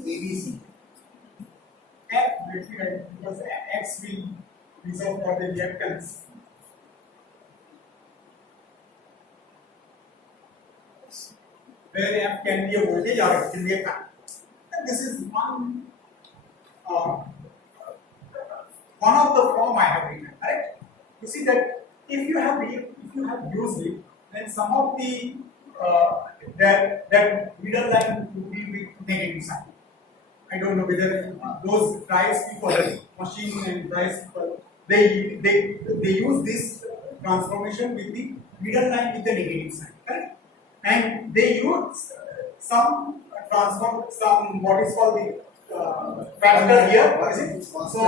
ABC. F because X will reserve for the reactance. Where F can be a voltage or it can be a current. And this is one of the form I have written, right? You see that if you have used it, then some of the that middle line would be with negative sign. I don't know whether those drives people, machine and drives people, they use this transformation with the middle line with the negative sign, correct? And they use some what is called the factor here. What is it? So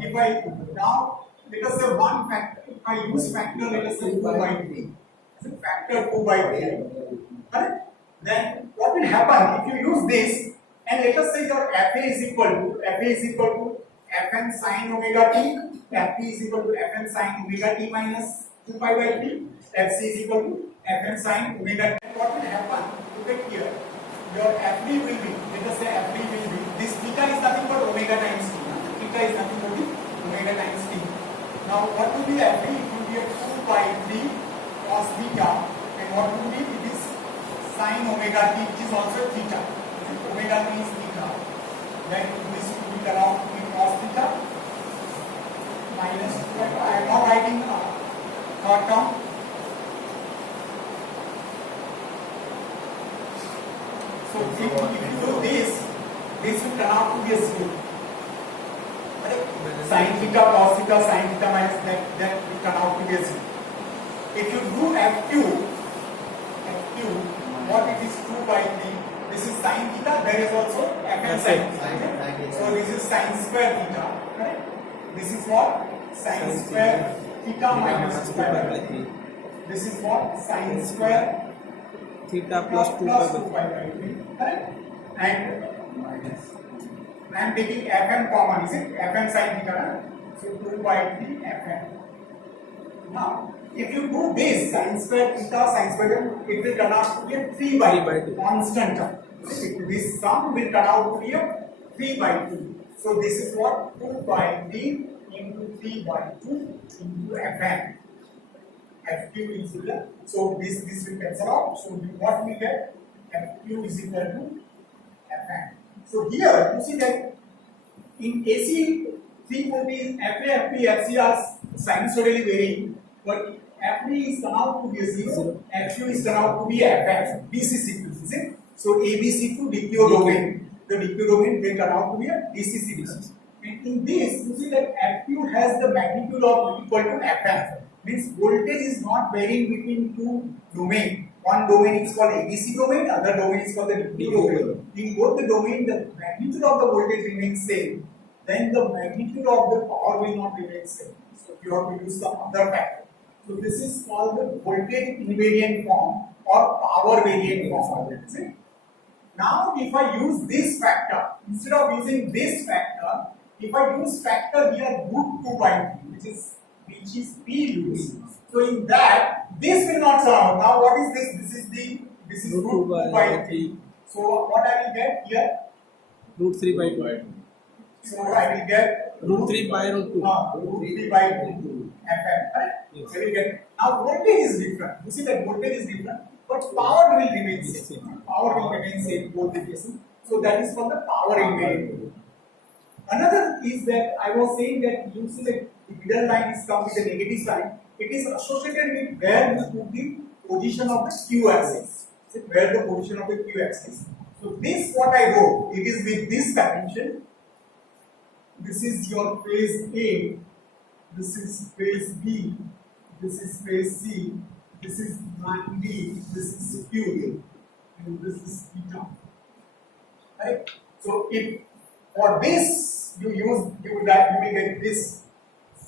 if I now let us say one factor, if I use factor, let us say 2 by 3, factor 2 by 3, correct? Then what will happen if you use this and let us say your FA is equal to Fn sin omega t, Fp is equal to Fn sin omega t minus 2 pi by 3, Fc is equal to Fn sin omega t. What will happen? Look at here. Your Fd will be, let us say Fd will be, this theta is nothing but omega times t. Theta is nothing but the omega times t. Now what will be Fd? It will be a 2 by 3 cos theta, and what will be? It is sin omega t, which is also theta. Omega t is theta. Then this will be around cos theta minus 2. I am not writing third term. So if you do this will turn out to be a 0. Sin theta, cos theta, sin theta minus that will turn out to be a 0. If you do FQ, what it is 2 by 3. This is sin theta, there is also Fn sin theta. So this is sin square theta, right? This is what? Sin square theta minus 2 by 3. This is what? Sin square theta plus 2 by 3, correct? And I am taking Fn common, is it? Fn sin theta, right? So 2 by 3 Fn. Now, if you do this sin square theta, sin square, it will turn out to be a 3 by 2 constant term. This sum will turn out to be a 3 by 2. So this is what? 2 by 3 into 3 by 2 into Fn. Fq is equal. So this will cancel out. So what we get? Fq is equal to Fn. So here you see that in AC 3 voltage FA, FP, FC are sinusoidally varying, but FD is turned out to be a 0, FQ is turned out to be FF, DC sequence, is it? So ABC to DQ domain, the DQ domain will turn out to be a DC sequence. And in this, you see that FQ has the magnitude of equal to FF, means voltage is not varying between two domains. One domain is called ABC domain, other domain is called the DQ domain. In both the domain, the magnitude of the voltage remains same, then the magnitude of the power will not remain same. So you have to use some other factor. So this is called the voltage invariant form or power variant form. Now if I use this factor, instead of using this factor, if I use factor here root 2 by 3, which is P use. So in that, this will not surround. Now what is this? This is root 2 by 3. So what I will get here? root 3 by 2. So I will get root 3 by root 2. Root 3 by 2 Fn, correct? Yes. So we get, now voltage is different. You see that voltage is different, but power will remain same. Power will remain same both the cases. So that is called the power invariant. Another is that I was saying that you see that the middle line is come with a negative sign. It is associated with where you put the position of the Q axis. So where the position of the Q axis. So this what I wrote, it is with this dimension. This is your phase A, this is phase B, this is phase C, this is line D, this is Q, and this is theta. Right? So if for this you will get this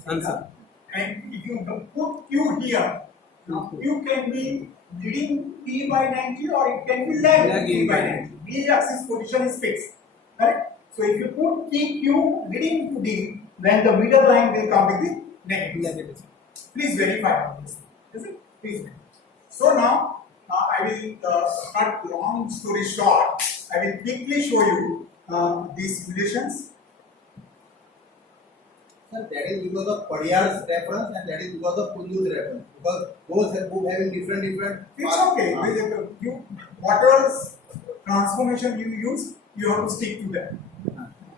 Answer. and if you put Q here, now Q can be leading P by 90 or it can be lagging P by 90. B axis position is fixed. Correct? So if you put TQ leading to D, then the middle line will come with the negative. Please verify this. Is it? Please verify. So now I will cut long story short. I will quickly show you these relations. Sir, that is because of Padiyar's reference and that is because of Kunju's reference. Because both having different. It's okay. Whatever transformation you use, you have to stick to that.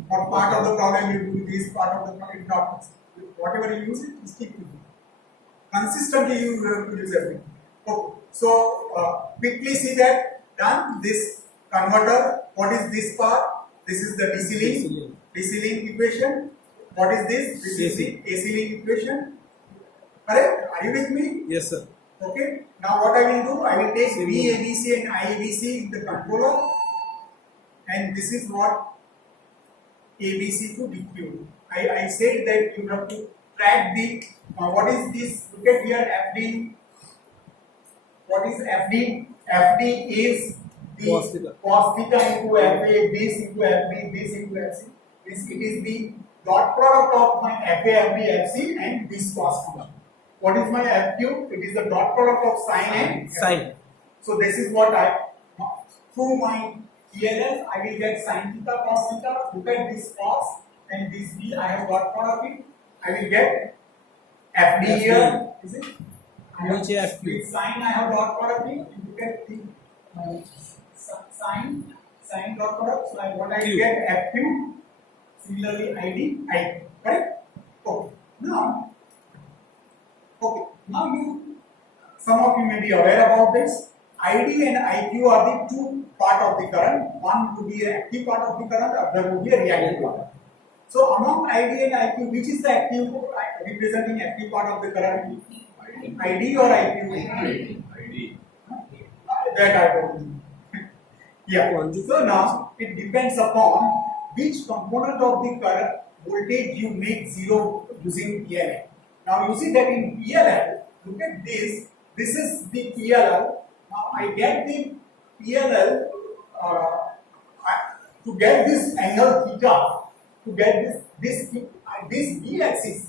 For part of the problem you do this, part of the problem not. Whatever you use it, you stick to it. Consistently you have to use everything. Okay. So quickly see that done. This converter. What is this part? This is the DC link equation. What is this? This is the AC link equation. Correct? Are you with me? Yes, sir. Okay. Now what I will do? I will take VABC and IABC in the controller, and this is what ABC to DQ. I said that you have to track the what is this? Look at here FD. What is FD? FD is the cos theta into FA, this into FB, this into FC. This it is the dot product of my FA, FB, FC and this cos theta. What is my FQ? It is the dot product of sine and Sine. So this is what I through my PLL I will get sine theta cos theta. Look at this cos and this B I have dot product it. I will get FD here. Is it? I have with sine I have dot product it. Look at the sine dot product. So what I will get FQ. Similarly ID. Correct? Okay. Now some of you may be aware about this. ID and IQ are the two part of the current. One would be an active part of the current, other would be a reactive part. So among ID and IQ, which is the active representing active part of the current? ID or IQ? ID. That I told you. Yeah. So now it depends upon which component of the current voltage you make zero using PLL. Now you see that in PLL, look at this. This is the PLL. Now I get the PLL to get this angle theta, to get this B axis.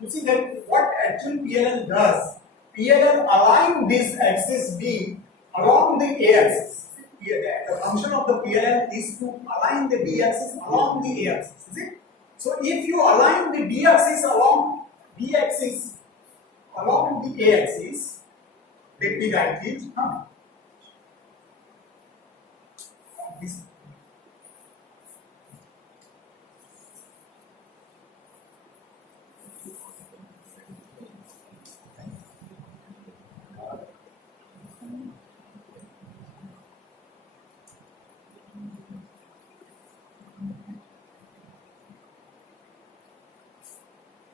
You see that what actual PLL does? PLL align this axis B along the A axis. The function of the PLL is to align the B axis along the A axis. Is it? So if you align the B axis along the A axis, let me write it. This.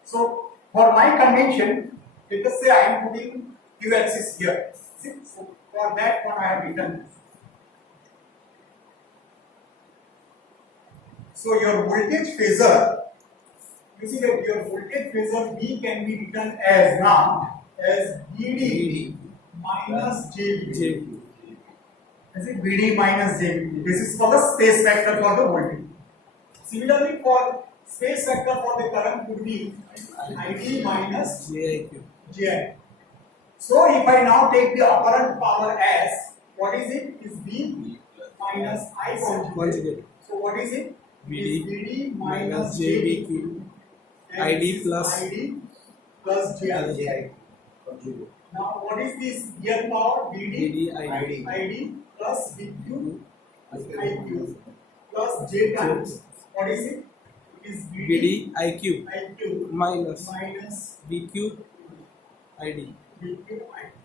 So for my convention, let us say I am putting Q axis here. See? So for that one I have written. So your voltage phasor, you see that your voltage phasor B can be written as now as BD minus JB. Is it BD minus JB? This is for the space vector for the voltage. Similarly, for space vector for the current could be ID minus JI. So if I now take the apparent power as, what is it? Is B minus I conjugate. So what is it? BD minus JBQ ID plus JI. Now what is this real power? BD ID plus BQ IQ plus J times. What is it? It is BD IQ minus BQ ID.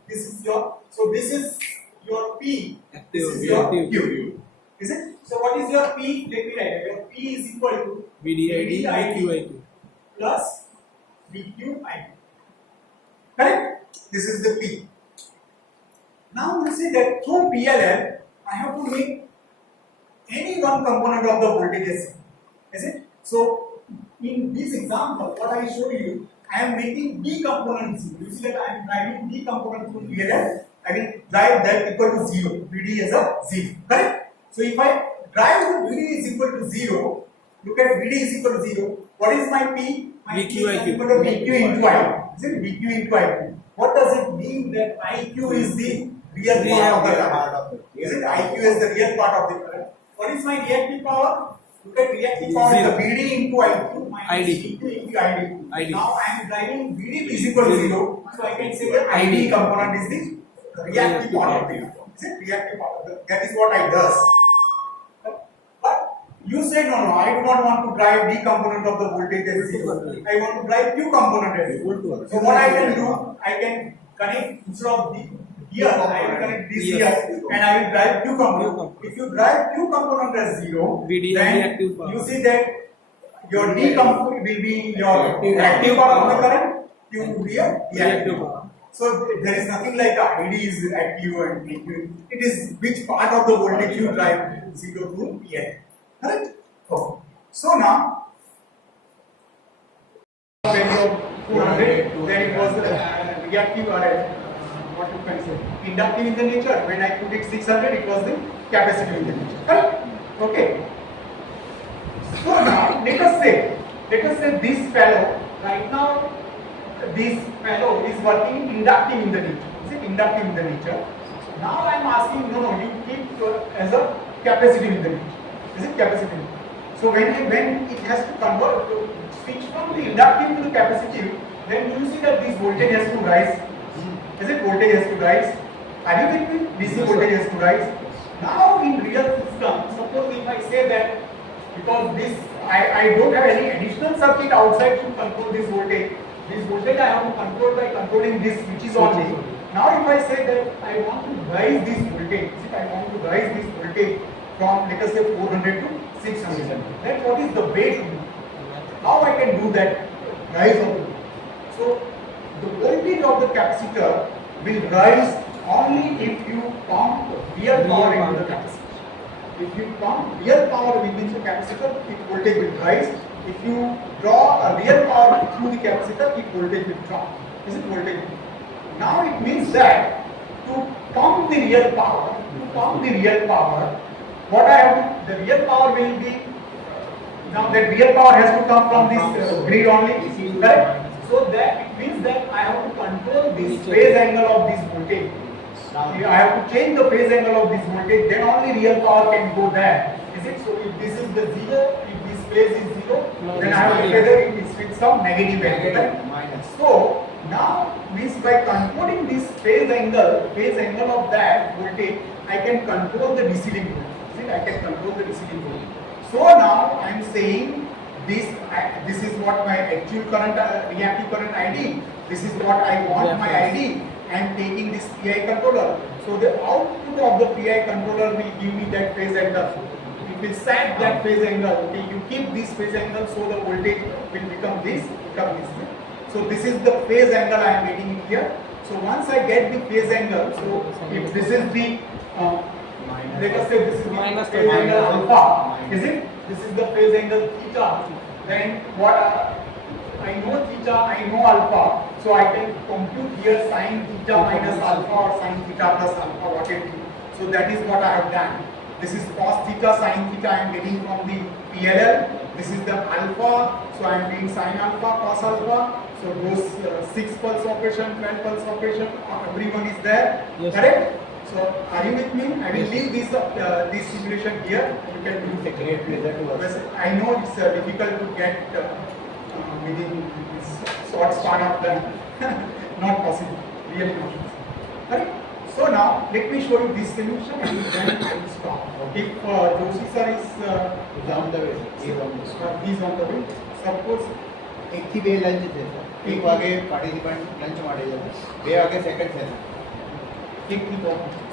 This is your, so this is your P. Active. This is your Q. Is it? So what is your P? Let me write. Your P is equal to BD IQ plus BQ IQ. Correct? This is the P. Now you see that through PLL, I have to make any one component of the voltage as zero. Is it? So in this example, what I show you, I am making B component zero. You see that I am driving B component through PLL. I will drive that equal to 0. BD is a 0. Correct? So if I drive the BD is equal to 0, look at BD is equal to 0. What is my P? My BQ P is IQ. equal to BQ into IQ. Is it BQ into IQ? What does it mean that IQ is the real part of the current? Is it IQ is the real part of the current? What is my reactive power? Look at reactive power is the BD into IQ minus ID. BQ into ID. ID. Now I am driving BD is equal to 0. So I can say the ID component is the reactive part of the current. Is it reactive part of the? That is what I does. But you say no, I do not want to drive D component of the voltage as 0. I want to drive Q component as 0. So what I can do, I can connect instead of the here, I will connect this here and I will drive Q component. If you drive Q component as 0, then you see that your D component will be your active part of the current, Q will be a reactive part. So there is nothing like ID is active and PQ. It is which part of the voltage you drive 0 to PI. Correct? Okay. So now value of 400, then it was reactive or what you can say inductive in the nature. When I put it 600, it was the capacitive in the nature. Correct? Okay. So now let us say this fellow right now. This fellow is working inductive in the nature. Is it inductive in the nature? Now I am asking, no, you keep as a capacitive in the nature. Is it capacitive? So when it has to convert to switch from the inductive to the capacitive, then you see that this voltage has to rise. Is it voltage has to rise? Are you with me? DC voltage has to rise. Now in real system, suppose if I say that because this I don't have any additional circuit outside to control this voltage. This voltage I have to control by controlling this which is only. Now if I say that I want to rise this voltage, I want to rise this voltage from let us say 400 to 600. Then what is the way to do? How I can do that rise of the voltage? So the voltage of the capacitor will rise only if you pump real power into the capacitor. If you pump real power within the capacitor, its voltage will rise. If you draw a real power through the capacitor, its voltage will drop. Is it voltage? Now it means that to pump the real power, what I have, the real power will be, now that real power has to come from this grid only, correct? So that it means that I have to control this phase angle of this voltage. I have to change the phase angle of this voltage, then only real power can go there. Is it? So if this is the 0, if this phase is 0, then I have to feather it with some negative value, right? So now means by controlling this phase angle of that voltage, I can control the receiving voltage. See, I can control the receiving voltage. So now I am saying this is what my actual current reactive current ID. This is what I want my ID. I am taking this PI controller. So the output of the PI controller will give me that phase angle. It will set that phase angle. Okay, you keep this phase angle, so the voltage will become this. So this is the phase angle I am getting here. So once I get the phase angle, so if this is the let us say this is the phase angle alpha, is it? This is the phase angle theta. Then what I know theta, I know alpha, so I can compute here sin theta minus alpha or sin theta plus alpha, what it is. So that is what I have done. This is cos theta, sin theta I am getting from the PLL. This is the alpha, so I am doing sin alpha, cos alpha. So those 6 pulse operation, 12 pulse operation, everyone is there, yes, correct? So are you with me? I will leave this simulation here. You can do it. I know it's difficult to get within this short span of time. Not possible. Really not possible. Correct? So now let me show you this solution and then I will stop. If Joshi sir is on the way, he is on the way. Suppose એક થી બે lunch છે એક વાગે participant lunch માટે જશે 2 વાગે second session.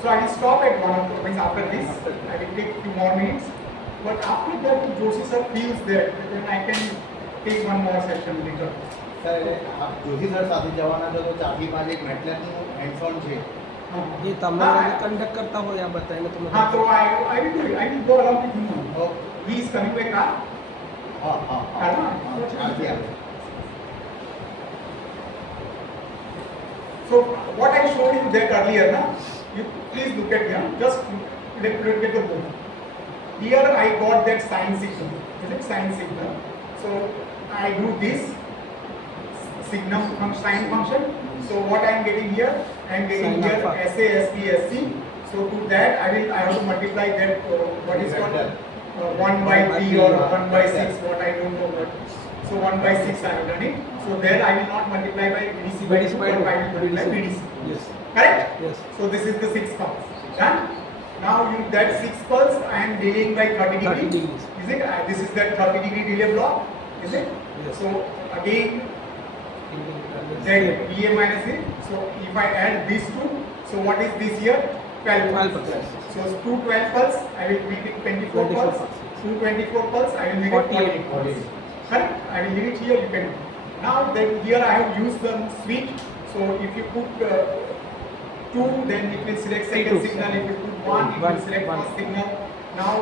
So I will stop at 1 o'clock. Means after this, I will take 2 more minutes. But after that, if Joshi sir feels that, then I can take 1 more session later. Sir Joshi sir સાથે જવાના છો તો 4 થી 5 એક મેટલેટનું hands on છે. ये તમે conduct કરતા हो या बताइए तो हाँ तो I will do it. I will go along with him. He is coming by car. हाँ हाँ हाँ ना? આથી આવે. So what I showed you that earlier, na, you please look at here. Just look at the book. Here I got that sine signal. Is it sine signal? So I do this signal sine function. So what I am getting here, I am getting Sine here alpha. SA, SP, SC. So to that I have to multiply that what is called 1 by 3 or 1 by 6. What I don't know what. So 1 by 6 I have done it. So there I will not multiply by BDC by 2, but I will multiply BDC. Yes. Correct? Yes. So this is the 6 pulse. Done? Now that 6 pulse I am delaying by 30 30 degree. degrees. Is it? This is that 30 degree delay block. Is it? Yes. So again then VA minus A. So if I add these two, so what is this here? 12 12 pulse. pulse. So 2 12 pulse I will make it 24 pulse. 2 24 pulse I will make it 48 pulse. Correct? I will leave it here, you can. Now then here I have used the switch. So if you put 2, then it will select second T2. signal. If you put 1, it will select One. first signal. Now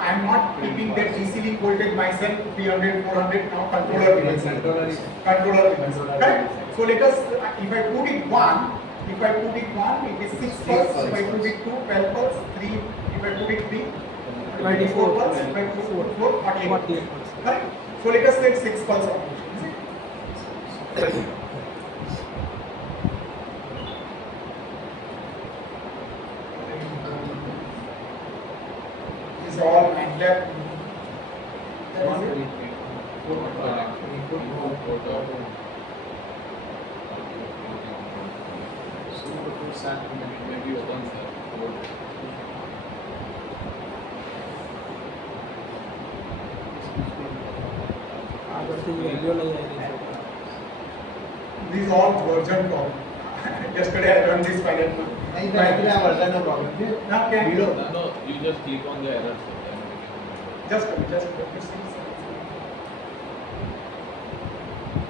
I am not keeping that DC link voltage myself, 300, 400. Now controller will Controller is- Controller will correct? So let us, if I put it 1, if I put it 1, it is 6 pulse. If I put it 2, 12 pulse. 3, if I put it 3, 24 pulse. If I put 4, 48 pulse. 48 pulse. Correct? So let us take 6 pulse operation. Is it? Is all MATLAB. अगर से value नहीं आएगी These all version problem. Yesterday I learned this pilot. नहीं तो actually I was no problem. Now can Below. No, you just click on the errors. just a minute, just a minute.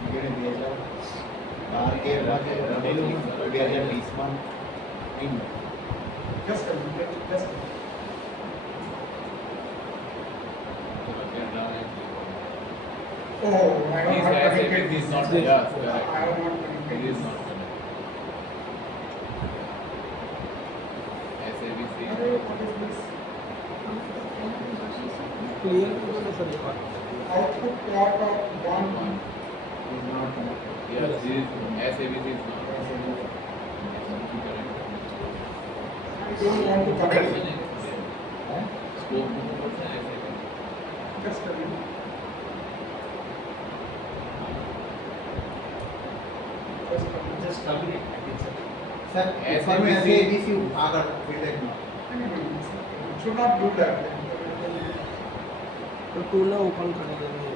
You get a VHR. Car के बाद VHR 20 मान. Just a minute, just a minute. Oh, I have not connected It is this. not. Yes. Yeah, I correct. have not connected It is this. not. SABC. Array, what is this? Clear करो sir ये बात Output plot of 1. is not connected. Yes, this is SABC is not. I don't want to connect it. Scope SABC. Just a minute. Just a minute. Sir, for me ऐसे ABC आकर feedback ना. It should not do that. तो tool ना open करने के लिए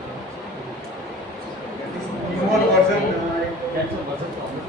This newer version, That's a version problem.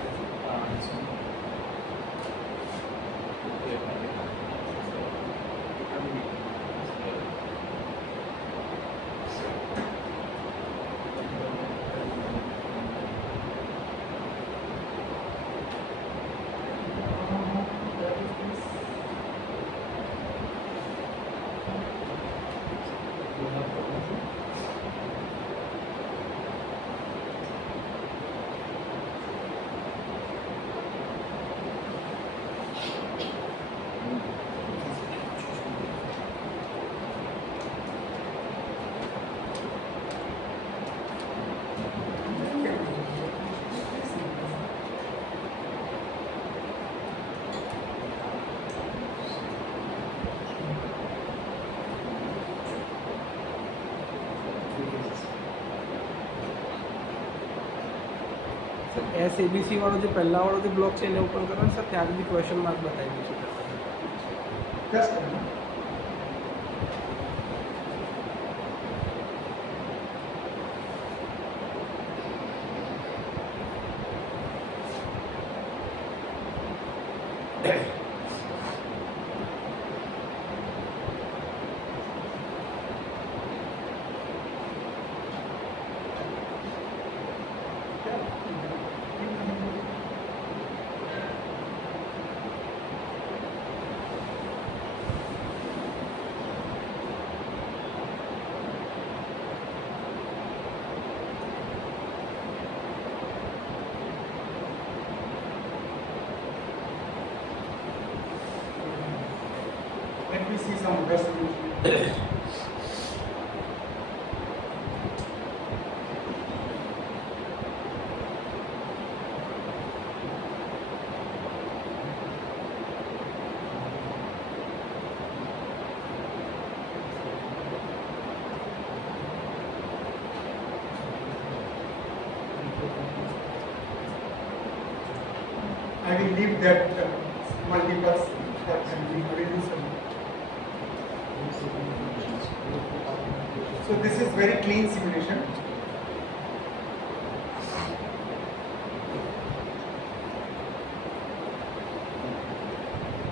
SABC वाला जो पहला वाला जो ब्लॉक चेन ओपन कर रहा है सर क्या भी क्वेश्चन मार्क बताइए just a minute. Let me see some other solution. I will leave that multiples for time. I will do some. So this is very clean simulation.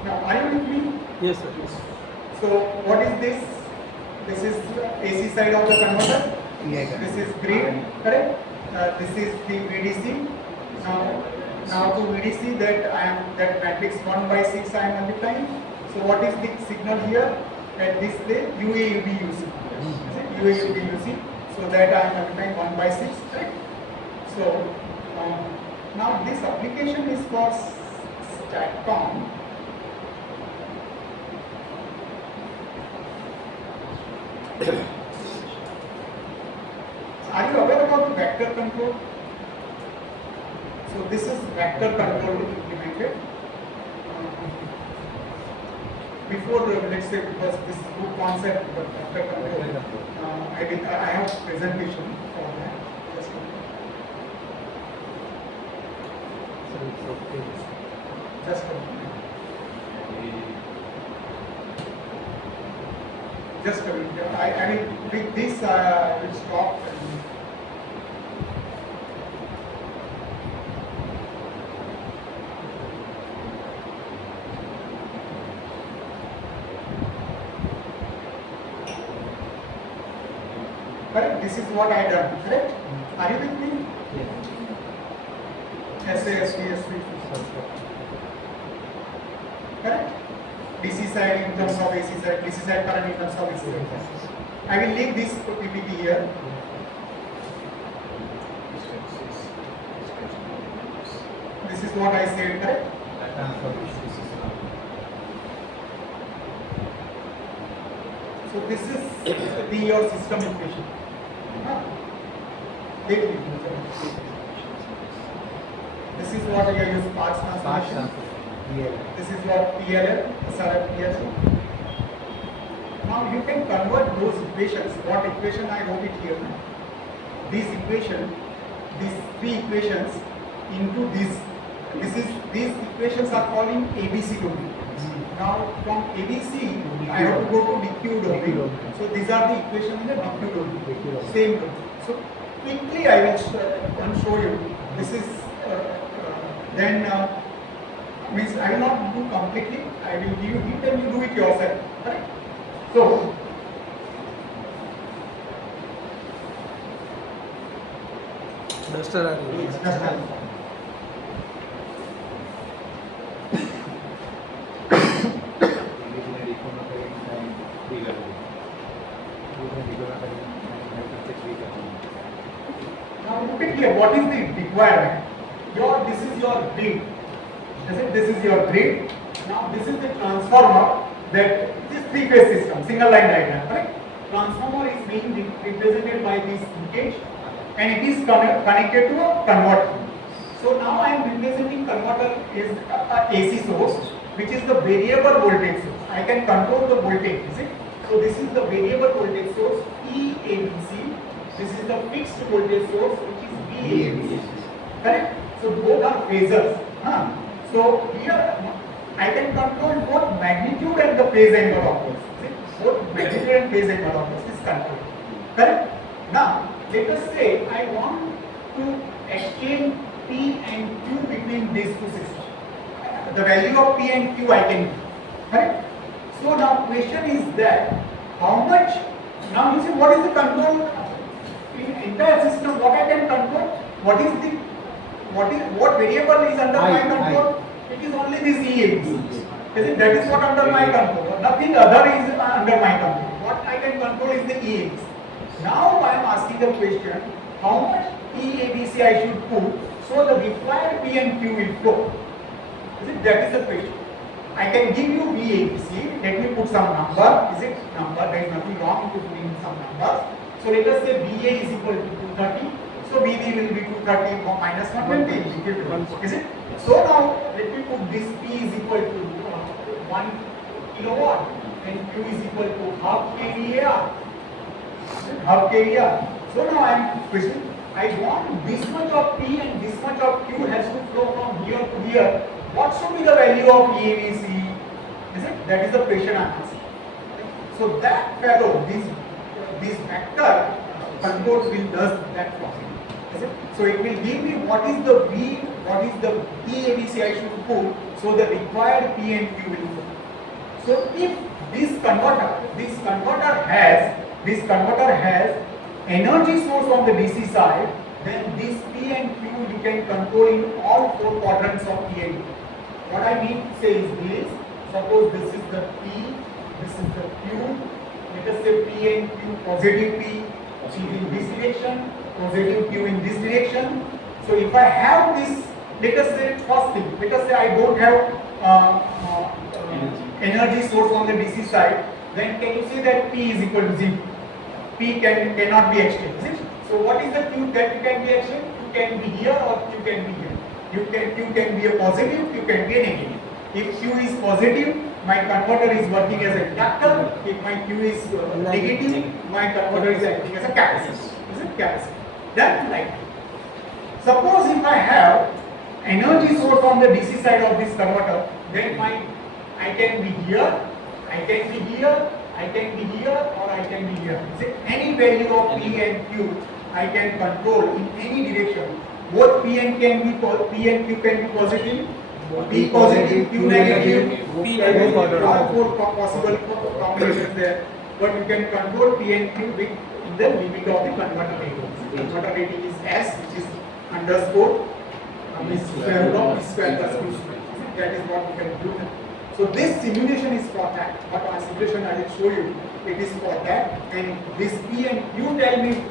Now, are you with me? Yes sir So what is this? This is AC side of the converter. This is green, correct? This is the VDC. Now to VDC that matrix 1 by 6 I am multiplying. So what is the signal here? At this day UAUBUC. UAUBUC. So that I am multiplying 1 by 6, correct? So now this application is for StatCom. Are you aware about the vector control? So this is vector control implemented. Before let's say, because this is good concept, but vector control, I have presentation for that. Just a minute. Just a minute. Just a minute. I mean, with this I will stop. Correct? This is what I done. Correct? Are you with me? Correct? DC side in terms of AC side, DC side current in terms of AC side. I will leave this PPT here. This is what I said, correct? So this is your system equation. This is what we use parts transformation. This is what PLL, SRF, PLL. Now you can convert those equations. What equation I wrote it here? This equation, these three equations into this. These equations are calling ABC domain. Now from ABC, I have to go to DQ domain. So these are the equations in the DQ domain. Same domain. So quickly I will show you. This is means I will not do completely. I will give you hint and you do it yourself. Correct? So duster now look at here. What is the requirement? This is your grid. This is your grid. Now this is the transformer that this three-phase system, single line diagram, right? Transformer is being represented by this linkage and it is connected to a converter. So now I am representing converter is a AC source, which is the variable voltage source. I can control the voltage, is it? So this is the variable voltage source EABC. This is the fixed voltage source, which is VABC. Correct? So both are phasors. So here I can control both magnitude and the phase angle of this. Both magnitude and phase angle of this is controlled. Correct? Now let us say I want to exchange P and Q between these two systems. The value of P and Q I can give. Correct? So now question is that how much, now you see what is the control in entire system, what I can control, what variable is under my control? It is only this EABC. That is what under my control. Nothing other is under my control. What I can control is the EABC. Now I am asking the question, how much EABC I should put so the required P and Q will flow. That is the question. I can give you VABC. Let me put some number. Is it number? There is nothing wrong to putting some numbers. So let us say VA is equal to 230. So VB will be 230 minus 120 is equal to 1. Is it? So now let me put this P is equal to 1 kilowatt and Q is equal to half kVAR. Half kVAR. So now I am questioning. I want this much of P and this much of Q has to flow from here to here. What should be the value of EABC? Is it? That is the question I am asking. So that fellow, this vector control will does that for me. Is it? So it will give me what is the V, what is the EABC I should put, so the required P and Q will flow. So if this converter has energy source on the DC side, then this P and Q you can control in all four quadrants of P and Q. What I mean to say is this: suppose this is the P, this is the Q. Let us say P and Q, positive P is in this direction, positive Q in this direction. So if I have this, let us say first thing, let us say I don't have energy source on the DC side, then can you say that P is equal to 0? P cannot be exchanged, is it? So what is the Q that you can be exchanged? Q can be here or Q can be here. Q can be a positive, Q can be a negative. If Q is positive, my converter is working as a inductor. If my Q is negative, my converter is acting as a capacitor. Is it capacitor? Then like that. Suppose if I have energy source on the DC side of this converter, then I can be here, I can be here, I can be here, or I can be here. Is it any value of P and Q I can control in any direction? Both P and Q can be positive, P positive, Q negative, P negative. All four possible combinations there. But you can control P and Q in the limit of the converter rating. Converter rating is S, which is underscore square root of P square plus Q square. That is what we can do. So this simulation is for that. What our simulation I will show you, it is for that. And this P and Q tell me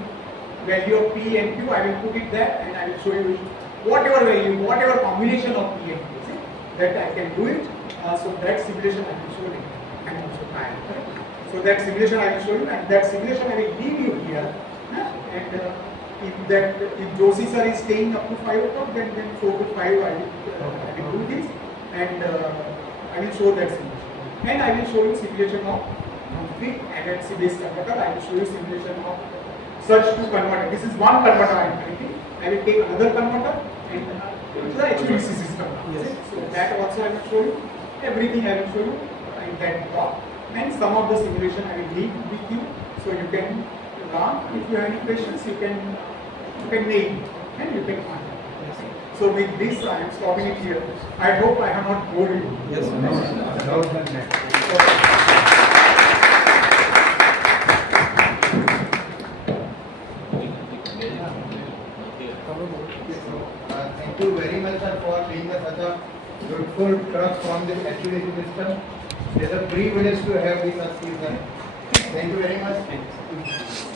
value of P and Q, I will put it there and I will show you whatever value, whatever combination of P and Q, see, that I can do it. So that simulation I will show you and also I am correct. So that simulation I will show you, and that simulation I will give you here. And if Joshi sir is staying up to 5 o'clock, then 4 to 5 I will do this, and I will show that simulation. And I will show you simulation of complete MFC based converter. I will show you simulation of such two converter. This is one converter I am creating. I will take another converter and the HVDC system. Yes. So that also I will show you. Everything I will show you in that talk. And some of the simulation I will leave with you, so you can learn. If you have any questions, you can make it and you can find it. Yes. So with this, I am stopping it here. I hope I have not bored you. Yes. Thank you very much, sir, for being such a beautiful trust from this HVAC system. It is a privilege to have this as season. Thank you very much.